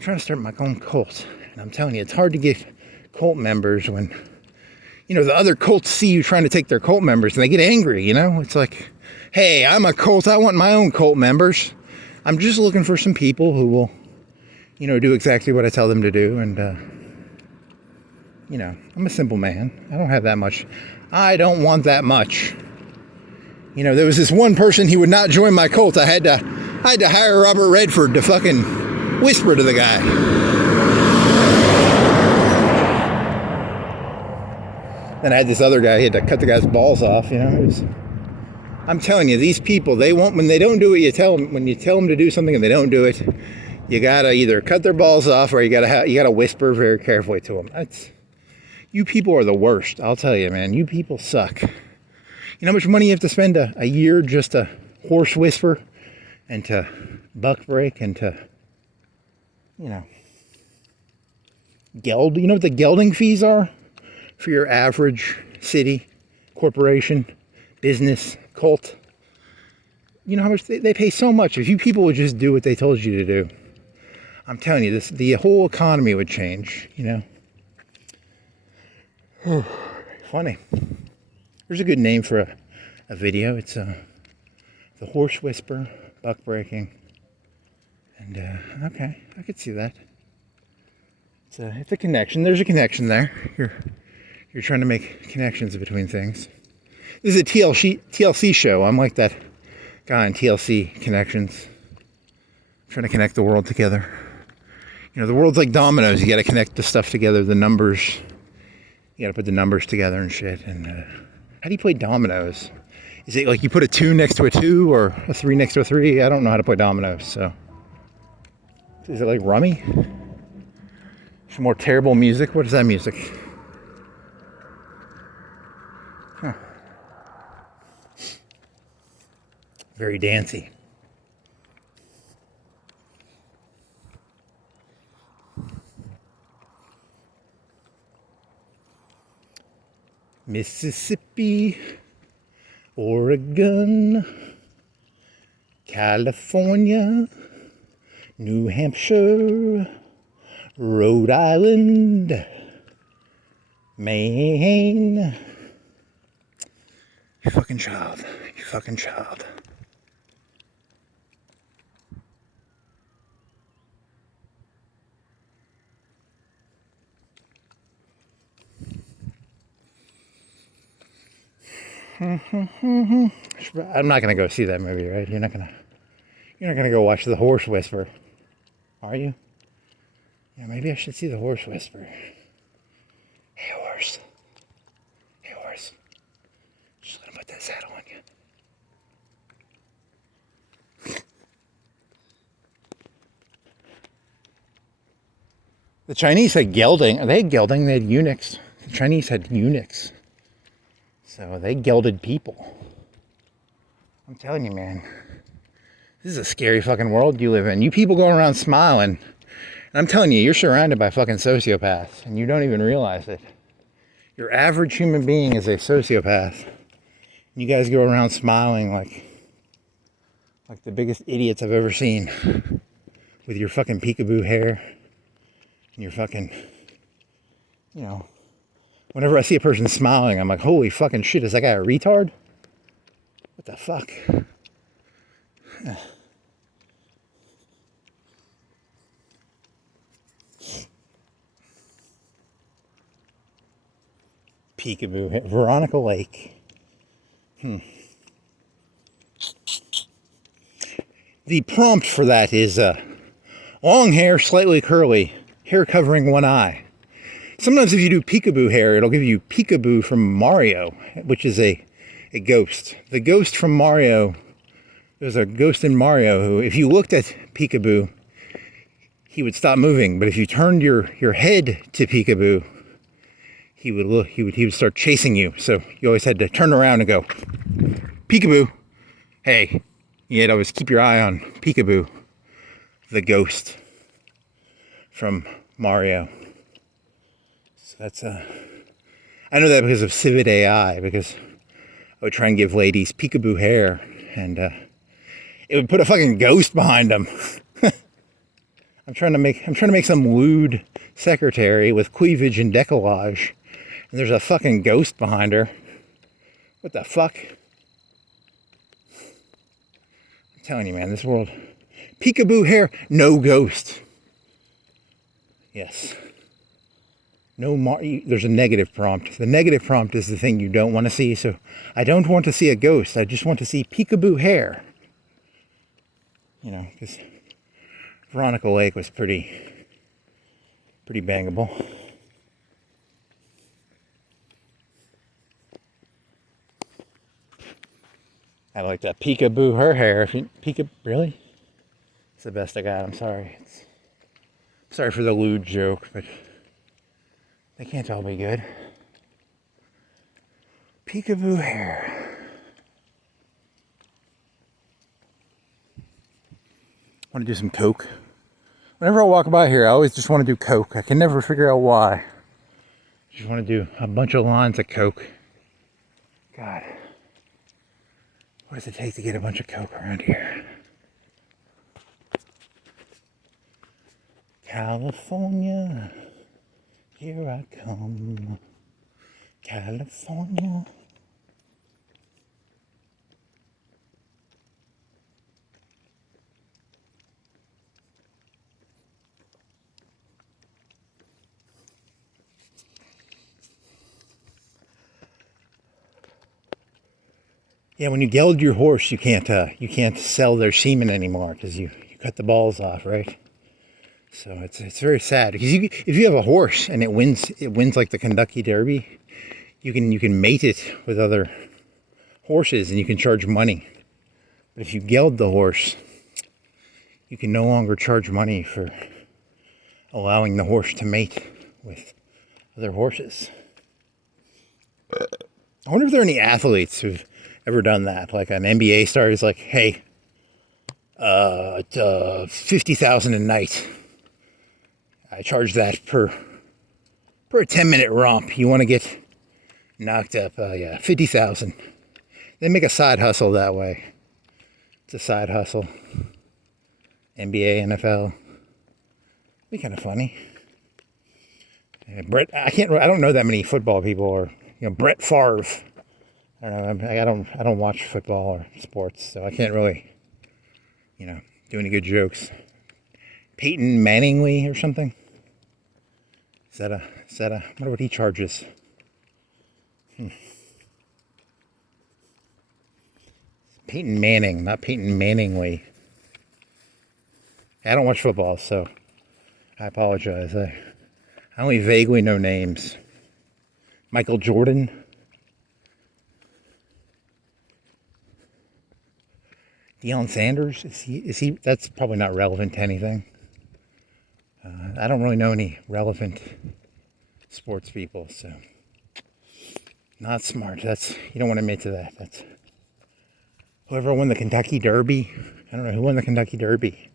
trying to start my own cult. And I'm telling you, it's hard to get cult members when, you know, the other cults see you trying to take their cult members and they get angry, you know? It's like, hey, I'm a cult. I want my own cult members. I'm just looking for some people who will, you know, do exactly what I tell them to do. And, you know, I'm a simple man. I don't have that much. I don't want that much. You know, there was this one person, he would not join my cult. I had to hire Robert Redford to fucking whisper to the guy. Then I had this other guy, he had to cut the guy's balls off, you know. I'm telling you, these people, when they don't do what you tell them, when you tell them to do something and they don't do it, You gotta either cut their balls off or you gotta whisper very carefully to them. You people are the worst. I'll tell you, man. You people suck. You know how much money you have to spend a year just to horse whisper and to buck break and to, geld. You know what the gelding fees are for your average city, corporation, business, cult? You know how much they pay? So much. If you people would just do what they told you to do, I'm telling you, the whole economy would change, Funny. There's a good name for a video. It's the horse whisper, buck breaking. And, okay, I could see that. It's a connection. There's a connection there. You're trying to make connections between things. This is a TLC show. I'm like that guy in TLC Connections. I'm trying to connect the world together. The world's like dominoes. You got to connect the stuff together, the numbers. You got to put the numbers together and shit. And how do you play dominoes? Is it like you put a 2 next to a 2 or a 3 next to a 3? I don't know how to play dominoes. So, is it like rummy? Some more terrible music. What is that music? Huh. Very dancey. Mississippi, Oregon, California, New Hampshire, Rhode Island, Maine. You fucking child. You fucking child. I'm not gonna go see that movie, right? You're not gonna go watch The Horse Whisperer, are you? Yeah, maybe I should see The Horse Whisperer. Hey horse. Hey horse. Just let him put that saddle on you. The Chinese had gelding. They had gelding. They had eunuchs. The Chinese had eunuchs. So they gelded people. I'm telling you, man. This is a scary fucking world you live in. You people going around smiling. And I'm telling you, you're surrounded by fucking sociopaths. And you don't even realize it. Your average human being is a sociopath. And you guys go around smiling like the biggest idiots I've ever seen. With your fucking peekaboo hair. And your fucking, whenever I see a person smiling, I'm like, holy fucking shit, is that guy a retard? What the fuck? Peekaboo, Veronica Lake. The prompt for that is long hair, slightly curly, hair covering one eye. Sometimes if you do peekaboo hair, it'll give you Peekaboo from Mario, which is a ghost. The ghost from Mario, there's a ghost in Mario who, if you looked at Peekaboo, he would stop moving. But if you turned your head to Peekaboo, he would start chasing you. So you always had to turn around and go, Peekaboo, hey. You had to always keep your eye on Peekaboo, the ghost from Mario. So that's I know that because of Civet AI, because I would try and give ladies peekaboo hair, and it would put a fucking ghost behind them. I'm trying to make some lewd secretary with cleavage and decollage, and there's a fucking ghost behind her. What the fuck? I'm telling you, man, this world. Peekaboo hair, no ghost. Yes. There's a negative prompt. The negative prompt is the thing you don't want to see. So I don't want to see a ghost. I just want to see peekaboo hair. Because Veronica Lake was pretty bangable. I like that peekaboo her hair. Really? It's the best I got. I'm sorry. Sorry for the lewd joke, but they can't all be good. Peekaboo hair. Want to do some coke? Whenever I walk by here, I always just want to do coke. I can never figure out why. Just want to do a bunch of lines of coke. God. What does it take to get a bunch of coke around here? California, here I come. California. Yeah, when you geld your horse, you can't sell their semen anymore because you cut the balls off, right? So it's very sad because if you have a horse and it wins like the Kentucky Derby, you can mate it with other horses and you can charge money. But if you geld the horse, you can no longer charge money for allowing the horse to mate with other horses. I wonder if there are any athletes who've ever done that. Like an NBA star is like, hey, $50,000 a night. I charge that per a 10-minute romp. You want to get knocked up? Yeah, 50,000. They make a side hustle that way. It's a side hustle. NBA, NFL. Be kind of funny. Brett, I don't know that many football people, or Brett Favre. I don't know. I don't watch football or sports, so I can't really, do any good jokes. Peyton Manningly or something. Is that a? I wonder what he charges. Peyton Manning, not Peyton Manningly. I don't watch football, so I apologize. I only vaguely know names. Michael Jordan. Deion Sanders, is he? That's probably not relevant to anything. I don't really know any relevant sports people, so not smart. You don't want to admit to that. That's whoever won the Kentucky Derby. I don't know who won the Kentucky Derby.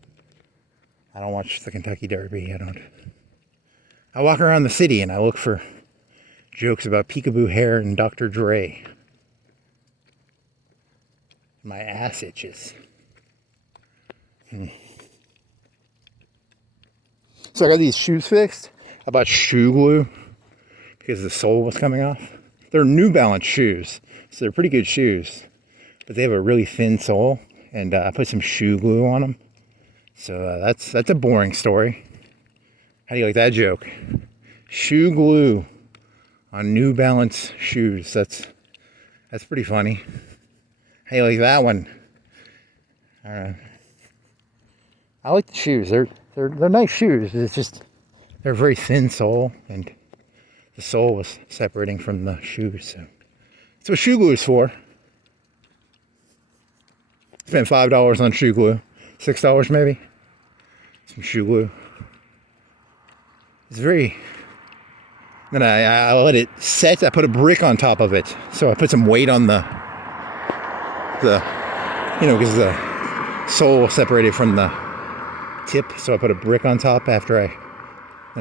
I don't watch the Kentucky Derby. I walk around the city and I look for jokes about peekaboo hair and Dr. Dre. My ass itches. So I got these shoes fixed. I bought shoe glue because the sole was coming off. They're New Balance shoes, so they're pretty good shoes. But they have a really thin sole, and I put some shoe glue on them. So that's a boring story. How do you like that joke? Shoe glue on New Balance shoes. That's pretty funny. How do you like that one? I don't know. I like the shoes. They're nice shoes. It's just they're very thin sole, and the sole was separating from the shoes. So that's what shoe glue is for. Spent $5 on shoe glue, $6 maybe. Some shoe glue. It's very. Then I let it set. I put a brick on top of it, so I put some weight on the because the sole separated from the tip, so I put a brick on top after I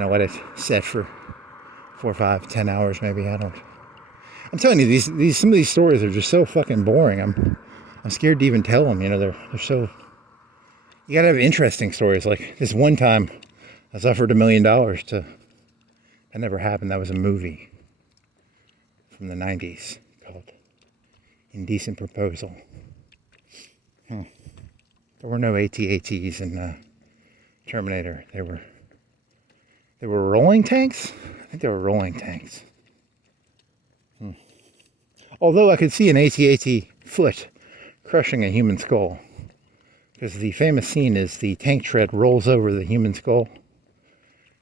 let it set for 4, 5, 10 hours maybe. I'm telling you, these some of these stories are just so fucking boring. I'm scared to even tell them. They're so. You gotta have interesting stories. Like this one time, I was offered $1 million to. That never happened. That was a movie from the 90s called Indecent Proposal. There were no AT-ATs in Terminator. They were rolling tanks? I think they were rolling tanks. Although I could see an AT-AT foot crushing a human skull. Because the famous scene is the tank tread rolls over the human skull.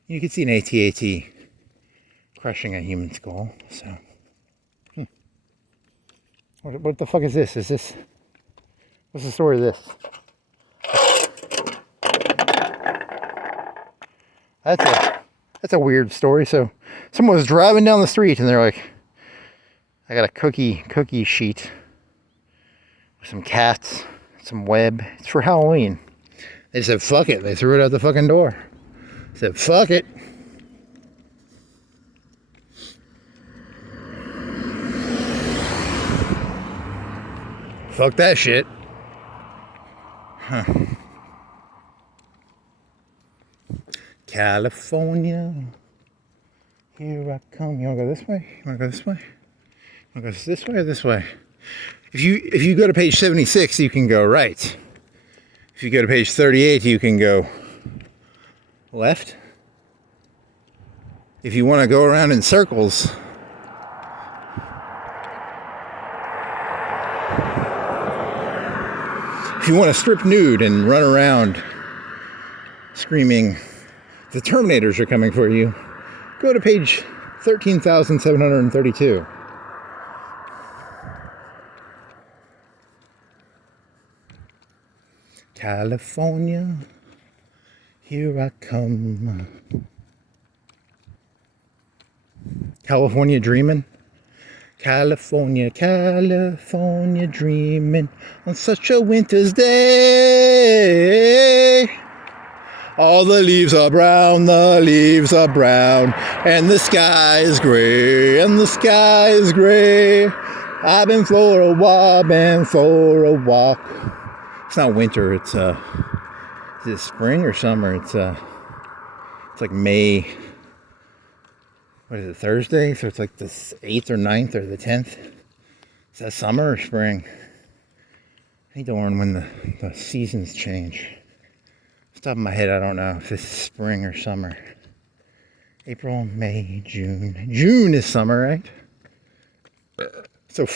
You could see an AT-AT crushing a human skull. So, what the fuck is this? What's the story of this? That's a weird story. So someone was driving down the street and they're like, I got a cookie sheet with some cats, some web. It's for Halloween. They said, fuck it. They threw it out the fucking door. Said, fuck it. Fuck that shit. Huh. California, here I come. You wanna go this way? You wanna go this way? You wanna go this way or this way? If you go to page 76, you can go right. If you go to page 38, you can go left. If you want to go around in circles, if you want to strip nude and run around screaming, the Terminators are coming for you, go to page 13,732. California, here I come. California dreaming. California, California dreaming on such a winter's day. All the leaves are brown, and the sky is gray, I've been for a walk, It's not winter, it's is it spring or summer? It's like May. What is it, Thursday? So it's like the 8th or 9th or the 10th. Is that summer or spring? I need to learn when the seasons change. Off the top of my head, I don't know if this is spring or summer. April, May, June. June is summer, right? So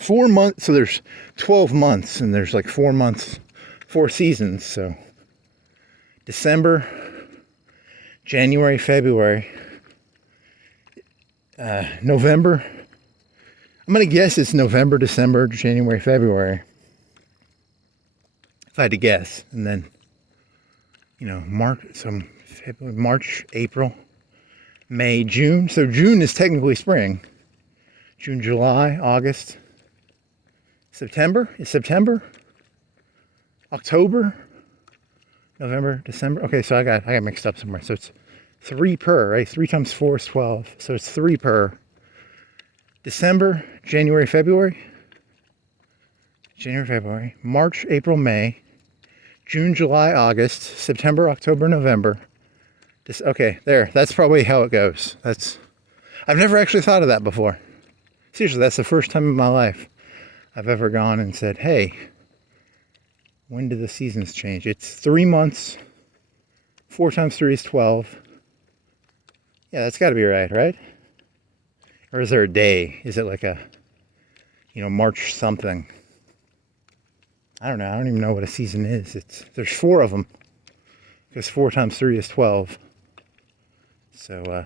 4 months, so there's 12 months, and there's like 4 months, 4 seasons. So December, January, February, November. I'm going to guess it's November, December, January, February. If I had to guess. And then, March, April, May, June. So June is technically spring. June, July, August, September. Is September? October? November, December. Okay, so I got mixed up somewhere. So it's 3 per, right? 3 times 4 is 12. So it's 3 per. December, January, February. March, April, May. June, July, August. September, October, November. Okay, there. That's probably how it goes. I've never actually thought of that before. Seriously, that's the first time in my life I've ever gone and said, hey, when do the seasons change? It's 3 months. 4 times 3 is 12. Yeah, that's got to be right? Or is there a day? Is it like a, March something? I don't know. I don't even know what a season is. There's 4 of them. Because 4 times 3 is 12. So,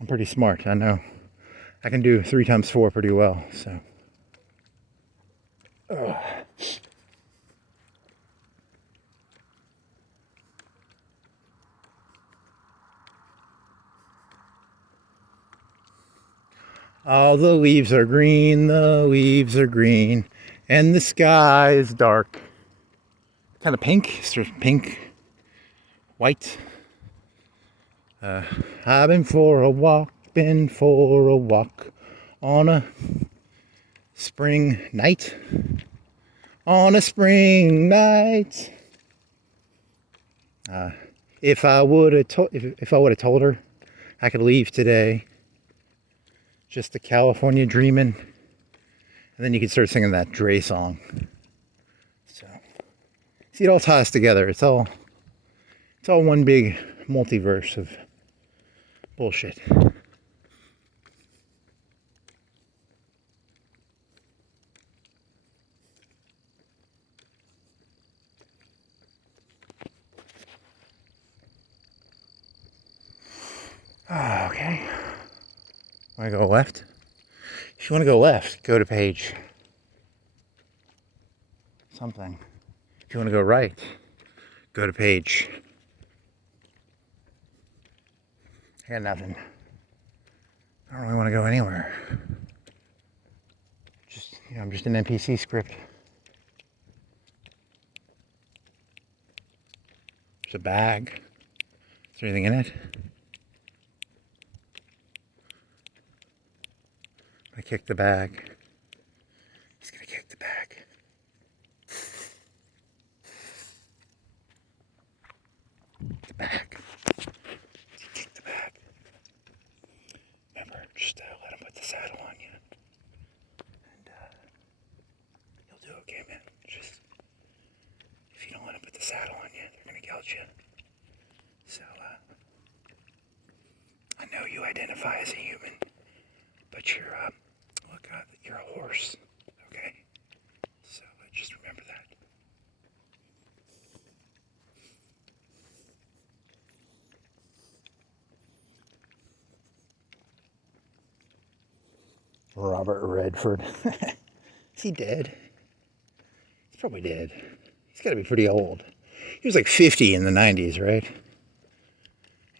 I'm pretty smart. I know. I can do 3 times 4 pretty well, so. Ugh. All the leaves are green, and the sky is dark. Kind of pink, sort of pink, white. I've been for a walk on a spring night. If I would have told her I could leave today. Just the California dreaming. And then you could start singing that Dre song. So, see, it all ties together. It's all one big multiverse of bullshit. Okay. Want to go left? If you want to go left, go to page something. If you want to go right, go to page I got nothing. I don't really want to go anywhere. I'm just an NPC script. There's a bag. Is there anything in it? I kick the bag. He's gonna kick the bag. The bag. Kick the bag. Remember, just let him put the saddle on you. And you'll do okay, man. Just, if you don't let him put the saddle on you, they're gonna gouge you. So, I know you identify as a human, but you're a horse, okay? So just remember that. Robert Redford. Is he dead? He's probably dead. He's got to be pretty old. He was like 50 in the 90s, right?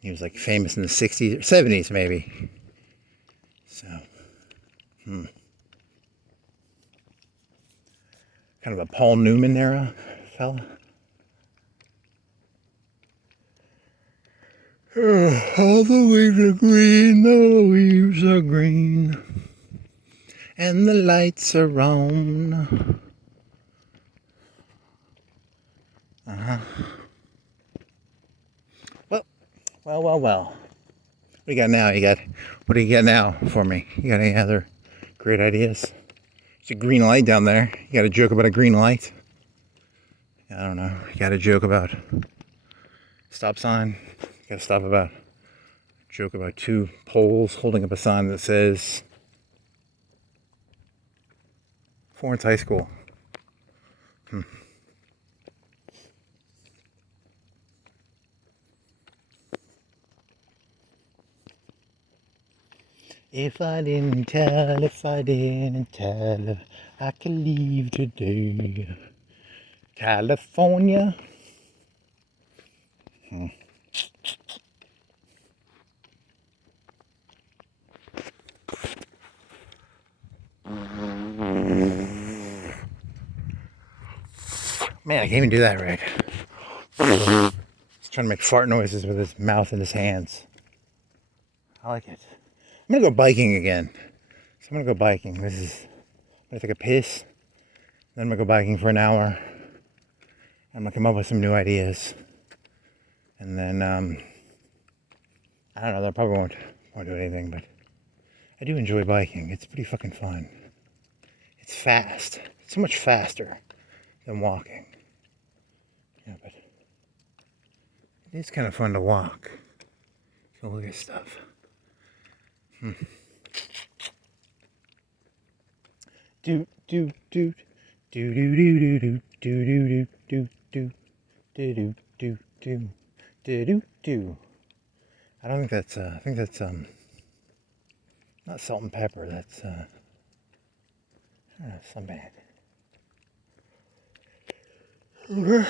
He was like famous in the 60s or 70s, maybe. So, kind of a Paul Newman era fella. All the leaves are green, the leaves are green, and the lights are on. Well. What do you got now? What do you got now for me? You got any other great ideas? There's a green light down there. You got a joke about a green light? I don't know. You got a joke about stop sign? You got a joke about two poles holding up a sign that says Florence High School. If I didn't tell, I could leave today. California. Man, I can't even do that right. He's trying to make fart noises with his mouth and his hands. I like it. I'm gonna go biking again. So I'm gonna go biking. I'm gonna take a piss. Then I'm gonna go biking for an hour. I'm gonna come up with some new ideas. And then, I don't know, I probably won't do anything, but I do enjoy biking. It's pretty fucking fun. It's fast. It's so much faster than walking. Yeah, but it is kind of fun to walk. Go look at stuff. Do do do do do do do do do do do do do do do do. I don't think that's I think that's not salt and pepper. That's I don't know, some band. Okay.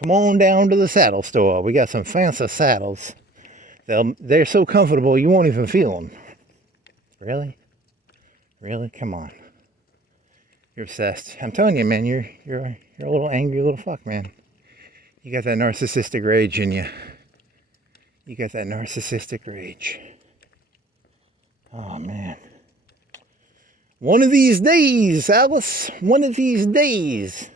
Come on down to the saddle store. We got some fancy saddles. They're so comfortable you won't even feel them. Really? Really? Come on. You're obsessed. I'm telling you, man. You're a little angry little fuck, man. You got that narcissistic rage in you. You got that narcissistic rage. Oh man. One of these days, Alice. One of these days.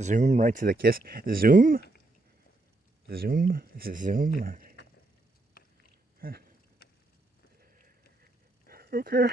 Zoom right to the kiss. Zoom? Zoom? Is it Zoom? Huh. Okay.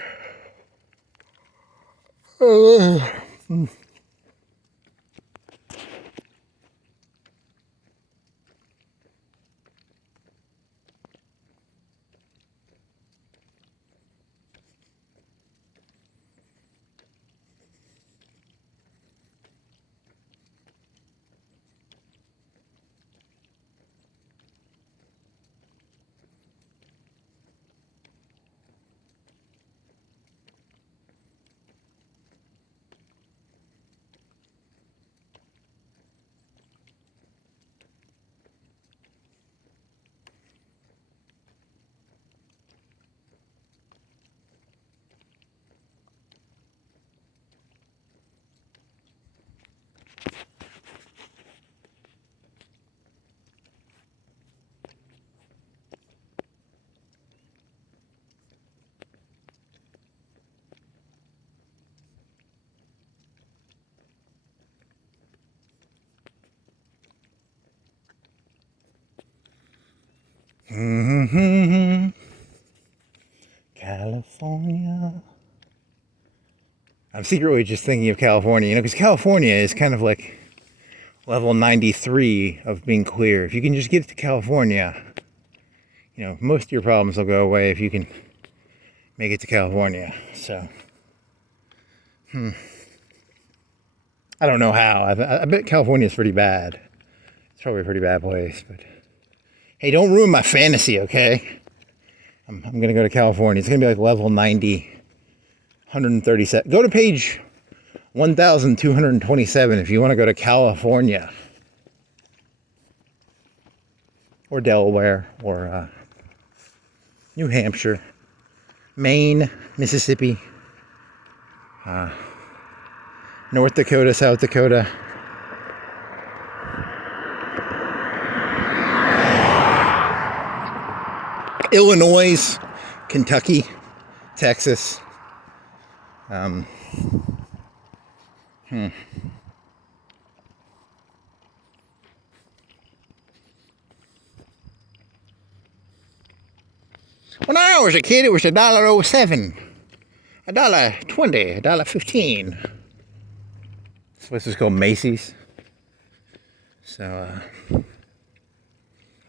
Mm-hmm. California. I'm secretly just thinking of California, because California is kind of like level 93 of being clear. If you can just get to California, most of your problems will go away if you can make it to California. So, I don't know how. I bet California is pretty bad. It's probably a pretty bad place, but hey, don't ruin my fantasy, okay? I'm going to go to California. It's going to be like level 90, 137. Go to page 1227 if you want to go to California. Or Delaware, or New Hampshire, Maine, Mississippi, North Dakota, South Dakota. Illinois, Kentucky, Texas. When I was a kid, it was $1.07, $1.20, $1.15. This place is called Macy's. So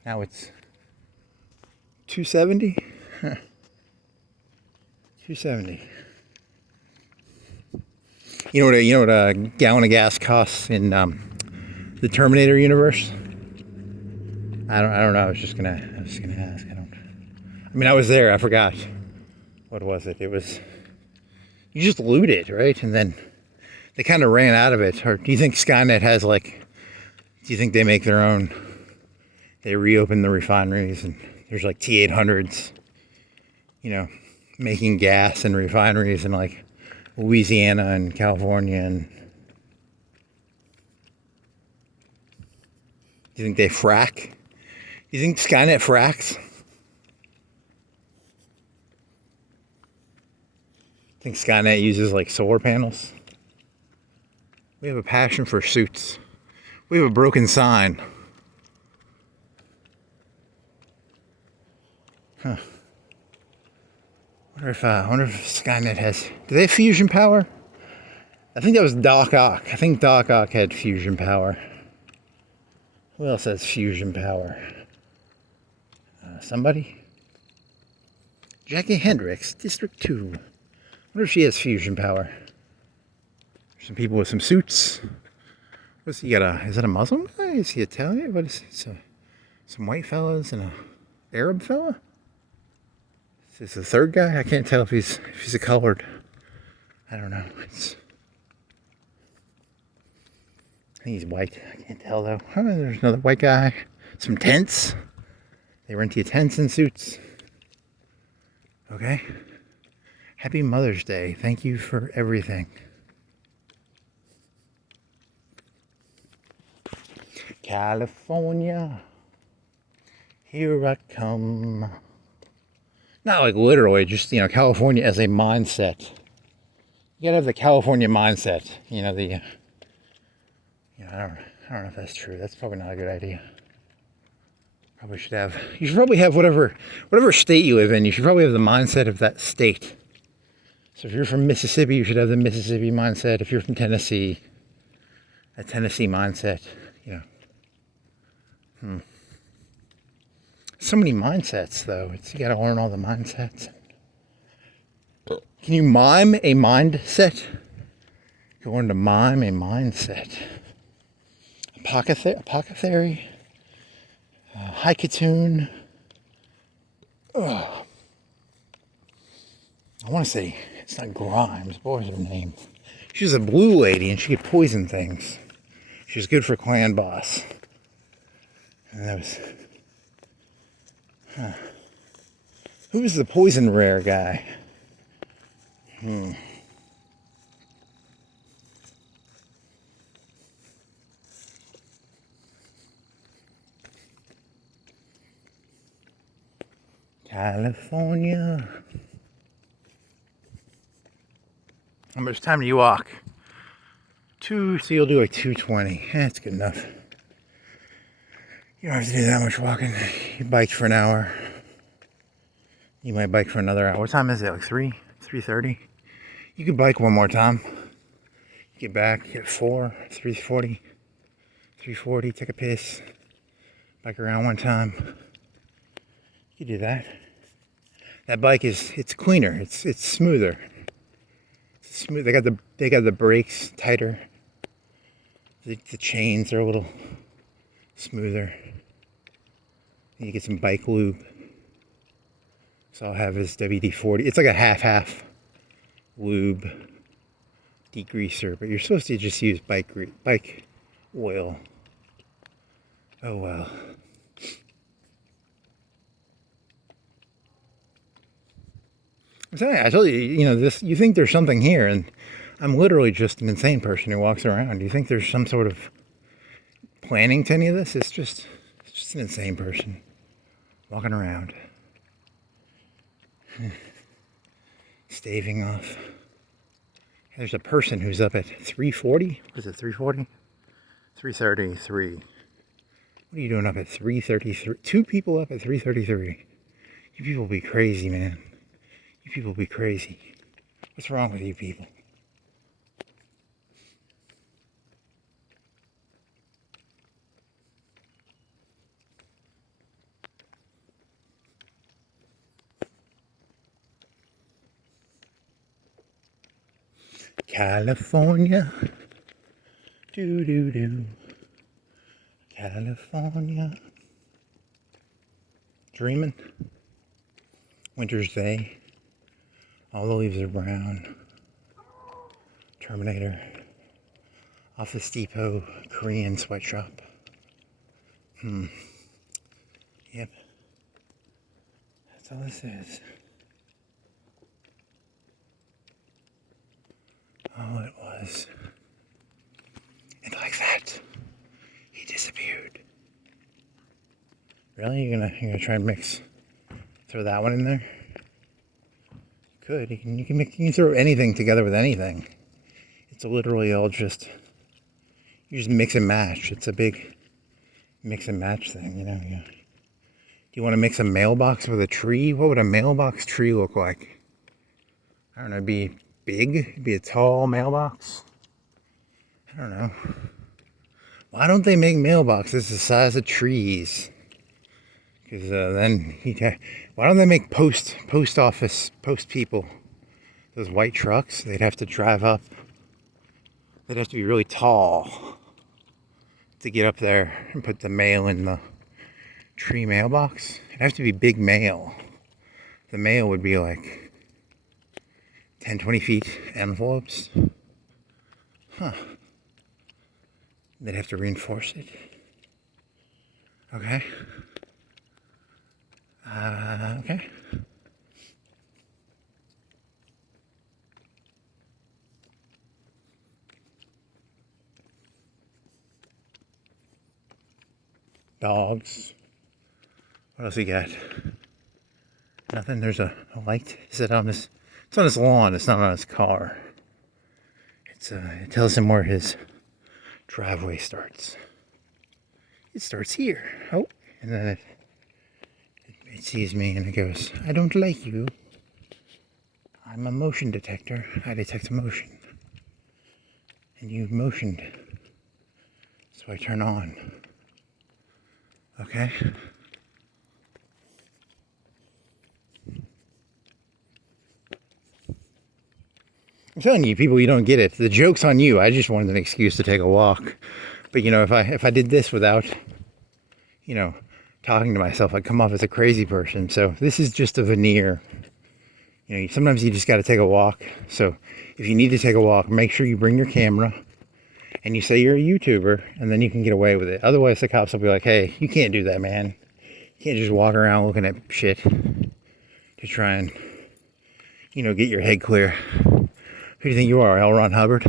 now it's $2.70. Huh. $2.70. You know what a gallon of gas costs in the Terminator universe? I don't know. I was just gonna ask. I was there. I forgot. What was it? It was, you just loot it, right? And then they kind of ran out of it. Or do you think Skynet has do you think they make their own? They reopen the refineries and there's like T-800s, making gas in refineries in like Louisiana and California. And do you think they frack? Do you think Skynet fracks? I think Skynet uses like solar panels. We have a passion for suits. We have a broken sign. Huh. Wonder if Skynet has. Do they have fusion power? I think that was Doc Ock. I think Doc Ock had fusion power. Who else has fusion power? Somebody? Jackie Hendricks, District 2. Wonder if she has fusion power. Some people with some suits. What's he got? Is that a Muslim guy? Is he Italian? What is he? Some white fellas and a Arab fella? Is this the third guy? I can't tell if he's a colored. I don't know. I think he's white. I can't tell though. Oh, there's another white guy. Some tents. They rent you tents and suits. Okay. Happy Mother's Day. Thank you for everything. California, here I come. Not like literally, just, California as a mindset. You gotta have the California mindset. I don't know if that's true. That's probably not a good idea. You should probably have whatever state you live in, you should probably have the mindset of that state. So if you're from Mississippi, you should have the Mississippi mindset. If you're from Tennessee, a Tennessee mindset, So many mindsets, though. You gotta learn all the mindsets. Can you mime a mindset? You can learn to mime a mindset. Apothecary. Hikatoon. I want to say, it's not Grimes. What was her name? She was a blue lady and she could poison things. She was good for clan boss. And that was... Who was the poison rare guy? California. How much time do you walk? So you'll do like 2:20. That's good enough. You don't have to do that much walking. You biked for an hour. You might bike for another hour. What time is it? Like 3:30? You could bike one more time. Get back at 4, 3:40, take a piss. Bike around one time. You do that. That bike it's cleaner. It's smoother. It's smooth. They got the brakes tighter. The chains are a little smoother. You get some bike lube. So I'll have this WD-40. It's like a half lube degreaser, but you're supposed to just use bike oil. Oh well. I told you, this. You think there's something here, and I'm literally just an insane person who walks around. Do you think there's some sort of planning to any of this? It's just an insane person walking around, staving off. There's a person who's up at 3:40. Was it 3:40? 3:33. What are you doing up at 3:33? 2 people up at 3:33. You people be crazy, man. You people be crazy. What's wrong with you people? California. Do. California. Dreaming. Winter's day. All the leaves are brown. Terminator. Office Depot. Korean sweatshop. Yep. That's all this is. All it was. And like that, he disappeared. Really? You're gonna try and throw that one in there? Could. You can throw anything together with anything. It's literally all just, you just mix and match. It's a big mix and match thing, Yeah. Do you want to mix a mailbox with a tree? What would a mailbox tree look like? I don't know, it'd be big? It'd be a tall mailbox? I don't know. Why don't they make mailboxes the size of trees? Because why don't they make post office, post people, those white trucks? They'd have to drive up. They'd have to be really tall to get up there and put the mail in the tree mailbox. It'd have to be big mail. The mail would be like 10, 20 feet envelopes. Huh. They'd have to reinforce it. Okay. Okay. Dogs. What else he got? Nothing. There's a light. Is it on his? It's on his lawn. It's not on his car. It tells him where his driveway starts. It starts here. Oh, and then it sees me and it goes, "I don't like you. I'm a motion detector. I detect motion. And you motioned. So I turn on. Okay?" I'm telling you, people, you don't get it. The joke's on you. I just wanted an excuse to take a walk. But, if I did this without, talking to myself, I'd come off as a crazy person. So this is just a veneer. Sometimes you just got to take a walk. So if you need to take a walk, make sure you bring your camera and you say you're a YouTuber, and then you can get away with it. Otherwise, the cops will be like, "Hey, you can't do that, man. You can't just walk around looking at shit to try and, get your head clear. Who do you think you are, L. Ron Hubbard?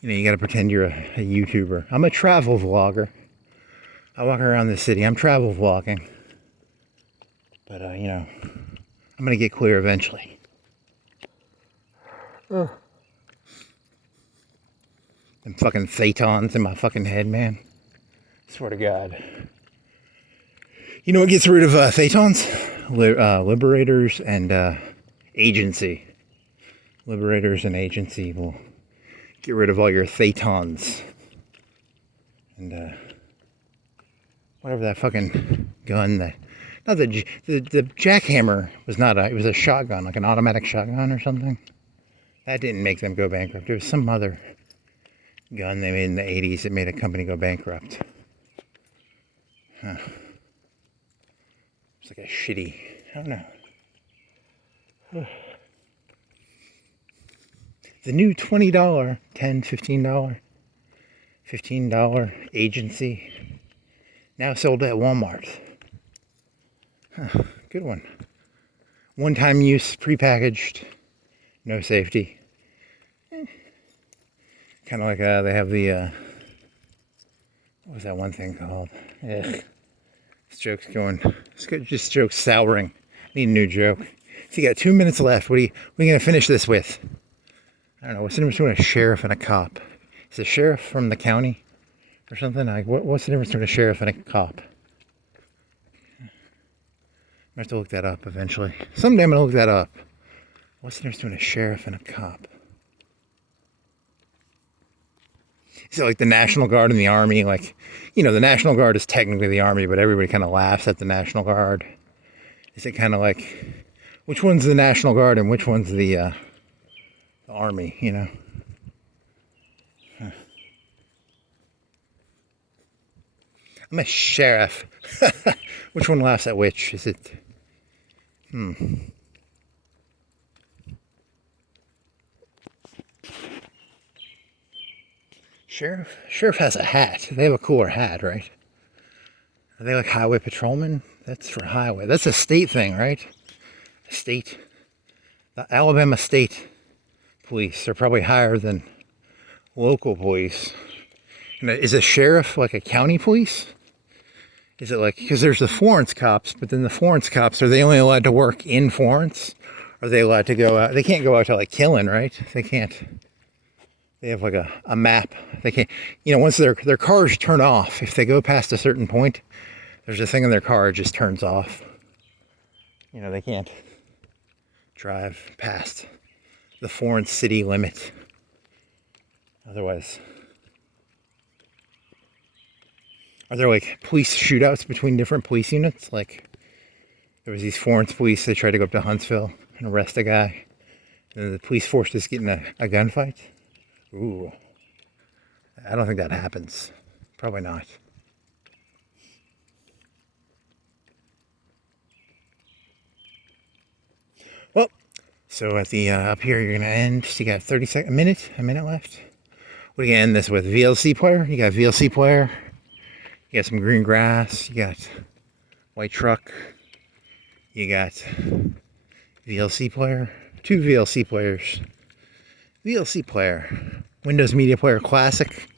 You got to pretend you're a YouTuber. I'm a travel vlogger. I walk around the city. I'm travel vlogging. But, I'm going to get clear eventually. Them fucking photons in my fucking head, man. Swear to God. You know what gets rid of thetons? Liberators and agency. Liberators and agency will get rid of all your thetons. And whatever that fucking gun that... Not the jackhammer was not it was a shotgun, like an automatic shotgun or something. That didn't make them go bankrupt. There was some other gun they made in the 80s that made a company go bankrupt. Huh. It's like a shitty, I don't know. The new $20, $10, $15 agency now sold at Walmart. Huh, good one. One-time use, prepackaged, no safety. Kind of like they have the, what was that one thing called? Ugh. This joke's going, this joke's souring. Need a new joke. So you got 2 minutes left. What are you going to finish this with? I don't know. What's the difference between a sheriff and a cop? Is a sheriff from the county or something? Like, what's the difference between a sheriff and a cop? I have to look that up eventually. Someday I'm going to look that up. What's the difference between a sheriff and a cop? Is it like the National Guard and the Army? Like, you know, the National Guard is technically the Army, but everybody kind of laughs at the National Guard. Is it kind of like, which one's the National Guard and which one's the Army, you know? Huh. I'm a sheriff. Which one laughs at which? Is it... Sheriff has a hat. They have a cooler hat, right? Are they like highway patrolmen? That's for highway. That's a state thing, right? State. The Alabama State Police are probably higher than local police. And is a sheriff like a county police? Is it like, because there's the Florence cops, but then the Florence cops, are they only allowed to work in Florence? Are they allowed to go out? They can't go out to like killing, right? They can't. They have like a map. They can't, you know, once their cars turn off, if they go past a certain point, there's a thing in their car, it just turns off. You know, they can't drive past the Florence city limit. Otherwise, are there like police shootouts between different police units? Like, there was these Florence police, they tried to go up to Huntsville and arrest a guy. And the police force is getting a gunfight. Ooh. I don't think that happens. Probably not. Well, so at the up here you're gonna end. So you got a minute left. What are you gonna end this with? VLC player? You got VLC player. You got some green grass. You got white truck. You got VLC player. 2 VLC players. VLC player. Windows Media Player Classic.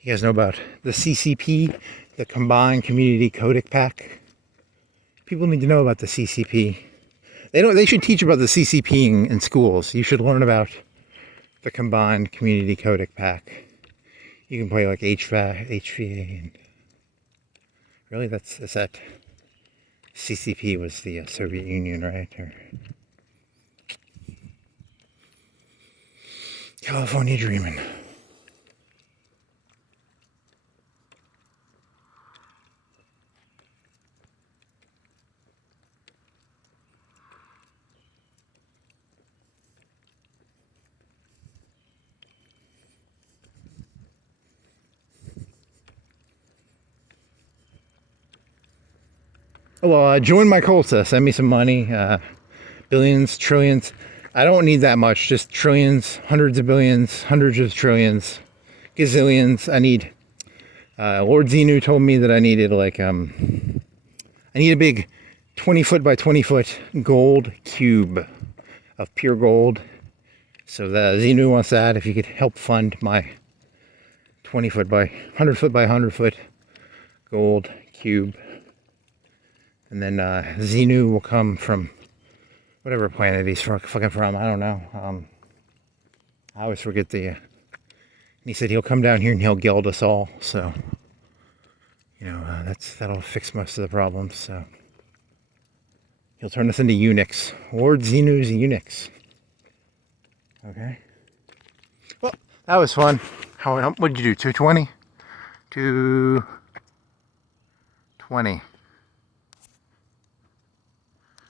You guys know about the CCP, the Combined Community Codec Pack. People need to know about the CCP. They should teach about the CCP in schools. You should learn about the Combined Community Codec Pack. You can play like HVA and really that's that CCP was the Soviet Union, right? Or California Dreaming. Well, join my Colta. Send me some money. Billions, trillions. I don't need that much. Just trillions, hundreds of billions, hundreds of trillions, gazillions. I need. Lord Xenu told me that I needed like I need a big 20-foot by 20-foot gold cube of pure gold. So the Xenu wants that. If you could help fund my 20-foot by 100-foot by 100-foot gold cube. And then Xenu will come from whatever planet he's fucking from. I don't know. I always forget and he said he'll come down here and he'll geld us all. So, that'll fix most of the problems. So he'll turn us into eunuchs, or Xenu's eunuchs. Okay. Well, that was fun. What did you do? 220? 220.